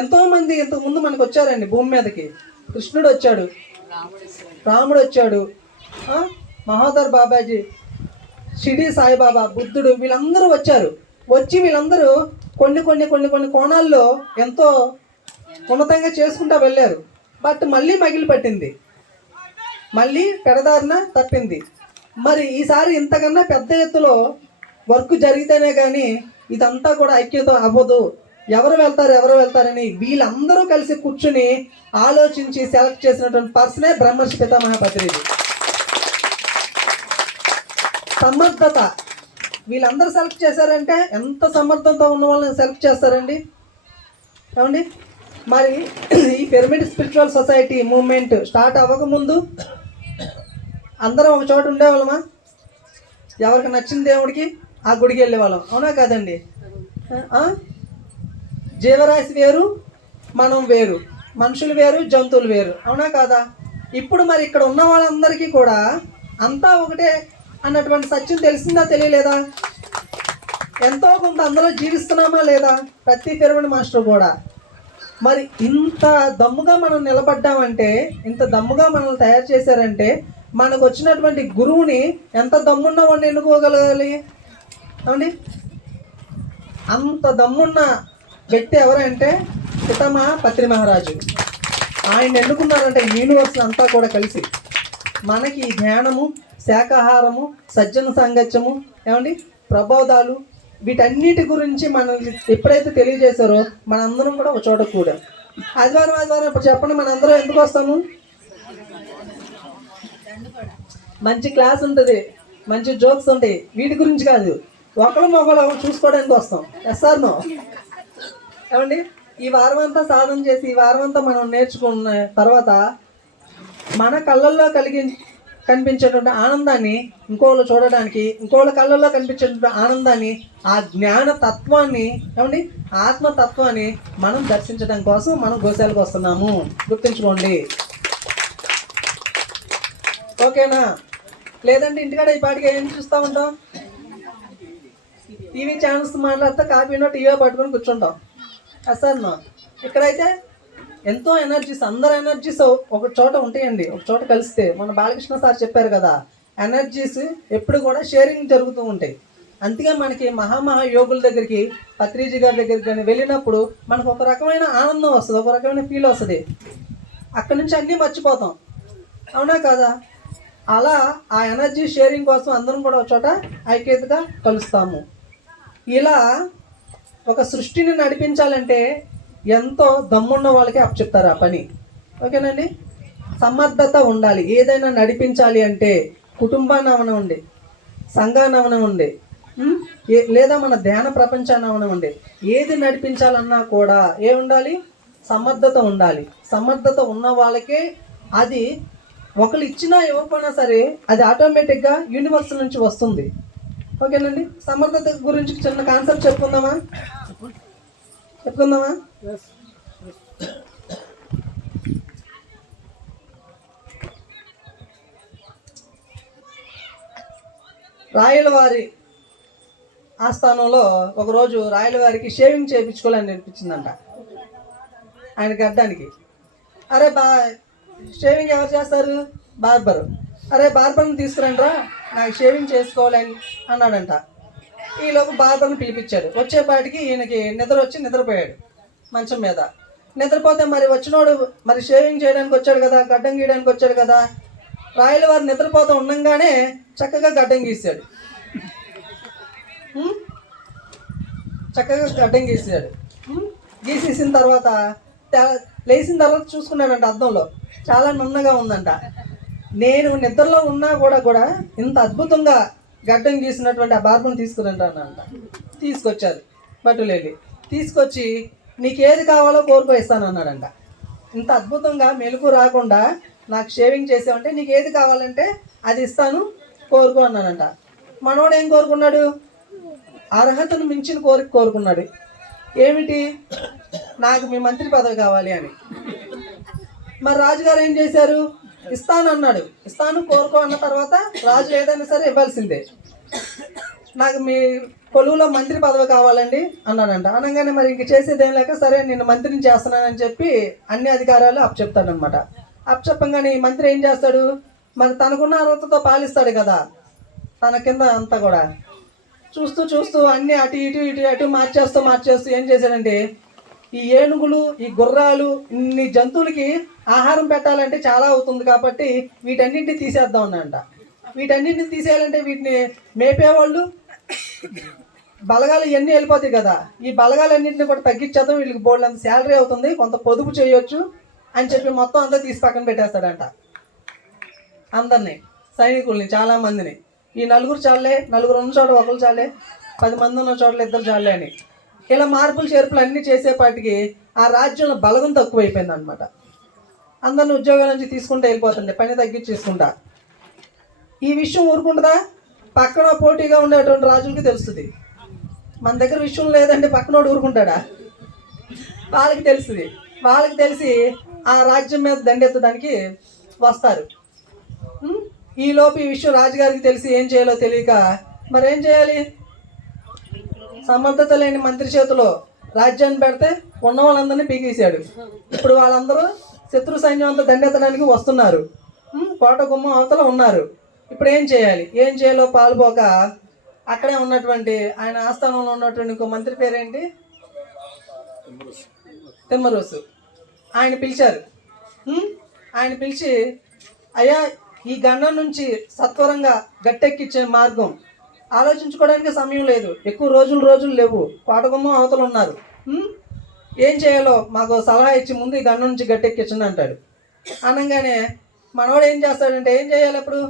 ఎంతోమంది ఇంతకుముందు మనకు వచ్చారండి భూమి మీదకి. కృష్ణుడు వచ్చాడు, రాముడు వచ్చాడు, మహోదర్ బాబాజీ, షిరిడి సాయిబాబా, బుద్ధుడు, వీళ్ళందరూ వచ్చారు. వచ్చి వీళ్ళందరూ కొన్ని కొన్ని కొన్ని కొన్ని కోణాల్లో ఎంతో ఉన్నతంగా చేసుకుంటూ వెళ్ళారు. బట్ మళ్ళీ మగిలి పట్టింది, మళ్ళీ పెడదారిన తప్పింది. మరి ఈసారి ఇంతకన్నా పెద్ద ఎత్తులో వర్క్ జరిగితేనే కానీ ఇదంతా కూడా ఐక్యత అవ్వదు. ఎవరు వెళ్తారని వీళ్ళందరూ కలిసి కూర్చుని ఆలోచించి సెలెక్ట్ చేసినటువంటి పర్సనే బ్రహ్మర్షి పితామహ పత్రిజీ. సమర్థత, వీళ్ళందరూ సెలెక్ట్ చేశారంటే ఎంత సమర్థత ఉన్న వాళ్ళని సెలెక్ట్ చేస్తారండి ఏమండి. మరి ఈ pyramid spiritual society movement start అవ్వకముందు అందరం ఒక చోట ఉండేవాళ్ళమా? ఎవరికి నచ్చిన దేవుడికి ఆ గుడికి వెళ్ళేవాళ్ళం, అవునా కాదండి? జీవరాశి వేరు, మనం వేరు, మనుషులు వేరు, జంతువులు వేరు, అవునా కాదా? ఇప్పుడు మరి ఇక్కడ ఉన్న వాళ్ళందరికీ కూడా అంతా ఒకటే అన్నటువంటి సత్యం తెలిసిందా తెలియలేదా? ఎంతో కొంత అందులో జీవిస్తున్నామా లేదా? ప్రతి పిరమిడ్ మాస్టర్ కూడా. మరి ఇంత దమ్ముగా మనం నిలబడ్డామంటే, ఇంత దమ్ముగా మనల్ని తయారు చేశారంటే మనకు వచ్చినటువంటి గురువుని ఎంత దమ్మున్న వాడిని ఎన్నుకోగలగాలి అండి? అంత దమ్మున్న వ్యక్తి ఎవరంటే పితామహ పత్రి మహారాజు. ఆయన ఎన్నుకున్నారంటే యూనివర్స్ అంతా కూడా కలిసి మనకి ధ్యానము, శాకాహారము, సజ్జన సాంగత్యము, ఏమండి ప్రబోధాలు, వీటన్నిటి గురించి మనల్ని ఎప్పుడైతే తెలియజేశారో మనందరం కూడా ఒక చోట కూడా ఆదివారం ఇప్పుడు చెప్పండి, మనందరం ఎందుకు వస్తాము? మంచి క్లాస్ ఉంటుంది, మంచి జోక్స్ ఉంటాయి, వీటి గురించి కాదు, ఒకరు చూసుకోవడానికి వస్తాం. ఎస్ఆర్ నో ఏమండి? ఈ వారం అంతా సాధన చేసి, ఈ వారం అంతా మనం నేర్చుకున్న తర్వాత మన కళ్ళల్లో కనిపించేటువంటి ఆనందాన్ని ఇంకోళ్ళు చూడడానికి, ఇంకోళ్ళ కళ్ళల్లో కనిపించేటువంటి ఆనందాన్ని, ఆ జ్ఞాన తత్వాన్ని, ఏమండి ఆత్మతత్వాన్ని మనం దర్శించడం కోసం మనం గోశాలకు వస్తున్నాము. గుర్తుంచుకోండి, ఓకేనా? లేదంటే ఇంటికాడ ఈ పాటికి ఏం చూస్తూ ఉంటాం? టీవీ ఛానల్స్ మాట్లాడితే కాపీనో టీవీ పట్టుకొని కూర్చుంటాం. అసలు ఇక్కడైతే ఎంతో ఎనర్జీస్, అందరు ఎనర్జీస్ ఒక చోట ఉంటాయండి, ఒక చోట కలిస్తే. మన బాలకృష్ణ సార్ చెప్పారు కదా, ఎనర్జీస్ ఎప్పుడు కూడా షేరింగ్ జరుగుతూ ఉంటాయి. అందుకే మనకి మహా యోగుల దగ్గరికి, పత్రిజీ గారి దగ్గరికి కానీ వెళ్ళినప్పుడు మనకు ఒక రకమైన ఆనందం వస్తుంది, ఒక రకమైన ఫీల్ వస్తుంది. అక్కడి నుంచి అన్నీ మర్చిపోతాం, అవునా కదా? అలా ఆ ఎనర్జీ షేరింగ్ కోసం అందరం కూడా ఒక చోట ఐక్యతగా కలుస్తాము. ఇలా ఒక సృష్టిని నడిపించాలంటే ఎంతో దమ్మున్న వాళ్ళకి అప్పచెప్తారు ఆ పని, ఓకేనండి? సమర్థత ఉండాలి. ఏదైనా నడిపించాలి అంటే కుటుంబాన్ని అవనివ్వండి, సంఘాన్ని అవనివ్వండి, లేదా మన ధ్యాన ప్రపంచాన్ని అవనివ్వండి, ఏది నడిపించాలన్నా కూడా ఏముండాలి? సమర్థత ఉండాలి. సమర్థత ఉన్న వాళ్ళకే అది ఒకళ్ళు ఇచ్చినా ఇవ్వకపోయినా సరే అది ఆటోమేటిక్గా యూనివర్స్ నుంచి వస్తుంది, ఓకేనండి? సమర్థత గురించి చిన్న కాన్సెప్ట్ చెప్పుకుందామా? రాయలవారి ఆస్థానంలో ఒకరోజు రాయలవారికి షేవింగ్ చేయించుకోవాలని అనిపించిందంట ఆయన గడ్డానికి. అరే షేవింగ్ ఎవరు చేస్తారు? బార్బరు. అరే బార్బర్ని తీసుకురండిరా, నాకు షేవింగ్ చేసుకోవాలని అన్నాడంట. ఈలోపు బార్బర్ని పిలిపించాడు. వచ్చేపాటికి ఈయనకి నిద్ర వచ్చి నిద్రపోయాడు మంచం మీద. నిద్రపోతే మరి వచ్చినోడు మరి షేవింగ్ చేయడానికి వచ్చాడు కదా, గడ్డం గీయడానికి వచ్చాడు కదా. రాయల వారు నిద్రపోతూ ఉండంగానే చక్కగా గడ్డం గీసాడు, గీసేసిన తర్వాత లేచిన తర్వాత చూసుకున్నాడంట అద్దంలో, చాలా నున్నగా ఉందంట. నేను నిద్రలో ఉన్నా కూడా ఇంత అద్భుతంగా గడ్డం గీసినటువంటి ఆ బార్బర్ని తీసుకురంటానంట. తీసుకొచ్చారు బట్టులేలి. తీసుకొచ్చి నీకేది కావాలో కోరుకో ఇస్తాను అన్నాడంట. ఇంత అద్భుతంగా మెలకు రాకుండా నాకు షేవింగ్ చేసావంటే నీకు ఏది కావాలంటే అది ఇస్తాను, కోరుకో అన్నానంట. మనోడు ఏం కోరుకున్నాడు? అర్హతను మించిన కోరిక కోరుకున్నాడు. ఏమిటి? నాకు మీ మంత్రి పదవి కావాలి అని. మరి రాజుగారు ఏం చేశారు? ఇస్తాను అన్నాడు. ఇస్తాను, కోరుకో అన్న తర్వాత రాజు ఏదైనా సరే ఇవ్వాల్సిందే. నాకు మీ కొలువులో మంత్రి పదవి కావాలండి అన్నానంట. అనగానే మరి ఇంక చేసేదేం లేక సరే నేను మంత్రిని చేస్తున్నానని చెప్పి అన్ని అధికారాలు అప్పచెప్తాడనమాట. అప్పచెప్పంగానే ఈ మంత్రి ఏం చేస్తాడు? మరి తనకున్న అర్హతతో పాలిస్తాడు కదా, తన కింద అంతా కూడా చూస్తూ చూస్తూ అన్నీ అటు ఇటు ఇటు అటు మార్చేస్తూ ఏం చేశాడంటే, ఈ ఏనుగులు, ఈ గుర్రాలు, ఇన్ని జంతువులకి ఆహారం పెట్టాలంటే చాలా అవుతుంది కాబట్టి వీటన్నింటినీ తీసేద్దాం అన్నంట. వీటన్నింటిని తీసేయాలంటే వీటిని మేపేవాళ్ళు, బలగాలు ఇవన్నీ వెళ్ళిపోతాయి కదా, ఈ బలగాలన్నింటినీ కూడా తగ్గించేద్దాం, వీళ్ళకి బోల్డ్ అంత శాలరీ అవుతుంది, కొంత పొదుపు చేయొచ్చు అని చెప్పి మొత్తం అంతా తీసి పక్కన పెట్టేస్తాడంట. అందరినీ, సైనికుల్ని, చాలామందిని. ఈ నలుగురు చాలే, నలుగురు ఉన్న చోట ఒకరు చాలే, 10 మంది ఉన్న చోట్ల 2 చాలే అని ఇలా మార్పులు చేర్పులు అన్నీ చేసేపాటికి ఆ రాజ్యంలో బలగం తక్కువైపోయింది అనమాట. అందరిని ఉద్యోగాల నుంచి తీసుకుంటూ వెళ్ళిపోతుండే, పని తగ్గించేసుకుంటా. ఈ విషయం ఊరుకుంటుందా? పక్కన పోటీగా ఉండేటువంటి రాజులకి తెలుస్తుంది. మన దగ్గర విషయం లేదంటే పక్కనోడు ఊరుకుంటాడా? వాళ్ళకి తెలుస్తుంది. వాళ్ళకి తెలిసి ఆ రాజ్యం మీద దండెత్తడానికి వస్తారు. ఈలోపు ఈ విషయం రాజుగారికి తెలిసి ఏం చేయాలో తెలియక మరేం చేయాలి? సమర్థత లేని మంత్రి చేతిలో రాజ్యాన్ని పెడితే ఉన్న వాళ్ళందరినీ పీకేశాడు. ఇప్పుడు వాళ్ళందరూ శత్రు సైన్యం అంతా దండెత్తడానికి వస్తున్నారు. కోట గుమ్మం అవతల ఉన్నారు. ఇప్పుడు ఏం చేయాలి? ఏం చేయాలో పాలుపోక అక్కడే ఉన్నటువంటి ఆయన ఆస్థానంలో ఉన్నటువంటి ఇంకో మంత్రి పేరేంటి? తిమ్మరోసు. ఆయన పిలిచారు. ఆయన పిలిచి, అయ్యా ఈ గండం నుంచి సత్వరంగా గట్టెక్కించే మార్గం ఆలోచించుకోవడానికి సమయం లేదు, ఎక్కువ రోజులు లేవు, కోటగుమ్మం అవతల ఉన్నారు, ఏం చేయాలో మాకు సలహా ఇచ్చి ముందు ఈ గండం నుంచి గట్టెక్కించండి అంటాడు. అనగానే మనవాడు ఏం చేస్తాడంటే, ఏం చేయాలి అప్పుడు?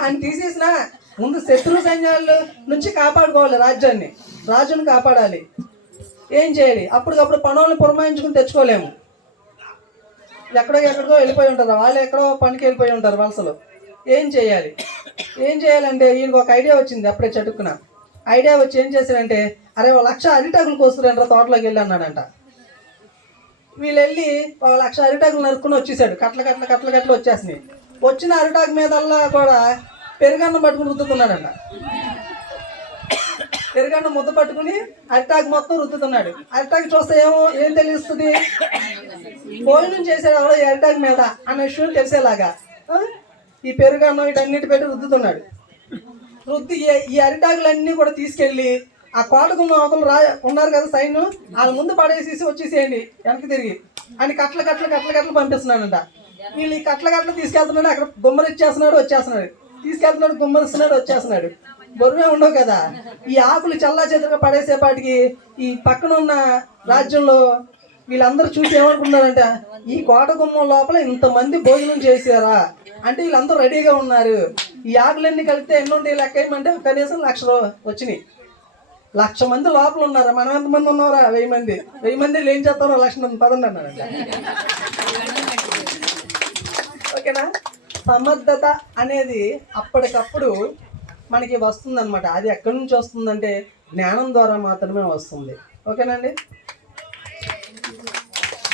ఆయన తీసేసిన ముందు శత్రు సైన్యాల నుంచి కాపాడుకోవాలి, రాజ్యాన్ని, రాజును కాపాడాలి. ఏం చేయాలి? అప్పటికప్పుడు పనులను పురమాయించుకుని తెచ్చుకోలేము. ఎక్కడికో వెళ్ళిపోయి ఉంటారు, వాళ్ళు ఎక్కడో పనికి వెళ్ళిపోయి ఉంటారు వలసలో. ఏం చేయాలి? ఏం చేయాలంటే ఈయనకు ఒక ఐడియా వచ్చింది. అప్పుడే చటుక్కున ఐడియా వచ్చి ఏం చేశాడంటే, అరే 1,00,000 అరిటాకులు కోసుకురండ్రా తోటలోకి వెళ్ళి అన్నాడంట. వీళ్ళు వెళ్ళి 1,00,000 అరిటాకులు నరుక్కుని వచ్చేసాడు. కట్ల వచ్చేసినాయి. వచ్చిన అరిటాకు మీదల్లా కూడా పెరుగన్నం పట్టుకుని రుద్దుతున్నాడంట. పెరుగన్నం ముద్ద పట్టుకుని అరిటాకు మొత్తం రుద్దుతున్నాడు. అరిటాకు చూస్తే ఏం తెలుస్తుంది? భోజనం చేశాడు ఎవడో ఈ అరిటాకు మీద అన్న విషయం తెలిసేలాగా ఈ పెరుగన్నం వీటన్నిటి పెట్టి రుద్దుతున్నాడు. రుద్ది ఈ అరిటాకులన్నీ కూడా తీసుకెళ్ళి ఆ కోటగుమ్మ అవతల ఉన్నారు కదా సైన్యం, వాళ్ళ ముందు పడేసేసి వచ్చేసేయండి వెనక్కి తిరిగి అని కట్ల పంపిస్తున్నాడంట. వీళ్ళు ఈ కట్ల తీసుకెళ్తున్నాడు. అక్కడ గుమ్మరిచ్చేస్తున్నాడు, వచ్చేస్తున్నాడు, తీసుకెళ్తున్నాడు, గుమ్మరిస్తున్నాడు, వచ్చేస్తున్నాడు. బరువే ఉండవు కదా. ఈ ఆకులు చల్లా చెదరగా పడేసేపాటికి ఈ పక్కన ఉన్న రాజ్యంలో వీళ్ళందరూ చూసి ఏమనుకున్నారంటే, ఈ కోట గుమ్మం లోపల ఇంతమంది భోజనం చేశారా అంటే వీళ్ళందరూ రెడీగా ఉన్నారు. ఈ ఆకులన్నీ కలిపితే ఎన్ని ఉంటాయి లెక్క ఏమంటే కనీసం 1,00,000 వచ్చినాయి. 1,00,000 మంది లోపల ఉన్నారా? మనం ఎంతమంది ఉన్నారా? 1000 మంది. 1000 మంది ఏం చేస్తారో 1,00,000 మంది పదండి అన్నారంట. ఓకేనా? సమర్థత అనేది అప్పటికప్పుడు మనకి వస్తుందన్నమాట. అది ఎక్కడి నుంచి వస్తుందంటే జ్ఞానం ద్వారా మాత్రమే వస్తుంది. ఓకేనండి?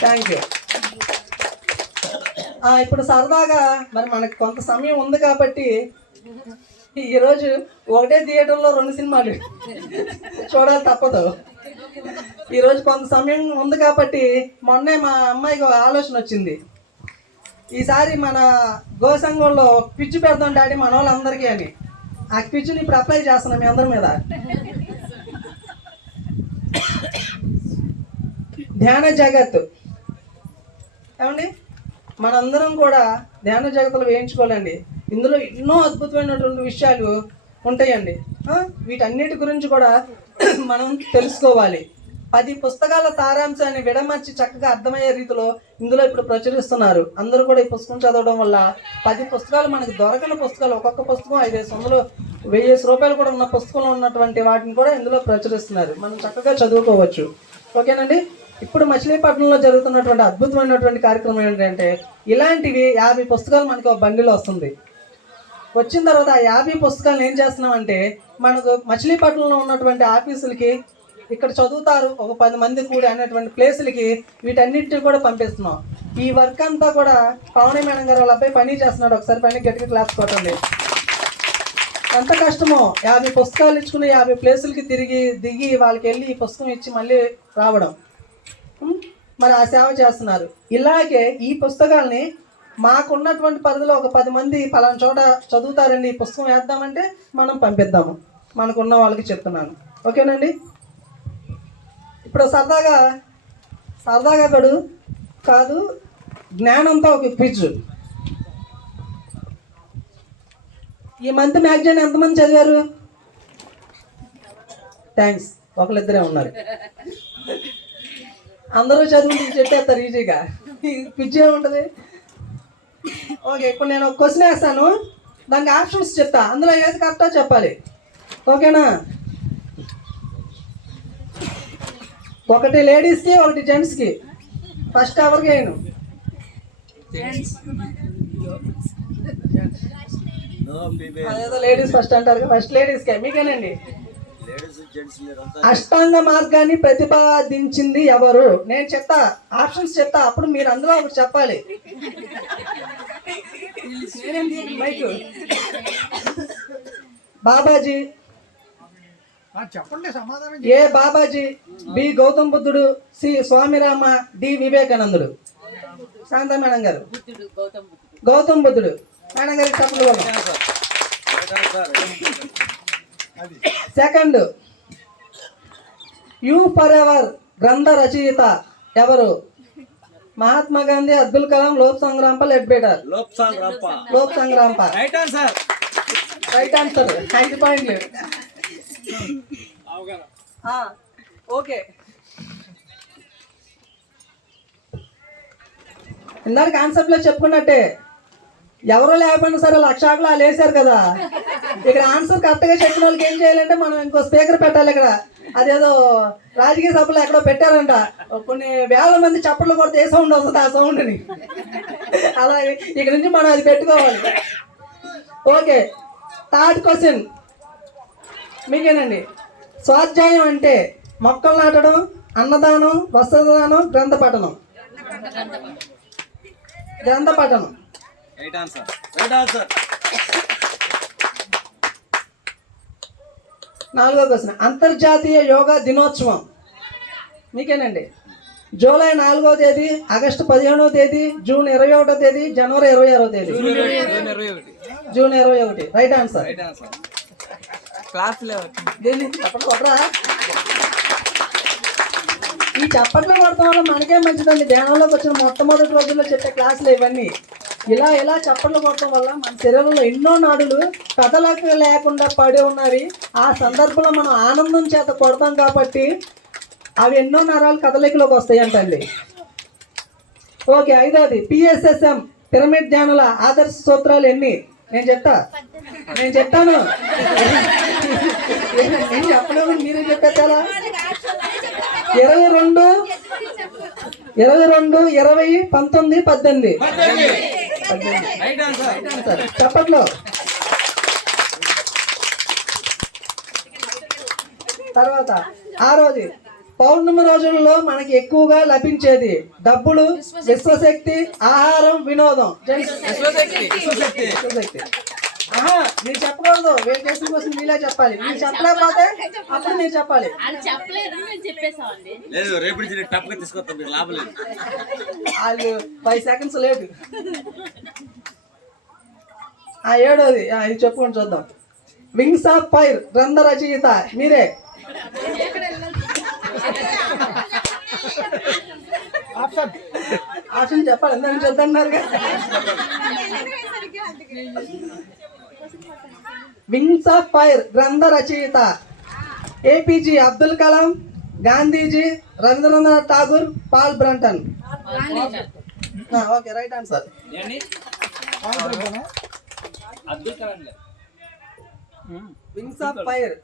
Thank you. ఇప్పుడు సరదాగా మరి మనకి కొంత సమయం ఉంది కాబట్టి ఈరోజు ఒకటే థియేటర్లో 2 సినిమాలు చూడాలి, తప్పదు. ఈరోజు కొంత సమయం ఉంది కాబట్టి మొన్నే మా అమ్మాయికి ఆలోచన వచ్చింది, ఈసారి మన గోసంఘంలో క్విజ్ పెడతాం డాడీ మన వాళ్ళందరికీ అని. ఆ క్విజ్ని ఇప్పుడు అప్లై చేస్తున్నాం మీ అందరి మీద. ధ్యాన జగత్ ఏమండి, మనందరం కూడా ధ్యాన జగత్తులో వేయించుకోవాలండి. ఇందులో ఎన్నో అద్భుతమైనటువంటి విషయాలు ఉంటాయండి. వీటన్నిటి గురించి కూడా మనం తెలుసుకోవాలి. 10 పుస్తకాల సారాంశాన్ని విడమర్చి చక్కగా అర్థమయ్యే రీతిలో ఇందులో ఇప్పుడు ప్రచురిస్తున్నారు. అందరూ కూడా ఈ పుస్తకం చదవడం వల్ల 10 పుస్తకాలు మనకు దొరకని పుస్తకాలు, ఒక్కొక్క పుస్తకం 5,000 1000 రూపాయలు కూడా ఉన్న పుస్తకంలో ఉన్నటువంటి వాటిని కూడా ఇందులో ప్రచురిస్తున్నారు. మనం చక్కగా చదువుకోవచ్చు. ఓకేనండి? ఇప్పుడు మచిలీపట్నంలో జరుగుతున్నటువంటి అద్భుతమైనటువంటి కార్యక్రమం ఏంటంటే ఇలాంటివి 50 పుస్తకాలు మనకి ఒక బండిలో వస్తుంది. వచ్చిన తర్వాత ఆ 50 పుస్తకాలను ఏం చేస్తున్నామంటే మనకు మచిలీపట్నంలో ఉన్నటువంటి ఆఫీసులకి ఇక్కడ చదువుతారు ఒక 10 మంది కూడి అనేటువంటి ప్లేసులకి వీటన్నిటిని కూడా పంపిస్తున్నాం. ఈ వర్క్ అంతా కూడా పవని మేడం గారు వాళ్ళ అబ్బాయి పని చేస్తున్నాడు. ఒకసారి పని గట్టిగా క్లాస్ కొట్టండి. ఎంత కష్టమో 50 పుస్తకాలు ఇచ్చుకుని 50 ప్లేసులకి తిరిగి దిగి వాళ్ళకి వెళ్ళి ఈ పుస్తకం ఇచ్చి మళ్ళీ రావడం. మరి ఆ సేవ చేస్తున్నారు. ఇలాగే ఈ పుస్తకాలని మాకున్నటువంటి పరిధిలో ఒక 10 మంది పలానా చోట చదువుతారండి ఈ పుస్తకం వేద్దామంటే మనం పంపిద్దాము. మనకున్న వాళ్ళకి చెప్తున్నాను. ఓకేనండి. ఇప్పుడు సరదాగా కాదు జ్ఞానంతో ఒక క్విజ్. ఈ మంత్ మ్యాగజైన్ ఎంతమంది చదివారు? థ్యాంక్స్, ఒకళ్ళిద్దరే ఉన్నారు. అందరూ చదివి చెప్పేస్తారు ఈజీగా. క్విజ్ ఏముంటుంది? ఓకే, ఇప్పుడు నేను ఒక క్వశ్చన్ వేస్తాను, దానికి ఆప్షన్స్ చెప్తా, అందులో ఏది కరెక్టో చెప్పాలి. ఓకేనా? ఒకటి లేడీస్కి ఒకటి జెంట్స్కి. ఫస్ట్ ఎవరికి అయినా అదేదో లేడీస్ ఫస్ట్ అంటారు. ఫస్ట్ లేడీస్కే. మీకేనండి. అష్టాంగ మార్గాన్ని ప్రతిపాదించింది ఎవరు? నేను చెప్తా, ఆప్షన్స్ చెప్తా, అప్పుడు మీరు అందులో ఒకటి చెప్పాలి. బాబాజీ, చెప్పండి సమాధానం. ఏ బాబాజీ, బి గౌతమ్ బుద్ధుడు, సి స్వామిరామ, డి వివేకానందుడు. శాంత మేడం గారు. గౌతమ్ బుద్ధుడు. మేడం గారికి చెప్పండి. సెకండ్, యూ ఫర్ ఎవర్ గ్రంథ రచయిత ఎవరు? మహాత్మా గాంధీ, అబ్దుల్ కలాం, లోక్ సంగ్రాంప, లెడ్బేటర్. లోక్ సంగ్రాంప. Right answer. 5 పాయింట్లు. ఓకే, ఇందాక కాన్సెప్ట్లో చెప్పుకున్నట్టే ఎవరో లేకపోయినా సరే లక్షాకులు వాళ్ళు వేసారు కదా. ఇక్కడ ఆన్సర్ కరెక్ట్గా చెప్పిన వాళ్ళకి ఏం చేయాలంటే మనం ఇంకో స్పీకర్ పెట్టాలి. ఇక్కడ అదేదో రాజకీయ సభలో ఎక్కడో పెట్టారంట, కొన్ని వేల మంది చప్పట్లు కొడితే ఏ సౌండ్ వస్తుంది ఆ సౌండ్ని. అలా ఇక్కడ నుంచి మనం అది పెట్టుకోవాలి. ఓకే, థర్డ్ క్వశ్చన్ మీకేనండి. స్వాధ్యాయం అంటే మొక్కలు నాటడం, అన్నదానం, వస్త్రదానం, గ్రంథ పఠనం. నాలుగో క్వశ్చన్, అంతర్జాతీయ యోగా దినోత్సవం మీకేనండి. జూలై 4వ తేదీ, ఆగస్టు 15వ తేదీ, జూన్ 21వ తేదీ, జనవరి 26వ తేదీ. జూన్ 21. Right answer. ఈ చప్పట్లు కొడతాం వల్ల మనకే మంచిదండి. ధ్యానంలోకి వచ్చిన మొట్టమొదటి రోజుల్లో చెప్పే క్లాసులు ఇవన్నీ. ఇలా చప్పట్లు కొట్టడం వల్ల మన శరీరంలో ఎన్నో నాడులు కదలకు లేకుండా పడి ఉన్నవి. ఆ సందర్భంలో మనం ఆనందం చేత కొడతాం కాబట్టి అవి ఎన్నో నరాలు కదలికలోకి వస్తాయి అంటండి. ఓకే, 5వది, PSSM పిరమిడ్ ధ్యానుల ఆదర్శ సూత్రాలు ఎన్ని? నేను చెప్తాను. నేను చెప్పలేదు, మీరే చెప్పేలా. 22, 20, 19, 18. చెప్పట్లో తర్వాత 6వది, పౌర్ణమి రోజుల్లో మనకి ఎక్కువగా లభించేది డబ్బులు, విశ్వశక్తి, ఆహారం, వినోదం. విశ్వశక్తి. మీరు చెప్పకూడదు. వేరే కేసుల కోసం మీలే చెప్పాలి. మీరు చెప్పలేకపోతే అప్పుడు నేను చెప్పాలి. వాళ్ళు 5 seconds లేటు. 7వది, ఇది చెప్పుకొని చూద్దాం. వింగ్స్ ఆఫ్ ఫైర్ గ్రంథ రచయిత మీరే. ఆప్షన్ చెప్పాలి. ఎంత చూద్దన్నారు కదా. వింగ్స్ ఆఫ్ ఫైర్ గ్రంథ రచయిత APJ Abdul Kalam, Gandhiji, Rabindranath Tagore, Paul Brunton. Okay, right answer. Wings of fire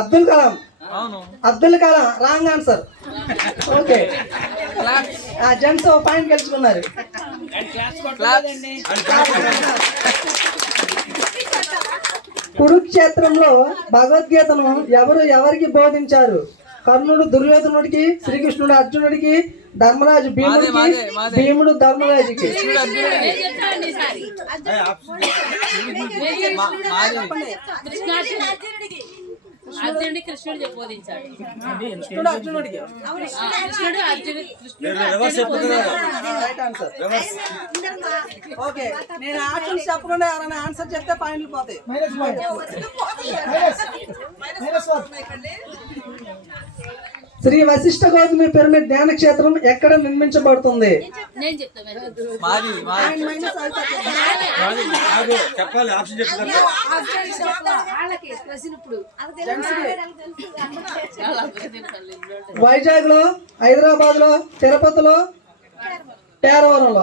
Abdul Kalam. Wrong answer. Okay gents point గెలుచుకున్నారు. కురుక్షేత్రంలో భగవద్గీతను ఎవరికి బోధించారు? కర్ణుడు దుర్యోధనుడికి, శ్రీకృష్ణుడు అర్జునుడికి, ధర్మరాజు భీముడికి, భీముడు ధర్మరాజుకి. కృష్ణుడు బోధించాడు. కృష్ణుడు అర్జునుడికి. ఓకే, నేను ఆప్షన్స్ చెప్పకుండా ఎవరైనా ఆన్సర్ చెప్తే పాయింట్లు పోతాయి. శ్రీ వశిష్ఠ గౌతమి పిరమిడ్ జ్ఞానక్షేత్రం ఎక్కడ నిర్మించబడుతుంది? నేను చెప్తాను. వైజాగ్ లో, హైదరాబాద్ లో, తిరుపతిలో, పేరవరంలో.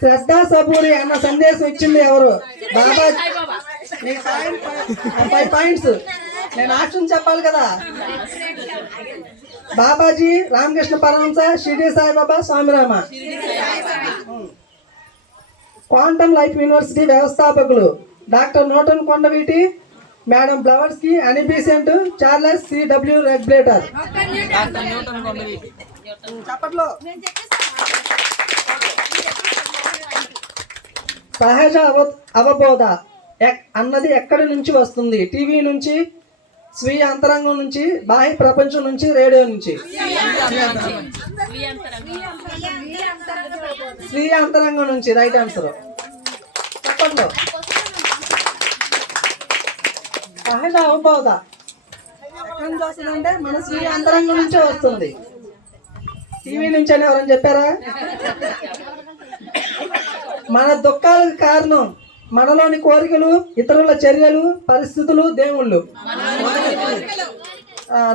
శ్రద్ధా సబూరి అన్న సందేశం ఇచ్చింది ఎవరు? బాబా. 5 పాయింట్స్. నేను ఆప్షన్ చెప్పాలి కదా. Babaji, Ramakrishna Paramahamsa, Shirdi Saibaba, Swamirama. Quantum life university వ్యవస్థాపకులు డాక్టర్ నోటన్ కొండవీటి, మేడం బ్లవర్స్కి, అనిబిసెంట్, చార్లెస్ సిడబ్ల్యూ రెగ్యులేటర్. చప్పట్లో. సహజ అవబోధ అన్నది ఎక్కడి నుంచి వస్తుంది? టీవీ నుంచి, స్వీయ అంతరంగం నుంచి, బాహ్య ప్రపంచం నుంచి, రేడియో నుంచి. స్వీయ అంతరంగం నుంచి రైట్ ఆన్సర్. చెప్పండి. సహజ అవబోధ ఎక్కడి నుంచి వస్తుందంటే మన స్వీయ అంతరంగం నుంచే వస్తుంది. టీవీ నుంచి అని ఎవరైనా చెప్పారా? మన దుఃఖాలకు కారణం మనలోని కోరికలు, ఇతరుల చర్యలు, పరిస్థితులు, దేవుళ్ళు.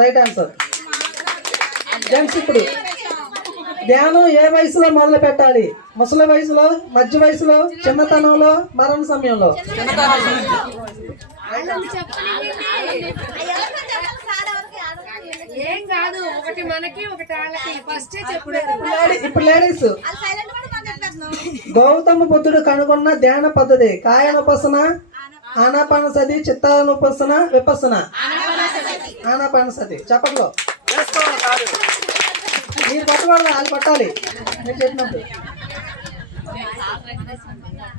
Right answer. జెంట్స్ ఇప్పుడు ధ్యానం ఏ వయసులో మొదలు పెట్టాలి? ముసలి వయసులో, మధ్య వయసులో, చిన్నతనంలో, మరణ సమయంలో. ఏం కాదు, ఒకటి మనకి ఒకటి వాళ్ళకి. ఫస్ట్ ఇప్పుడు లేడీస్. గౌతమ బుద్ధుడు కనుగొన్న ధ్యాన పద్ధతి కాయనుపాసన, ఆనాపానసతి, చిత్తానుపాసన, విపස්සన. ఆనాపానసతి. చెప్పట్లో మీరు పట్టుకోవాలి, వాళ్ళు పట్టాలి నేను చెప్పినట్టు.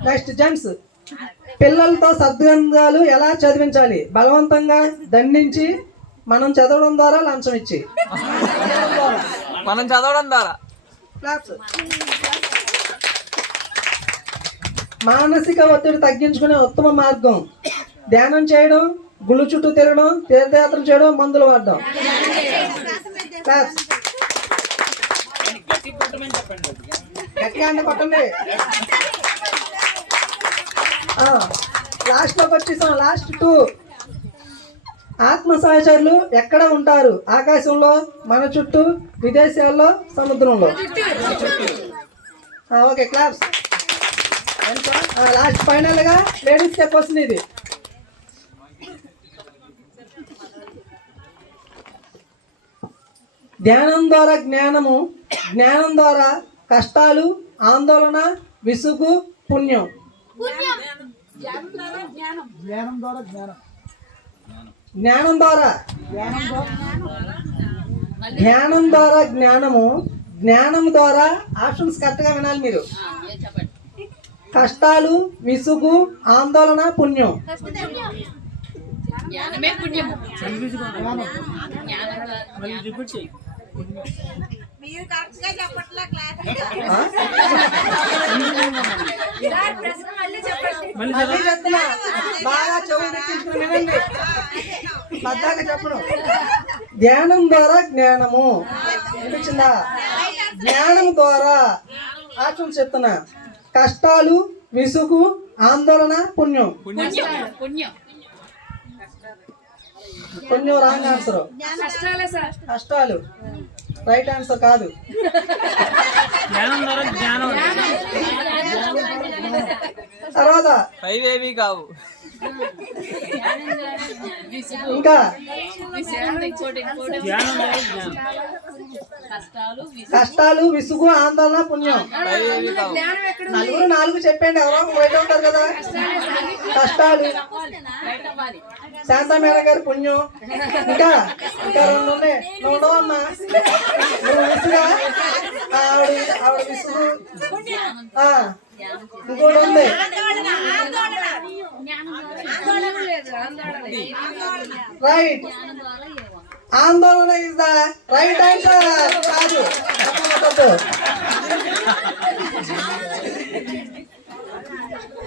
Next gents. పిల్లలతో సద్గ్రంథాలు ఎలా చదివించాలి? బలవంతంగా, దండించి, మనం చదవడం ద్వారా, లంచం ఇచ్చి. మనం చదవడం ద్వారా. మానసిక ఒత్తిడి తగ్గించుకునే ఉత్తమ మార్గం ధ్యానం చేయడం, గుళ్ళు చుట్టూ తిరగడం, తీర్థయాత్ర చేయడం, మందులు వాడడం. గట్టిగా అంటే కొట్టండి. లాస్ట్లోకి వచ్చేసాం. లాస్ట్ 2. ఆత్మ సహచరులు ఎక్కడ ఉంటారు? ఆకాశంలో, మన చుట్టూ, విదేశాల్లో, సముద్రంలో. Okay, claps. లాస్ట్ ఫైనల్ గా లేడీస్ క్వశ్చన్ ఇది. ధ్యానం ద్వారా జ్ఞానము, జ్ఞానం ద్వారా కష్టాలు, ఆందోళన, విసుగు, పుణ్యం. జ్ఞానం ద్వారా జ్ఞానం. జ్ఞానం ద్వారా ధ్యానం ద్వారా జ్ఞానము, జ్ఞానం ద్వారా ఆప్షన్స్ కరెక్ట్గా వినాలి మీరు. కష్టాలు, విసుగు, ఆందోళన, పుణ్యం. జ్ఞానమే పుణ్యము. బాగా చెవులు పెట్టించుకుని వినండి. పద్దాక చెప్పడం. ధ్యానం ద్వారా జ్ఞానము వినిపించిందా? జ్ఞానం ద్వారా ఆప్షన్స్ చెప్తున్నా. కష్టాలు, విసుగు, ఆందోళన, పుణ్యం. పుణ్యం రాంగ్ ఆన్సర్. కష్టాలు రైట్ ఆన్సర్ కాదు. తర్వాత పైవేవి కావు. ఇంకా కష్టాలు, విసుగు, ఆందోళన, పుణ్యం. నలుగురు 4 చెప్పండి. ఎవరో బయట ఉంటారు కదా. కష్టాలు, శాంత మేడం గారి పుణ్యం. ఇంకా 2 ఉన్నాయి. నువ్వు ఉండవమ్మా. నువ్వు విసుగా, ఆవిడ విసుగు. ఇంకోటి ఉంది. రైట్, ఆందోళన ఇస్ ద రైట్ ఆన్సర్. కాదు,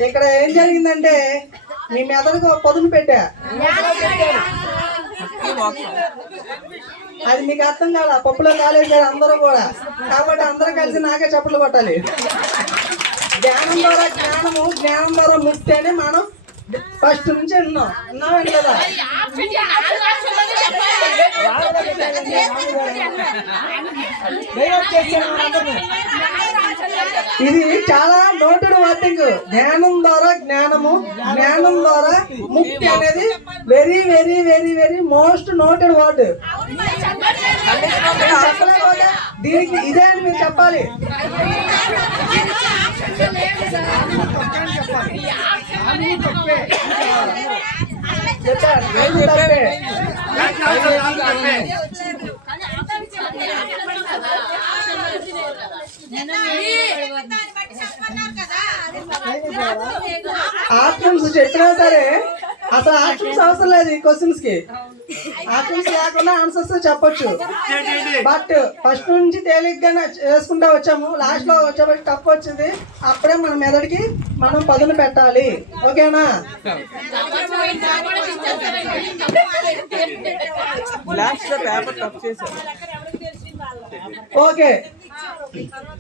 ఇక్కడ ఏం జరిగిందంటే మీ మెదడుకు పదును పెట్టా, అది మీకు అర్థం కాదు. పప్పులో కాలేదు అందరూ కూడా. కాబట్టి అందరూ కలిసి నాకే చప్పట్లు కొట్టాలి. జ్ఞానం ద్వారా జ్ఞానము, జ్ఞానం ద్వారా ముక్తి అని మనం ఫస్ట్ నుంచి విన్నామండి కదా. ఇది చాలా నోటెడ్ వర్డింగ్. జ్ఞానం ద్వారా జ్ఞానము, జ్ఞానం ద్వారా ముక్తి అనేది very very very very most noted word. చెప్పలేకపోతే దీనికి ఇదే అని మీరు చెప్పాలి. ఆప్షన్స్ చెప్పినా సరే అసలు ఆప్షన్స్ అవసరం లేదు ఈ క్వశ్చన్స్ కి. ఆప్షన్స్ లేకుండా ఆన్సర్స్ చెప్పొచ్చు. బట్ ఫస్ట్ నుంచి తేలిగ్గా చేసుకుంటా వచ్చాము. లాస్ట్ లో వచ్చేప్పటికి టఫ్ వచ్చింది. అప్పుడే మన మెదడుకి మనం పదును పెట్టాలి. ఓకేనా? ఓకే,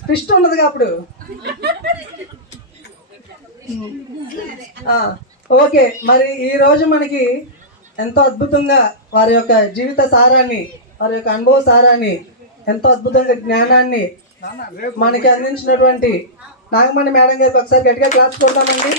ట్విస్ట్ ఉన్నదిగా అప్పుడు. ఓకే, మరి ఈ రోజు మనకి ఎంతో అద్భుతంగా వారి యొక్క జీవిత సారాన్ని, వారి యొక్క అనుభవ సారాన్ని, ఎంతో అద్భుతంగా జ్ఞానాన్ని మనకి అందించినటువంటి నాగమణి మేడం గారికి ఒకసారి గట్టిగా క్లాప్స్ కొడతామండి.